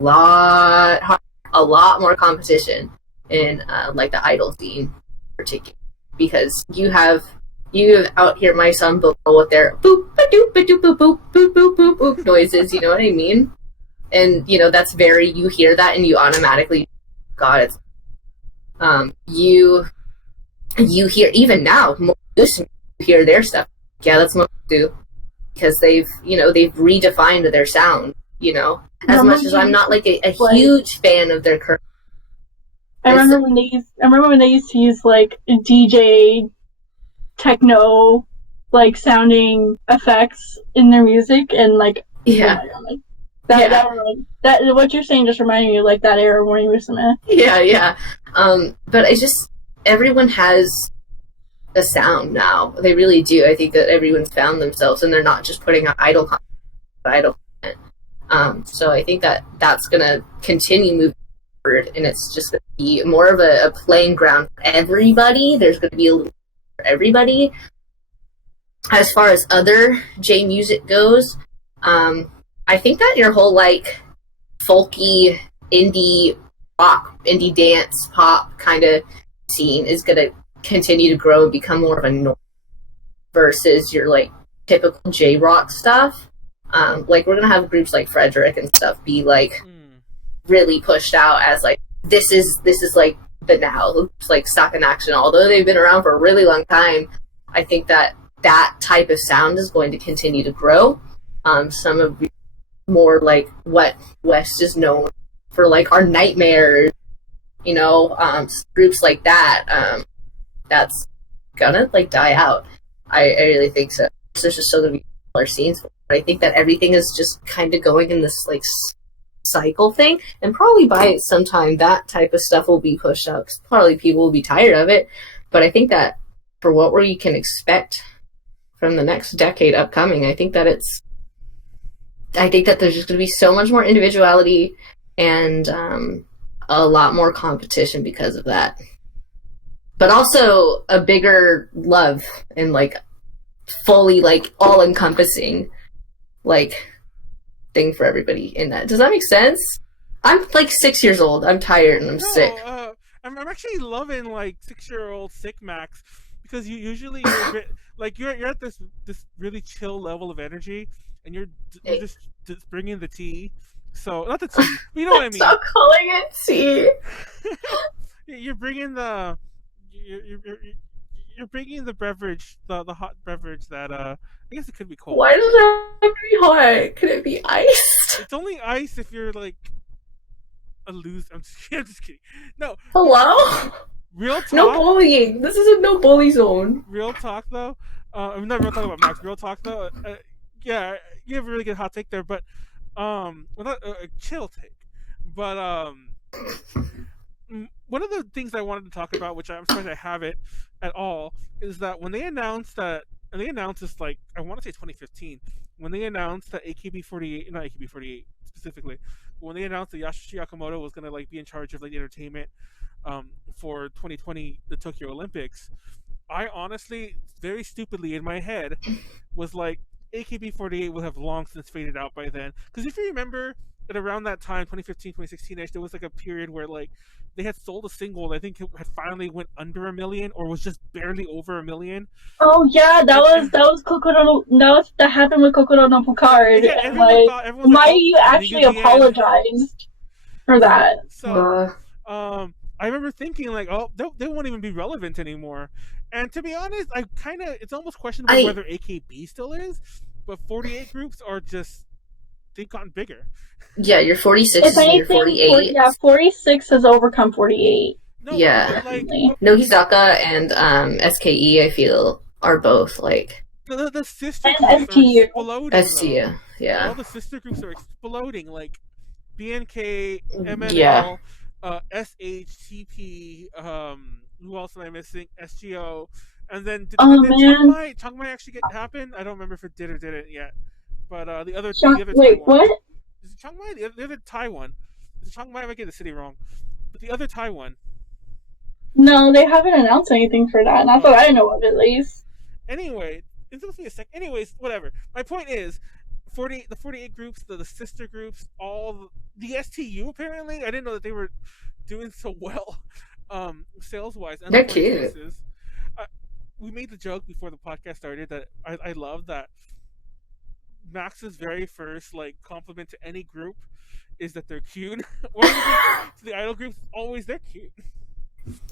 a lot more competition in the idol scene in particular, because you have you out here my son below with their boop ba doop ba doop boop boop boop boop boop boop noises. You know what I mean? And that's very, you hear that and you automatically, God, it's you hear even now. You hear their stuff. Yeah, that's what they do, because they've redefined their sound. As much as I'm not like a huge fan of their current. I remember when they used to use like DJ techno like sounding effects in their music, and like yeah. Oh my God. That what you're saying just reminded me of like that era when you were some. Yeah. But everyone has a sound now. They really do. I think that everyone's found themselves, and they're not just putting out idol content. So I think that that's gonna continue moving forward, and it's just gonna be more of a playing ground for everybody. There's gonna be a little for everybody. As far as other J music goes, I think that your whole like folky indie rock, indie dance pop kind of scene is gonna continue to grow and become more of a norm versus your like typical J rock stuff. Like we're gonna have groups like Frederick and stuff be like really pushed out as like this is like the now. It's like Stock in Action. Although they've been around for a really long time, I think that type of sound is going to continue to grow. Some of more like what West is known for, like our Nightmares, groups like that. That's gonna like die out. I really think so. There's just so many smaller scenes, but I think that everything is just kind of going in this like cycle thing, and probably by some time that type of stuff will be pushed out. Cause probably people will be tired of it. But I think that for what we can expect from the next decade upcoming, I think that there's just going to be so much more individuality and a lot more competition because of that. But also a bigger love and like fully like all encompassing like thing for everybody in that. Does that make sense? I'm like 6 years old. I'm tired and I'm sick. I'm actually loving like 6-year-old sick Max, because you're a bit, like you're at this really chill level of energy, and you're just bringing the tea. So not the tea, but you know what I mean. Stop calling it tea. You're bringing the you're bringing the beverage, the hot beverage that I guess it could be cold. Why does it have to be hot? Could it be iced? It's only ice if you're like a loser. I'm just kidding. No. Hello? Real talk. No bullying. This is a no bully zone. Real talk though. I'm not real talk about Max. Real talk though. Yeah, you have a really good hot take there, but well, not a chill take, but one of the things I wanted to talk about, which I'm surprised I haven't at all, is that when they announced that, and they announced this like I want to say 2015, when they announced that AKB48, not AKB48 specifically, but when they announced that Yasushi Yakamoto was gonna like be in charge of like entertainment for 2020 the Tokyo Olympics, I honestly, very stupidly in my head, was like AKB48 will have long since faded out by then. Because if you remember, at around that time, 2015, 2016ish, there was like a period where like they had sold a single that I think had finally went under 1 million, or was just barely over 1 million. Oh yeah, that was Kokoro. That happened with Kokoro no Picard. Yeah, and like, Mai, you actually apologized for that. So, I remember thinking like, oh, they won't even be relevant anymore. And to be honest, it's almost questionable whether AKB still is, but 48 groups are just, they've gotten bigger. Yeah, your 46 and your 48. 46 has overcome 48. No, yeah. Like, Nogizaka and SKE, I feel, are both like... The sister and groups are exploding. STU, yeah. All the sister groups are exploding, like BNK, MNL, SHTP, who else am I missing? SGO, and then did Changmai actually happen? I don't remember if it did or didn't yet. But the other wait, Taiwan. what? Is it Changmai? The other Taiwan. Is it Changmai? I might get the city wrong. But the other Taiwan. No, they haven't announced anything for that. Not that I know of, at least. Anyway, it's supposed to be a sec. Anyways, whatever. My point is, the 48 groups, the sister groups, all the STU apparently. I didn't know that they were doing so well, sales wise. They're cute. we made the joke before the podcast started that I love that Max's very first like compliment to any group is that they're cute. Or to the idol groups, always they're cute.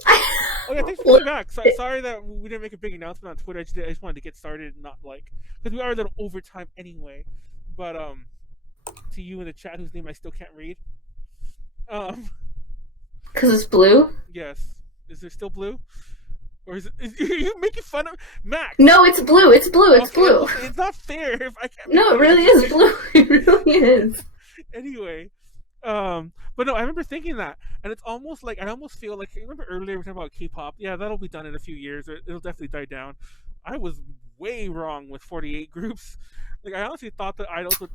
Oh yeah, thanks for coming back. Sorry that we didn't make a big announcement on Twitter. I just wanted to get started, and not like because we are a little overtime anyway. But to you in the chat, whose name I still can't read. Because it's blue? Yes. Is there still blue? Or is are you making fun of Max? No, it's blue. It's blue. It's blue. It's not fair if I can't. No, it really is blue. It really is. Anyway, but no, I remember thinking that, and it's almost like I almost feel like you remember earlier we were talking about K-pop. Yeah, that'll be done in a few years. It'll definitely die down. I was way wrong with 48 groups. Like I honestly thought that idols would,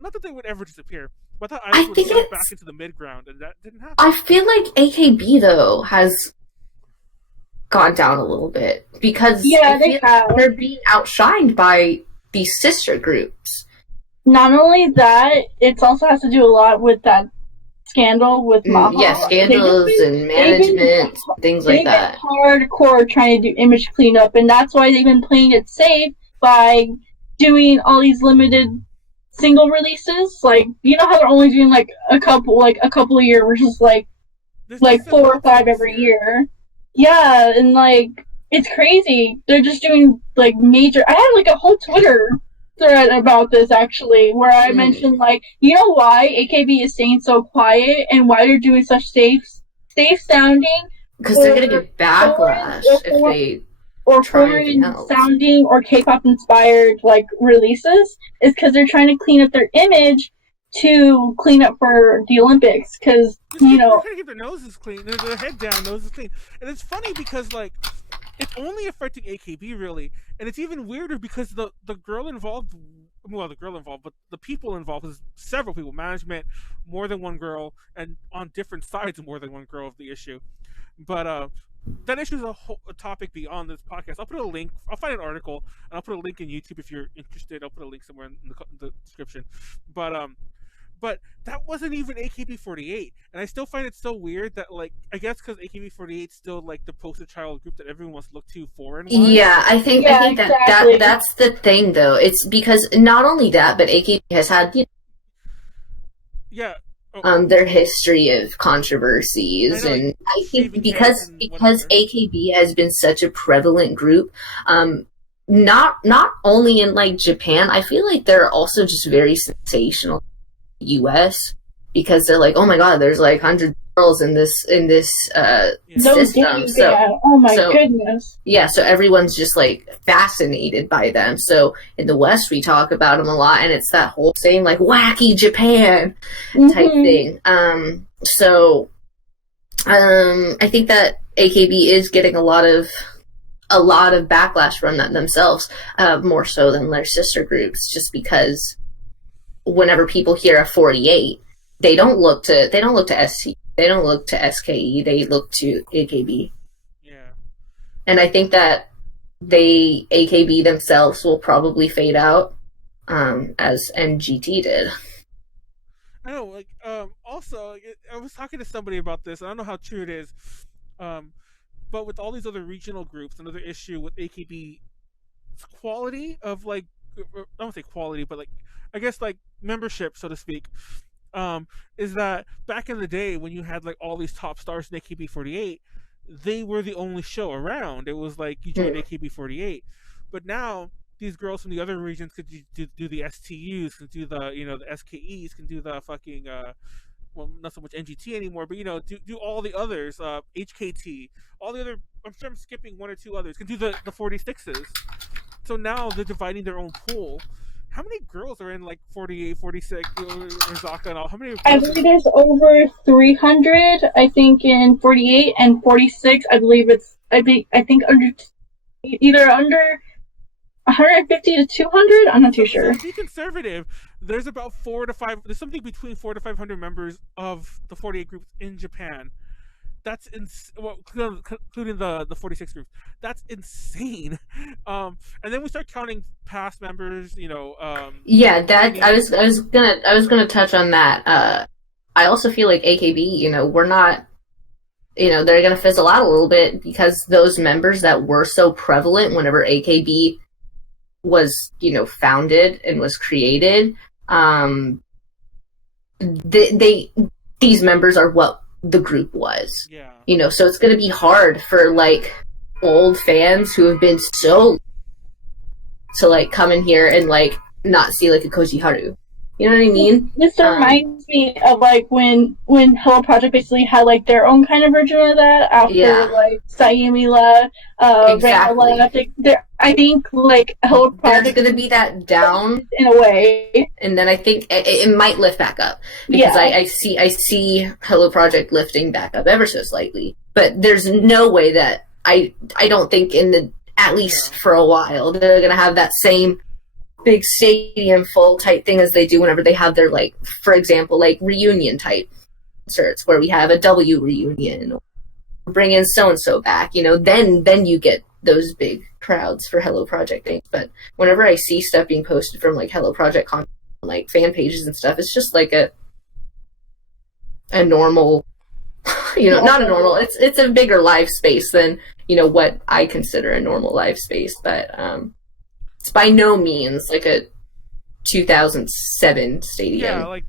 not that they would ever disappear, but I thought idols would get back into the mid ground, and that didn't happen. I feel like AKB though has gone down a little bit because they're being outshined by these sister groups. Not only that, it also has to do a lot with that scandal with Maha. Yeah, scandals and management, things like that. They've been hardcore trying to do image cleanup, and that's why they've been playing it safe by doing all these limited single releases. Like, you know how they're only doing like a couple a year, which is like 4 or 5 every year. Yeah, and like it's crazy. They're just doing like major. I had like a whole Twitter thread about this actually, where I mentioned like, you know why AKB is staying so quiet and why they're doing such safe sounding? Because they're gonna get backlash if they foreign sounding or K-pop inspired like releases, is because they're trying to clean up their image to clean up for the Olympics, because you know, they're trying to keep their noses clean, their head down, noses clean, and it's funny because like it's only affecting AKB really, and it's even weirder because the girl involved, but the people involved is several people, management, more than one girl, and on different sides more than one girl of the issue. But that issue is a topic beyond this podcast. I'll put a link. I'll find an article and I'll put a link in YouTube if you're interested. I'll put a link somewhere in the description. But that wasn't even AKB48, and I still find it so weird that, like, I guess because AKB48 is still like the poster child group that everyone wants to look to foreign. Yeah, I think exactly. that's the thing, though. It's because not only that, but AKB has had their history of controversies, and I think because AKB has been such a prevalent group, not only in like Japan, I feel like they're also just very sensational. US, because they're like, oh my god, there's like 100 girls in this system. Oh my goodness. Yeah, so everyone's just like fascinated by them. So in the West, we talk about them a lot, and it's that whole same like wacky Japan type thing. So I think that AKB is getting a lot of backlash from that themselves, more so than their sister groups, just because whenever people hear a 48, they don't look to ST, they don't look to SKE, they look to AKB. Yeah. And I think that AKB themselves will probably fade out, as NGT did. I know, like, also, I was talking to somebody about this, I don't know how true it is, but with all these other regional groups, another issue with AKB's quality of, like, I don't say quality, but, like, I guess, like, membership, so to speak, is that back in the day when you had, like, all these top stars in AKB48, they were the only show around. It was like, you joined AKB48. But now, these girls from the other regions could do the STUs, can do the, you know, the SKEs, can do the fucking, well, not so much NGT anymore, but, you know, do all the others, HKT, all the other, I'm sure I'm skipping one or two others, can do the 46s. So now they're dividing their own pool. How many girls are in like 48, 46, Rizaka and all? How many? I believe there's over 300. I think in 48 and 46. I believe it's. I think either under 150 to 200. I'm not too sure. So to be conservative, there's about 4 to 5. There's something between 4 to 500 members of the 48 groups in Japan. That's including the 46 groups. That's insane. And then we start counting past members. You know. That I was gonna touch on that. I also feel like AKB. You know, we're not they're going to fizzle out a little bit because those members that were so prevalent whenever AKB was, founded and was created, these members are what the group was. Yeah. So it's going to be hard for, like, old fans who have been so to, like, come in here and, like, not see, like, a Koji Haru. You know what I mean? This reminds me of, like, when Hello Project basically had, like, their own kind of version of that after, like, Sayumi exactly. I think, like, Hello Project... There's going to be that down. In a way. And then I think it might lift back up. Because I see Hello Project lifting back up ever so slightly. But there's no way that... I don't think at least for a while, they're going to have that same big stadium full type thing as they do whenever they have their, like, for example, like, reunion type concerts where we have a W reunion or bring in so-and-so back, then you get those big crowds for Hello Project things. But whenever I see stuff being posted from, like, Hello Project like fan pages and stuff, it's just like a normal, not a normal, it's a bigger live space than, what I consider a normal live space, but it's by no means like a 2007 stadium. Yeah, like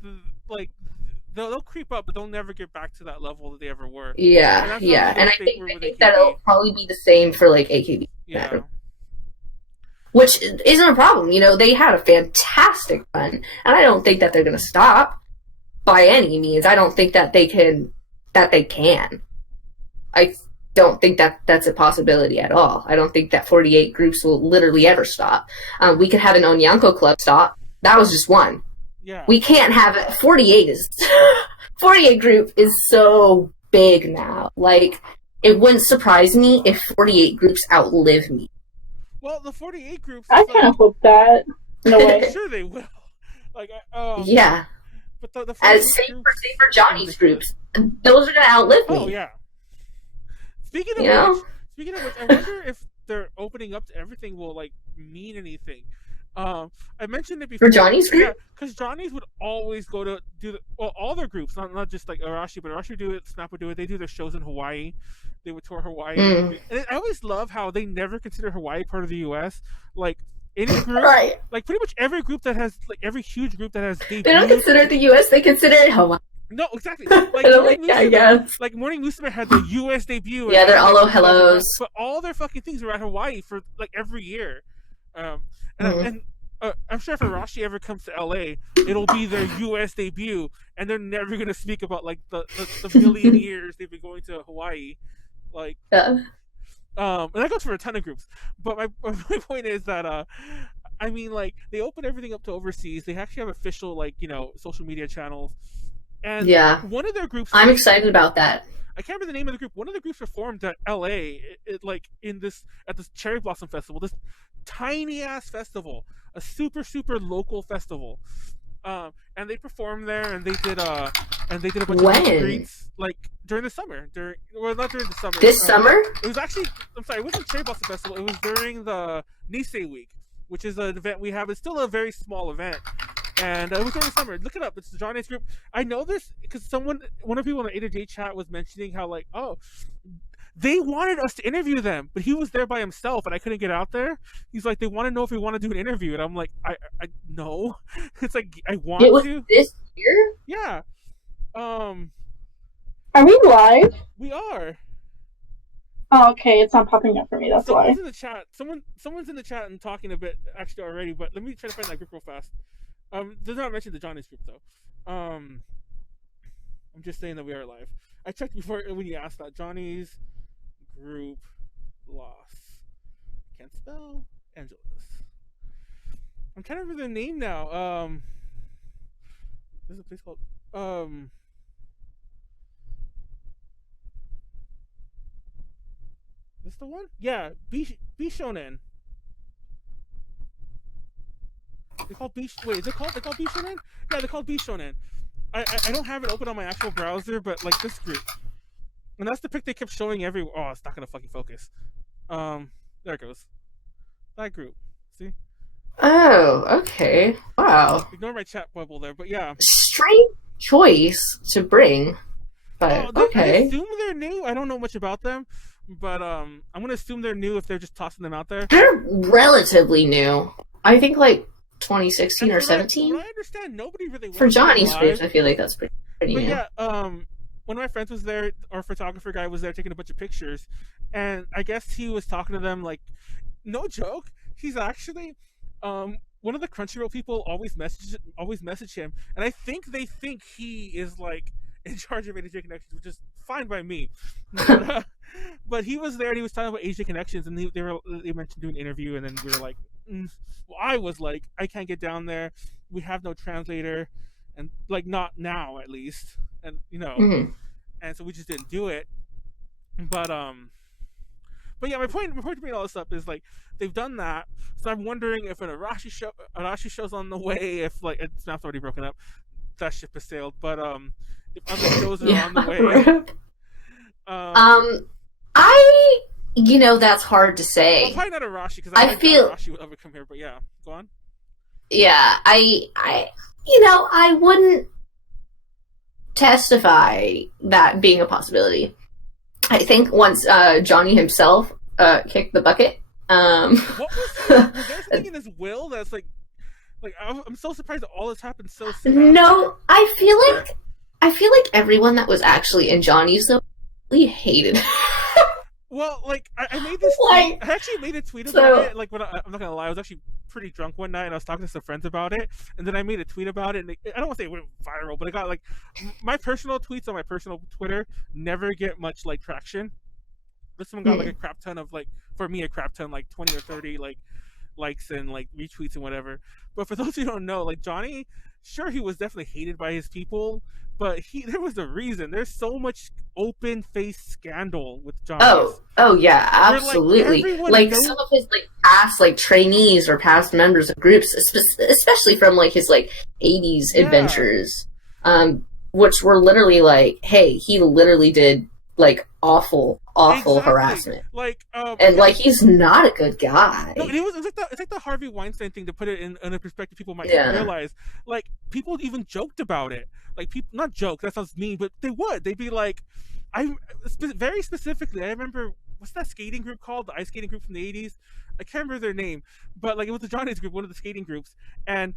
they'll creep up, but they'll never get back to that level that they ever were. Yeah, and I think that it'll probably be the same for, like, AKB. Yeah. Which isn't a problem. They had a fantastic run, and I don't think that they're going to stop by any means. I don't think that they can. I don't think that that's a possibility at all. I don't think that 48 groups will literally ever stop. We could have an Onyanko club stop. That was just one. Yeah. We can't have it. 48 group is so big now. Like, it wouldn't surprise me if 48 groups outlive me. Well, the 48 groups... I kind of hope that. No way. I'm sure they will. Like, yeah. But the same for Johnny's groups. Those are going to outlive me. Oh, yeah. Speaking of which, I wonder if their opening up to everything will, like, mean anything. I mentioned it before. For Johnny's group? Yeah, because Johnny's would always go to do all their groups, not just like Arashi, but Arashi would do it, Snap would do it. They do their shows in Hawaii. They would tour Hawaii. And I always love how they never consider Hawaii part of the U.S. Like, any group, right. Like pretty much every group that has, like every huge group that has debuted. They don't consider it the U.S., they consider it Hawaii. No, exactly. Like, I guess. Like, Morning Musume had the U.S. debut. Yeah, they're all hellos. But all their fucking things were at Hawaii for, like, every year. And I'm sure if Arashi ever comes to L.A., it'll be their U.S. debut, and they're never going to speak about, like, the million years they've been going to Hawaii. Like, and that goes for a ton of groups. But my point is that, I mean, like, they open everything up to overseas. They actually have official, like, social media channels. And one of their groups... I'm excited about that. I can't remember the name of the group. One of the groups performed at LA, at this Cherry Blossom Festival, this tiny ass festival, a super super local festival, and they performed there, and they did a bunch of streets, like during the summer. Not during the summer. This summer? It was actually, I'm sorry, it wasn't Cherry Blossom Festival. It was during the Nisei Week, which is an event we have. It's still a very small event. And it was during the summer. Look it up. It's the John Ace group. I know this because one of the people in the A to J chat was mentioning how, like, they wanted us to interview them, but he was there by himself and I couldn't get out there. He's like, they want to know if we want to do an interview. And I'm like, I no. It's like, I want to. It was this year? Yeah. Are we live? We are. Oh, okay. It's not popping up for me. That's why. Someone's in the chat. Someone's in the chat and talking a bit actually already, but let me try to find that group real fast. Does not mention the Johnny's group though. I'm just saying that we are live. I checked before when you asked that. Johnny's group loss. Can't spell. Angeles. I'm trying to remember their name now. There's a place called This the one? Yeah, B Shonen. They're called B. Wait, is it called? They're called B Shonen? Yeah, they're called B Shonen. I don't have it open on my actual browser, but like this group, and that's the pic they kept showing everywhere. Oh, it's not gonna fucking focus. There it goes. That group. See? Oh, okay. Wow. Ignore my chat bubble there, but yeah. Strange choice to bring But I okay. assume they're new. I don't know much about them, but I'm gonna assume they're new if they're just tossing them out there. They're relatively new. I think like 2016 or 17. What I understand, nobody really For wants to go Johnny's live. groups, I feel like that's pretty But new. yeah, one of my friends was there, our photographer guy was there taking a bunch of pictures, and I guess he was talking to them like, no joke, he's actually, one of the Crunchyroll people always message him, and I think they think he is like in charge of AJ Connections, which is fine by me. But he was there and he was talking about AJ Connections, and they mentioned doing an interview, and then we were like, well, I was like, I can't get down there. We have no translator, and like not now at least, and and so we just didn't do it. But yeah, my point to bring all this up is like they've done that, so I'm wondering if an Arashi show's on the way. If like it's not already broken up, that ship has sailed. But if other shows are on the way, that's hard to say. well, probably not Arashi because I feel Arashi would ever come here. But yeah, go on. Yeah, I wouldn't testify that being a possibility. I think once Johnny himself kicked the bucket. What was there something in his will that's like I'm so surprised that all this happened so soon? No, I feel like everyone that was actually in Johnny's though really hated. Well, like I made this. Like, I actually made a tweet about it. Like, I'm not gonna lie, I was actually pretty drunk one night, and I was talking to some friends about it, and then I made a tweet about it. And I don't want to say it went viral, but it got like my personal tweets on my personal Twitter never get much like traction. This one got like a crap ton of like, for me, a crap ton, like 20 or 30 like likes and like retweets and whatever. But for those who don't know, like Johnny, sure, he was definitely hated by his people, but there was a reason. There's so much open face scandal with Johnny. Oh yeah, absolutely. Like some of his like past like trainees or past members of groups, especially from like his like 80s adventures, which were literally like, hey, he literally did like awful harassment. Like, and like he's not a good guy. No, it's like the Harvey Weinstein thing, to put it in a perspective people might not realize. Like, people even joked about it. Like, people, not joke, that sounds mean, but they'd be like, very specifically, I remember, what's that skating group called? The ice skating group from the 80s? I can't remember their name, but like it was the Johnny's group, one of the skating groups, and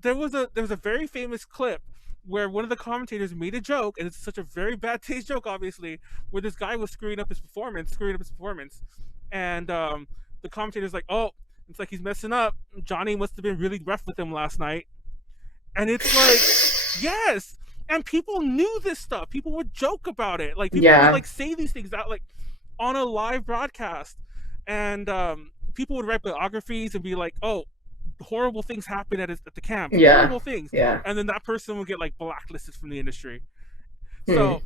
there was a very famous clip where one of the commentators made a joke, and it's such a very bad taste joke, obviously, where this guy was screwing up his performance, and the commentator's like, oh, it's like he's messing up. Johnny must have been really rough with him last night. And it's like, yes! And people knew this stuff. People would joke about it. Like, people would like say these things out like on a live broadcast. And people would write biographies and be like, oh, horrible things happen at the camp. Horrible things. And then that person would get like blacklisted from the industry. So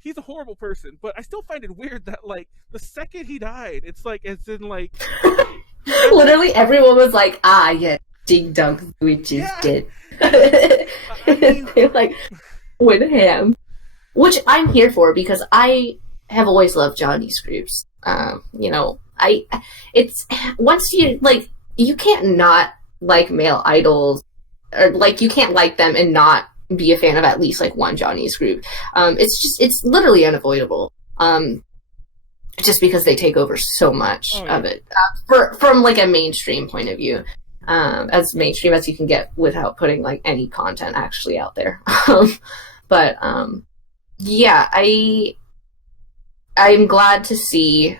he's a horrible person, but I still find it weird that like the second he died, it's like, it's in like literally everyone was like, yeah, ding dong, which is dead. I mean, they're like, with him, which I'm here for because I have always loved Johnny's groups. It's once you like, you can't not like male idols, or like you can't like them and not be a fan of at least like one Johnny's group. It's literally unavoidable. Just because they take over so much of it from like a mainstream point of view, as mainstream as you can get without putting like any content actually out there. But I'm glad to see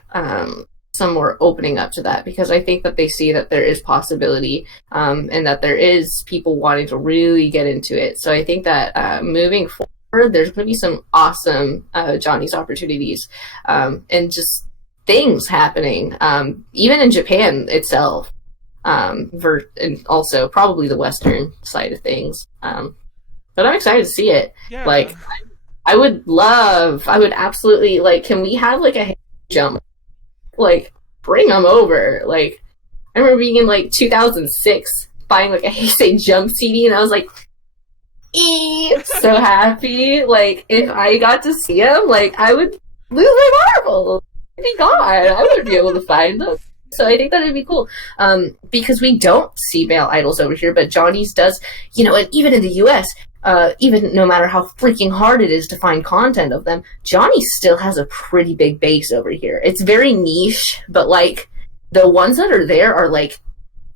some more opening up to that, because I think that they see that there is possibility, and that there is people wanting to really get into it. So I think that moving forward, there's going to be some awesome Johnny's opportunities, and just things happening, even in Japan itself, and also probably the Western side of things. But I'm excited to see it. Yeah. Like, I would absolutely, like, can we have like a jump? Like, bring them over. Like, I remember being in like 2006 buying like a Heisei Jump CD, and I was like, so happy. Like, if I got to see them, like, I would lose my marbles. Thank God, I would be able to find them. So I think that would be cool, because we don't see male idols over here, but Johnny's does, and even in the US, even no matter how freaking hard it is to find content of them, Johnny still has a pretty big base over here. It's very niche, but like the ones that are there are like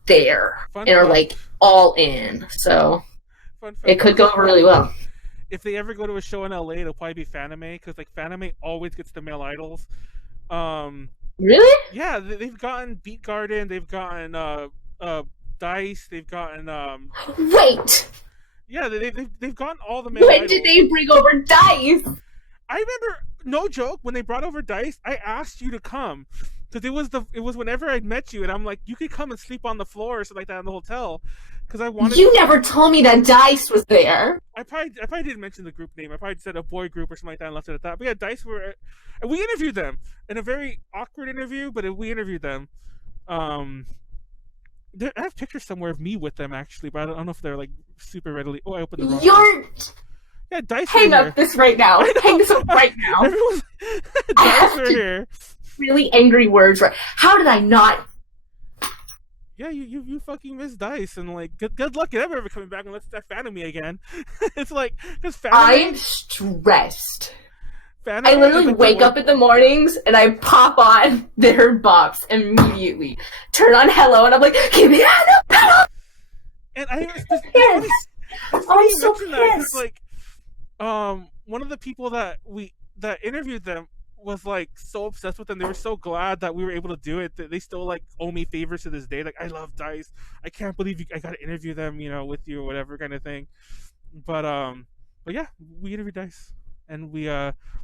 there and are like all in. So it could go over really well. If they ever go to a show in LA, it'll probably be Fanime, because like Fanime always gets the male idols. Really? Yeah, they've gotten Beat Garden, they've gotten Dice, they've gotten Wait. Yeah, they've gotten all the male When idols. did they bring over Dice? I remember, no joke, when they brought over Dice, I asked you to come, because it was whenever I met you, and I'm like, you could come and sleep on the floor or something like that in the hotel, because I wanted. You never told me that Dice was there. I probably didn't mention the group name. I probably said a boy group or something like that and left it at that. But yeah, Dice and we interviewed them in a very awkward interview, but we interviewed them. I have pictures somewhere of me with them actually, but I don't know if they're like super readily. Oh, I opened the wrong one. Yeah, Dice. Hang up this right now. Hang this up right now. Everyone's Dice are here. Really angry words. Right? How did I not? Yeah, you fucking missed Dice, and like good luck at ever coming back unless that fan of me again. It's like because I'm stressed. Fanime, I literally wake up in the mornings and I pop on their bops immediately. Turn on Hello and I'm like, give me Hello. And I was I'm so pissed. Like, one of the people that interviewed them was like so obsessed with them. They were so glad that we were able to do it. They still like owe me favors to this day. Like, I love Dice. I can't believe I got to interview them, with you or whatever kind of thing. But yeah, we interviewed Dice and we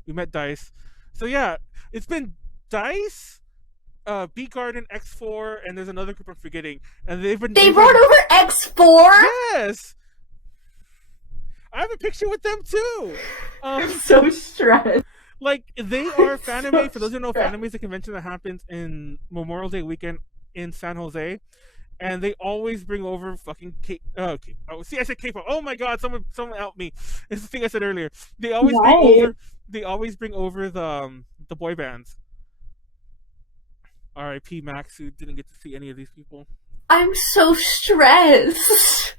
met Dice. So yeah, it's been Dice, Beat Garden, X4, and there's another group I'm forgetting. And they brought over X4? Yes. I have a picture with them too. I'm so stressed. Like, they are Fanime. For those who know, Fanime is a convention that happens in Memorial Day weekend in San Jose, and they always bring over fucking I said KPop. Oh my god, someone help me! It's the thing I said earlier. They always bring over the boy bands. R.I.P. Max, who didn't get to see any of these people. I'm so stressed.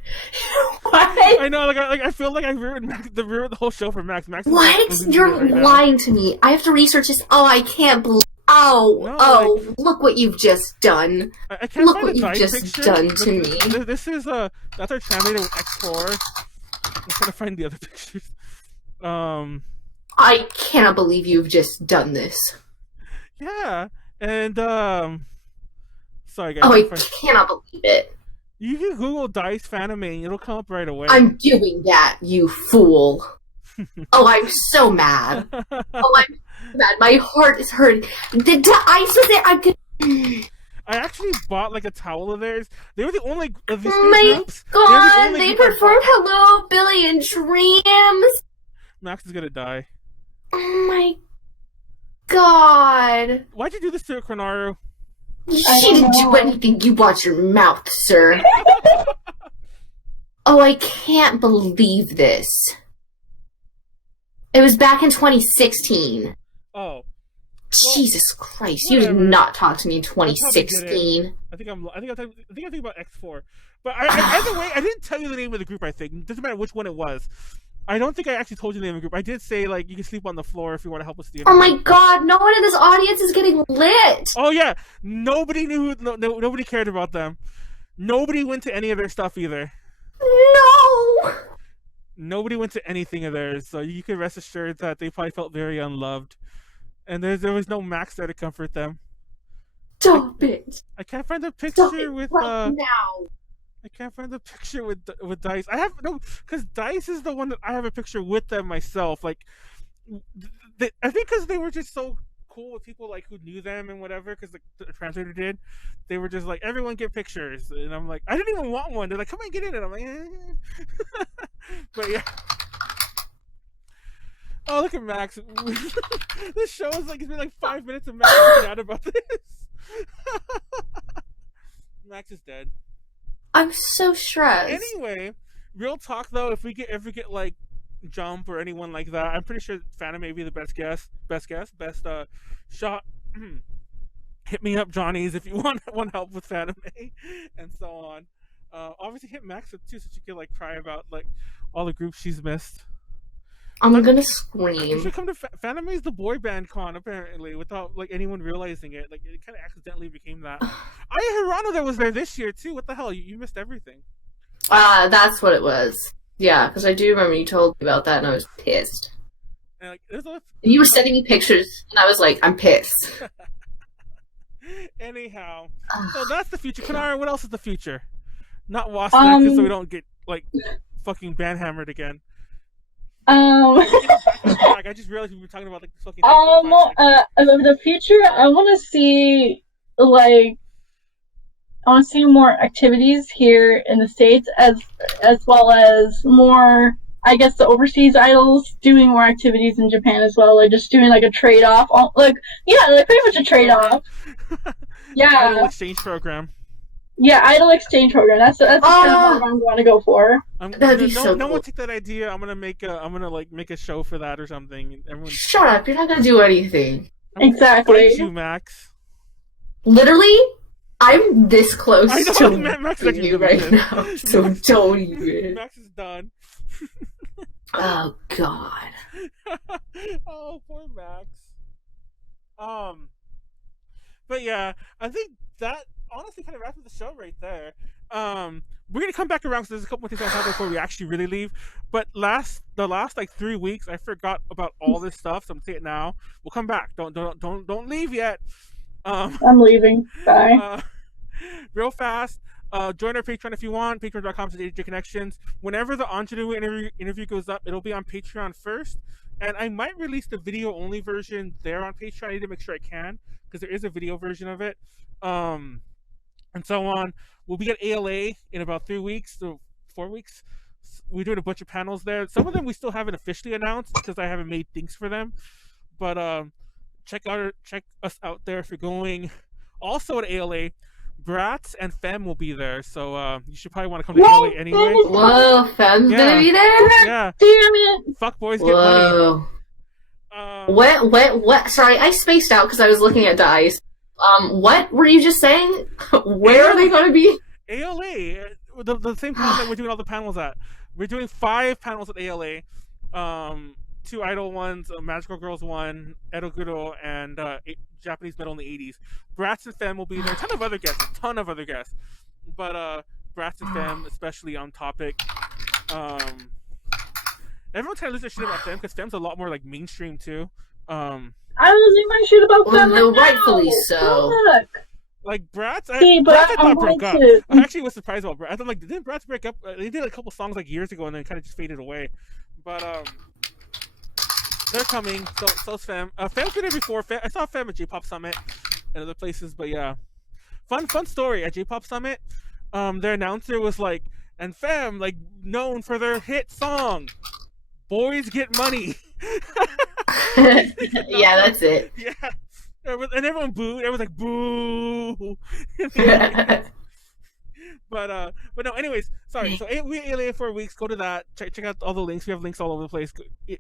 What? I know, I feel like I ruined the whole show for Max. Max. What? You're lying to me. I have to research this. Oh, I can't believe. Look what you've just done. I can't look find what you've just done to me. This is that's our translator with X4. I'm trying to find the other pictures. I cannot believe you've just done this. Yeah, and sorry guys. Oh, I cannot believe it. You can Google Dice Fanime, it'll come up right away. I'm doing that, you fool. Oh, I'm so mad. Oh, I'm mad. My heart is hurting. The ice was there. I actually bought like a towel of theirs. They were the only of these Oh my groups. god, they performed Hello, Billy, and Dreams. Max is gonna die. Oh my god. Why'd you do this to Konaru? She didn't do anything. You watch your mouth, sir. Oh, I can't believe this. It was back in 2016. Oh. Well, Jesus Christ! Whatever. You did not talk to me in 2016. I think I'm thinking about X4. But either way, I didn't tell you the name of the group. I think it doesn't matter which one it was. I don't think I actually told you the name of the group. I did say like you can sleep on the floor if you want to help us. Oh my god! No one in this audience is getting lit. Oh yeah, nobody knew. Nobody cared about them. Nobody went to any of their stuff either. No. Nobody went to anything of theirs, so you can rest assured that they probably felt very unloved. And there was no Max there to comfort them. Stop it! I can't find the picture with now. I can't find the picture with Dice. I have because Dice is the one that I have a picture with them myself. Like, I think because they were just so cool with people like who knew them and whatever. Because the translator did, they were just like, everyone get pictures, and I'm like, I didn't even want one. They're like, come on, get in it. I'm like, eh. But yeah. Oh, look at Max. This show is like, it's been like 5 minutes of Max freaking out about this. Max is dead. I'm so stressed. Anyway, real talk though, if we ever get like Jump or anyone like that, I'm pretty sure Fanime may be the best shot. Hit me up, Johnny's, if you want help with Fanime and so on. Obviously hit Max up too, so she can like cry about like all the groups she's missed. I'm gonna You scream. should come to Fanime's the boy band con apparently without like anyone realizing it. Like it kind of accidentally became that. Aya Hirano that was there this year too. What the hell? You missed everything. That's what it was. Yeah, because I do remember you told me about that, and I was pissed. And like there's a You were sending me pictures, and I was like, I'm pissed. anyhow. So that's the future. Konaru, what else is the future? Not Wasna, so we don't get like fucking banhammered again. I just realized we were talking about like this fucking. The future, I want to see more activities here in the States, as well as more, I guess, the overseas idols doing more activities in Japan as well, like just doing like a trade off, like pretty much a trade off. Yeah, idol exchange program. Yeah, idol exchange program. That's kind of what I'm going to go for. That'd be so no cool. one take that idea. I'm gonna make a show for that or something. Everyone, Shut up! You're not gonna do anything. Exactly. Fight you, Max. Literally, I'm this close to Max you right now. So don't even. Max is done. Oh God. Oh, poor Max. But yeah, I think that honestly kind of wraps up the show right there. We're gonna come back around because there's a couple more things I want to talk about before we actually really leave. But the last like 3 weeks, I forgot about all this stuff, so I'm gonna say it now. We'll come back. Don't leave yet. I'm leaving. Bye. Real fast. Join our Patreon if you want. Patreon.com/AJConnections. Whenever the Anjanu interview goes up, it'll be on Patreon first. And I might release the video-only version there on Patreon. I need to make sure I can, because there is a video version of it. And so on. We'll be at ALA in about 3 weeks, so 4 weeks. We're doing a bunch of panels there. Some of them we still haven't officially announced because I haven't made things for them. But check us out there if you're going. Also at ALA, Bratz and Femme will be there, so you should probably want to come to ALA anyway. Whoa, Femme's gonna be there? Yeah. Damn it! Fuck boys get money. What? Sorry, I spaced out because I was looking at dice. What were you just saying? Where are they going to be? ALA, the same panel that we're doing all the panels at. We're doing 5 panels at ALA. 2 idol ones, a Magical Girls one, Edoguro, and Japanese metal in the 80s. Bratz and Femme will be there. A ton of other guests. But Bratz and Femme, especially on topic. Everyone's kind of losing their shit about Femme because Femme's a lot more like mainstream too. I'm losing my shit about Femme. Well, rightfully so. Fuck. Like Bratz, See, but I thought I'm broke going up. to- I actually was surprised about Bratz. I thought like, didn't Bratz break up? They did a couple songs like years ago and then kind of just faded away. But they're coming. So's Femme. Femme's been there before. I saw Femme at JPop Summit and other places. But yeah, fun story at JPop Summit. Their announcer was like, and Femme like known for their hit song, "Boys Get Money." Yeah, that's it. Yeah. And everyone booed. Everyone's like, boo. But no. Anyways, sorry. So we ALA 4 weeks. Go to that. Check out all the links. We have links all over the place.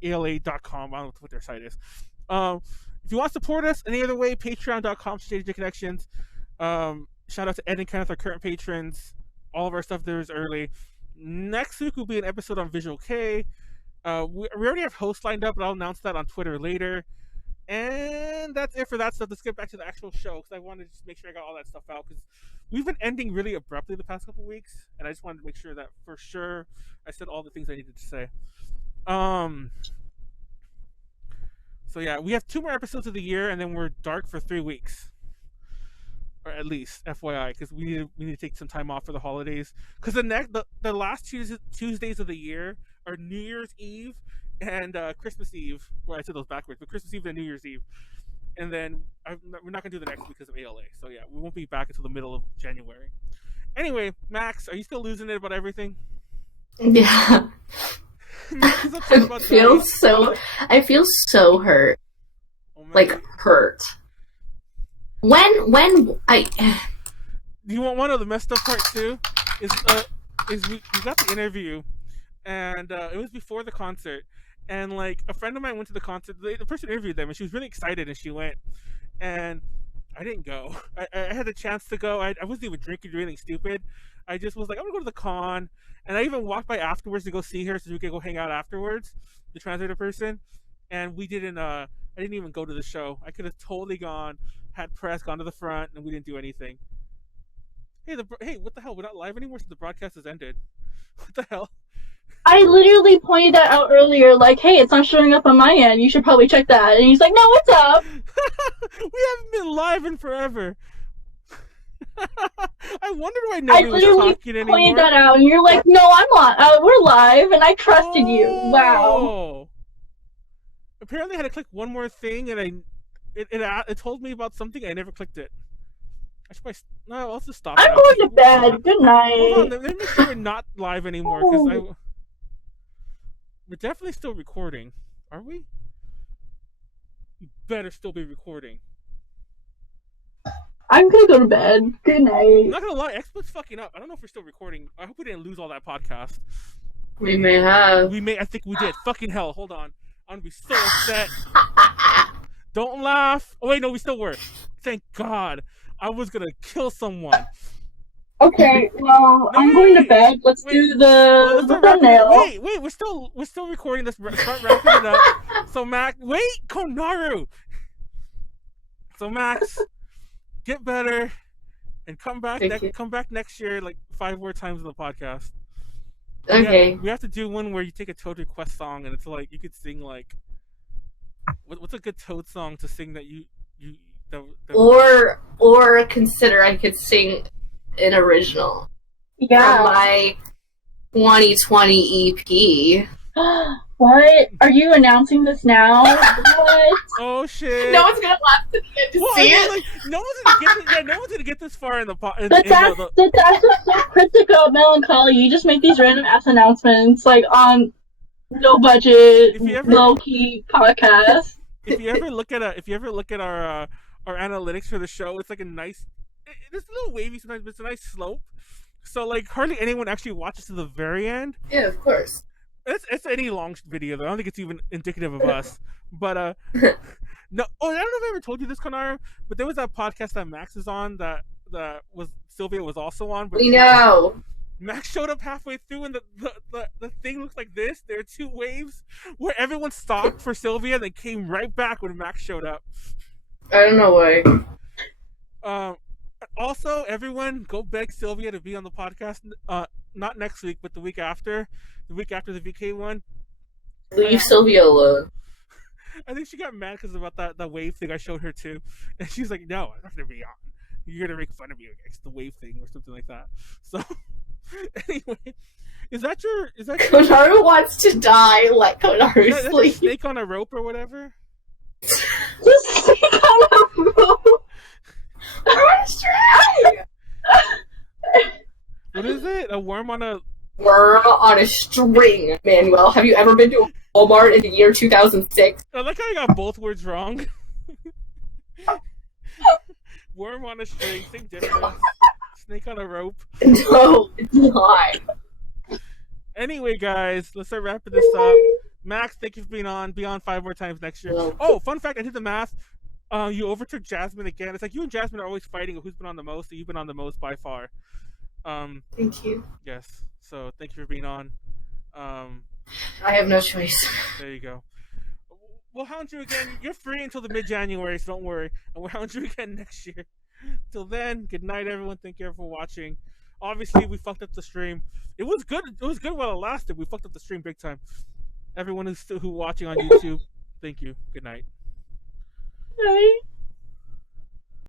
ALA.com. I don't know what their site is. If you want to support us any other way, Patreon.com/JPConnections. Shout out to Ed and Kenneth, our current patrons. All of our stuff there is early. Next week will be an episode on Visual K. We already have hosts lined up, but I'll announce that on Twitter later. And that's it for that stuff. Let's get back to the actual show because I wanted to just make sure I got all that stuff out because we've been ending really abruptly the past couple weeks, and I just wanted to make sure that for sure I said all the things I needed to say. So yeah, we have 2 more episodes of the year, and then we're dark for 3 weeks, or at least FYI, because we need to take some time off for the holidays. Because the last Tuesdays of the year are New Year's Eve and Christmas Eve. Well, I said those backwards, but Christmas Eve and New Year's Eve. And then we're not going to do the next because of ALA. So yeah, we won't be back until the middle of January. Anyway, Max, are you still losing it about everything? Yeah. Max is upset about I feel so hurt. Oh, Like, hurt. When I... You want the messed up part too? Is we got the interview, and it was before the concert. And like a friend of mine went to the concert. The person interviewed them, and she was really excited, and she went. And I didn't go. I had the chance to go. I wasn't even drinking or anything stupid. I just was like, I'm gonna go to the con, and I even walked by afterwards to go see her so we could go hang out afterwards. The translator person, and we didn't. I didn't even go to the show. I could have totally gone, had press, gone to the front, and we didn't do anything. Hey, what the hell? We're not live anymore since the broadcast has ended. What the hell? I literally pointed that out earlier, like, hey, it's not showing up on my end. You should probably check that. And he's like, no, what's up? We haven't been live in forever. I wondered why nobody was talking anymore. I literally pointed that out, and you're like, no, we're live, and I trusted you. Wow. Apparently, I had to click one more thing, and it told me about something. I never clicked it. I should probably, no, I'll just stop. I'm going to bed. Good night. Hold on, let me make sure we're not live anymore, because we're definitely still recording. Are we? We better still be recording. I'm gonna go to bed. Good night. I'm not gonna lie, Xbox fucking up. I don't know if we're still recording. I hope we didn't lose all that podcast. We may have. I think we did. Fucking hell, hold on. I'm gonna be so upset. Don't laugh. Oh wait, no, we still were. Thank God. I was gonna kill someone. Okay, well, I'm going to bed. Let's do the thumbnail. Wait, we're still recording. Let's start wrapping it up. So Max, Konaru. So Max, get better and come back next year, like 5 more times in the podcast. Okay. We have to do one where you take a Toad request song and it's like you could sing like what's a good Toad song to sing that or consider I could sing an original. Yeah. From my 2020 EP. What? Are you announcing this now? What? Oh shit! No one's gonna watch the end to see it. Like, no one's gonna get this far in the podcast. That's what's so cryptical of Melancholia. You just make these random ass announcements like on no budget, low key podcast. If you ever look at our analytics for the show, it's like a nice. It's a little wavy sometimes, but it's a nice slope. So like hardly anyone actually watches to the very end. Yeah, of course. It's any long video though. I don't think it's even indicative of us. But no. Oh, I don't know if I ever told you this, Konaru, but there was that podcast that Max is on that was Sylvia was also on. But we know. Max showed up halfway through, and the thing looks like this. There are 2 waves where everyone stopped for Sylvia, and then came right back when Max showed up. I don't know why. Also, everyone go beg Sylvia to be on the podcast. Not next week, but the week after. The week after the VK one. Leave Sylvia alone. I think she got mad because about that wave thing I showed her too, and she's like, "No, I'm not gonna be on. You're gonna make fun of me against the wave thing or something like that." So, anyway, is that your? Konaru wants to die. Let Konaru sleep. That's a snake on a rope or whatever. Just snake on a rope. I'm on a string. What is it? A worm on a string, Manuel. Have you ever been to a Walmart in the year 2006? I like how you got both words wrong. Worm on a string, same difference. Snake on a rope. No, it's not. Anyway, guys, let's start wrapping this up. Max, thank you for being on. Be on 5 more times next year. Oh, fun fact, I did the math. You overtook Jasmine again. It's like you and Jasmine are always fighting who's been on the most, so you've been on the most by far. Thank you. Yes. So thank you for being on. I have no choice. There you go. We'll hound you again. You're free until the mid-January, so don't worry. And we'll hound you again next year. Till then, good night, everyone. Thank you for watching. Obviously, we fucked up the stream. It was good. It was good while it lasted. We fucked up the stream big time. Everyone who's watching on YouTube, thank you. Good night. Night.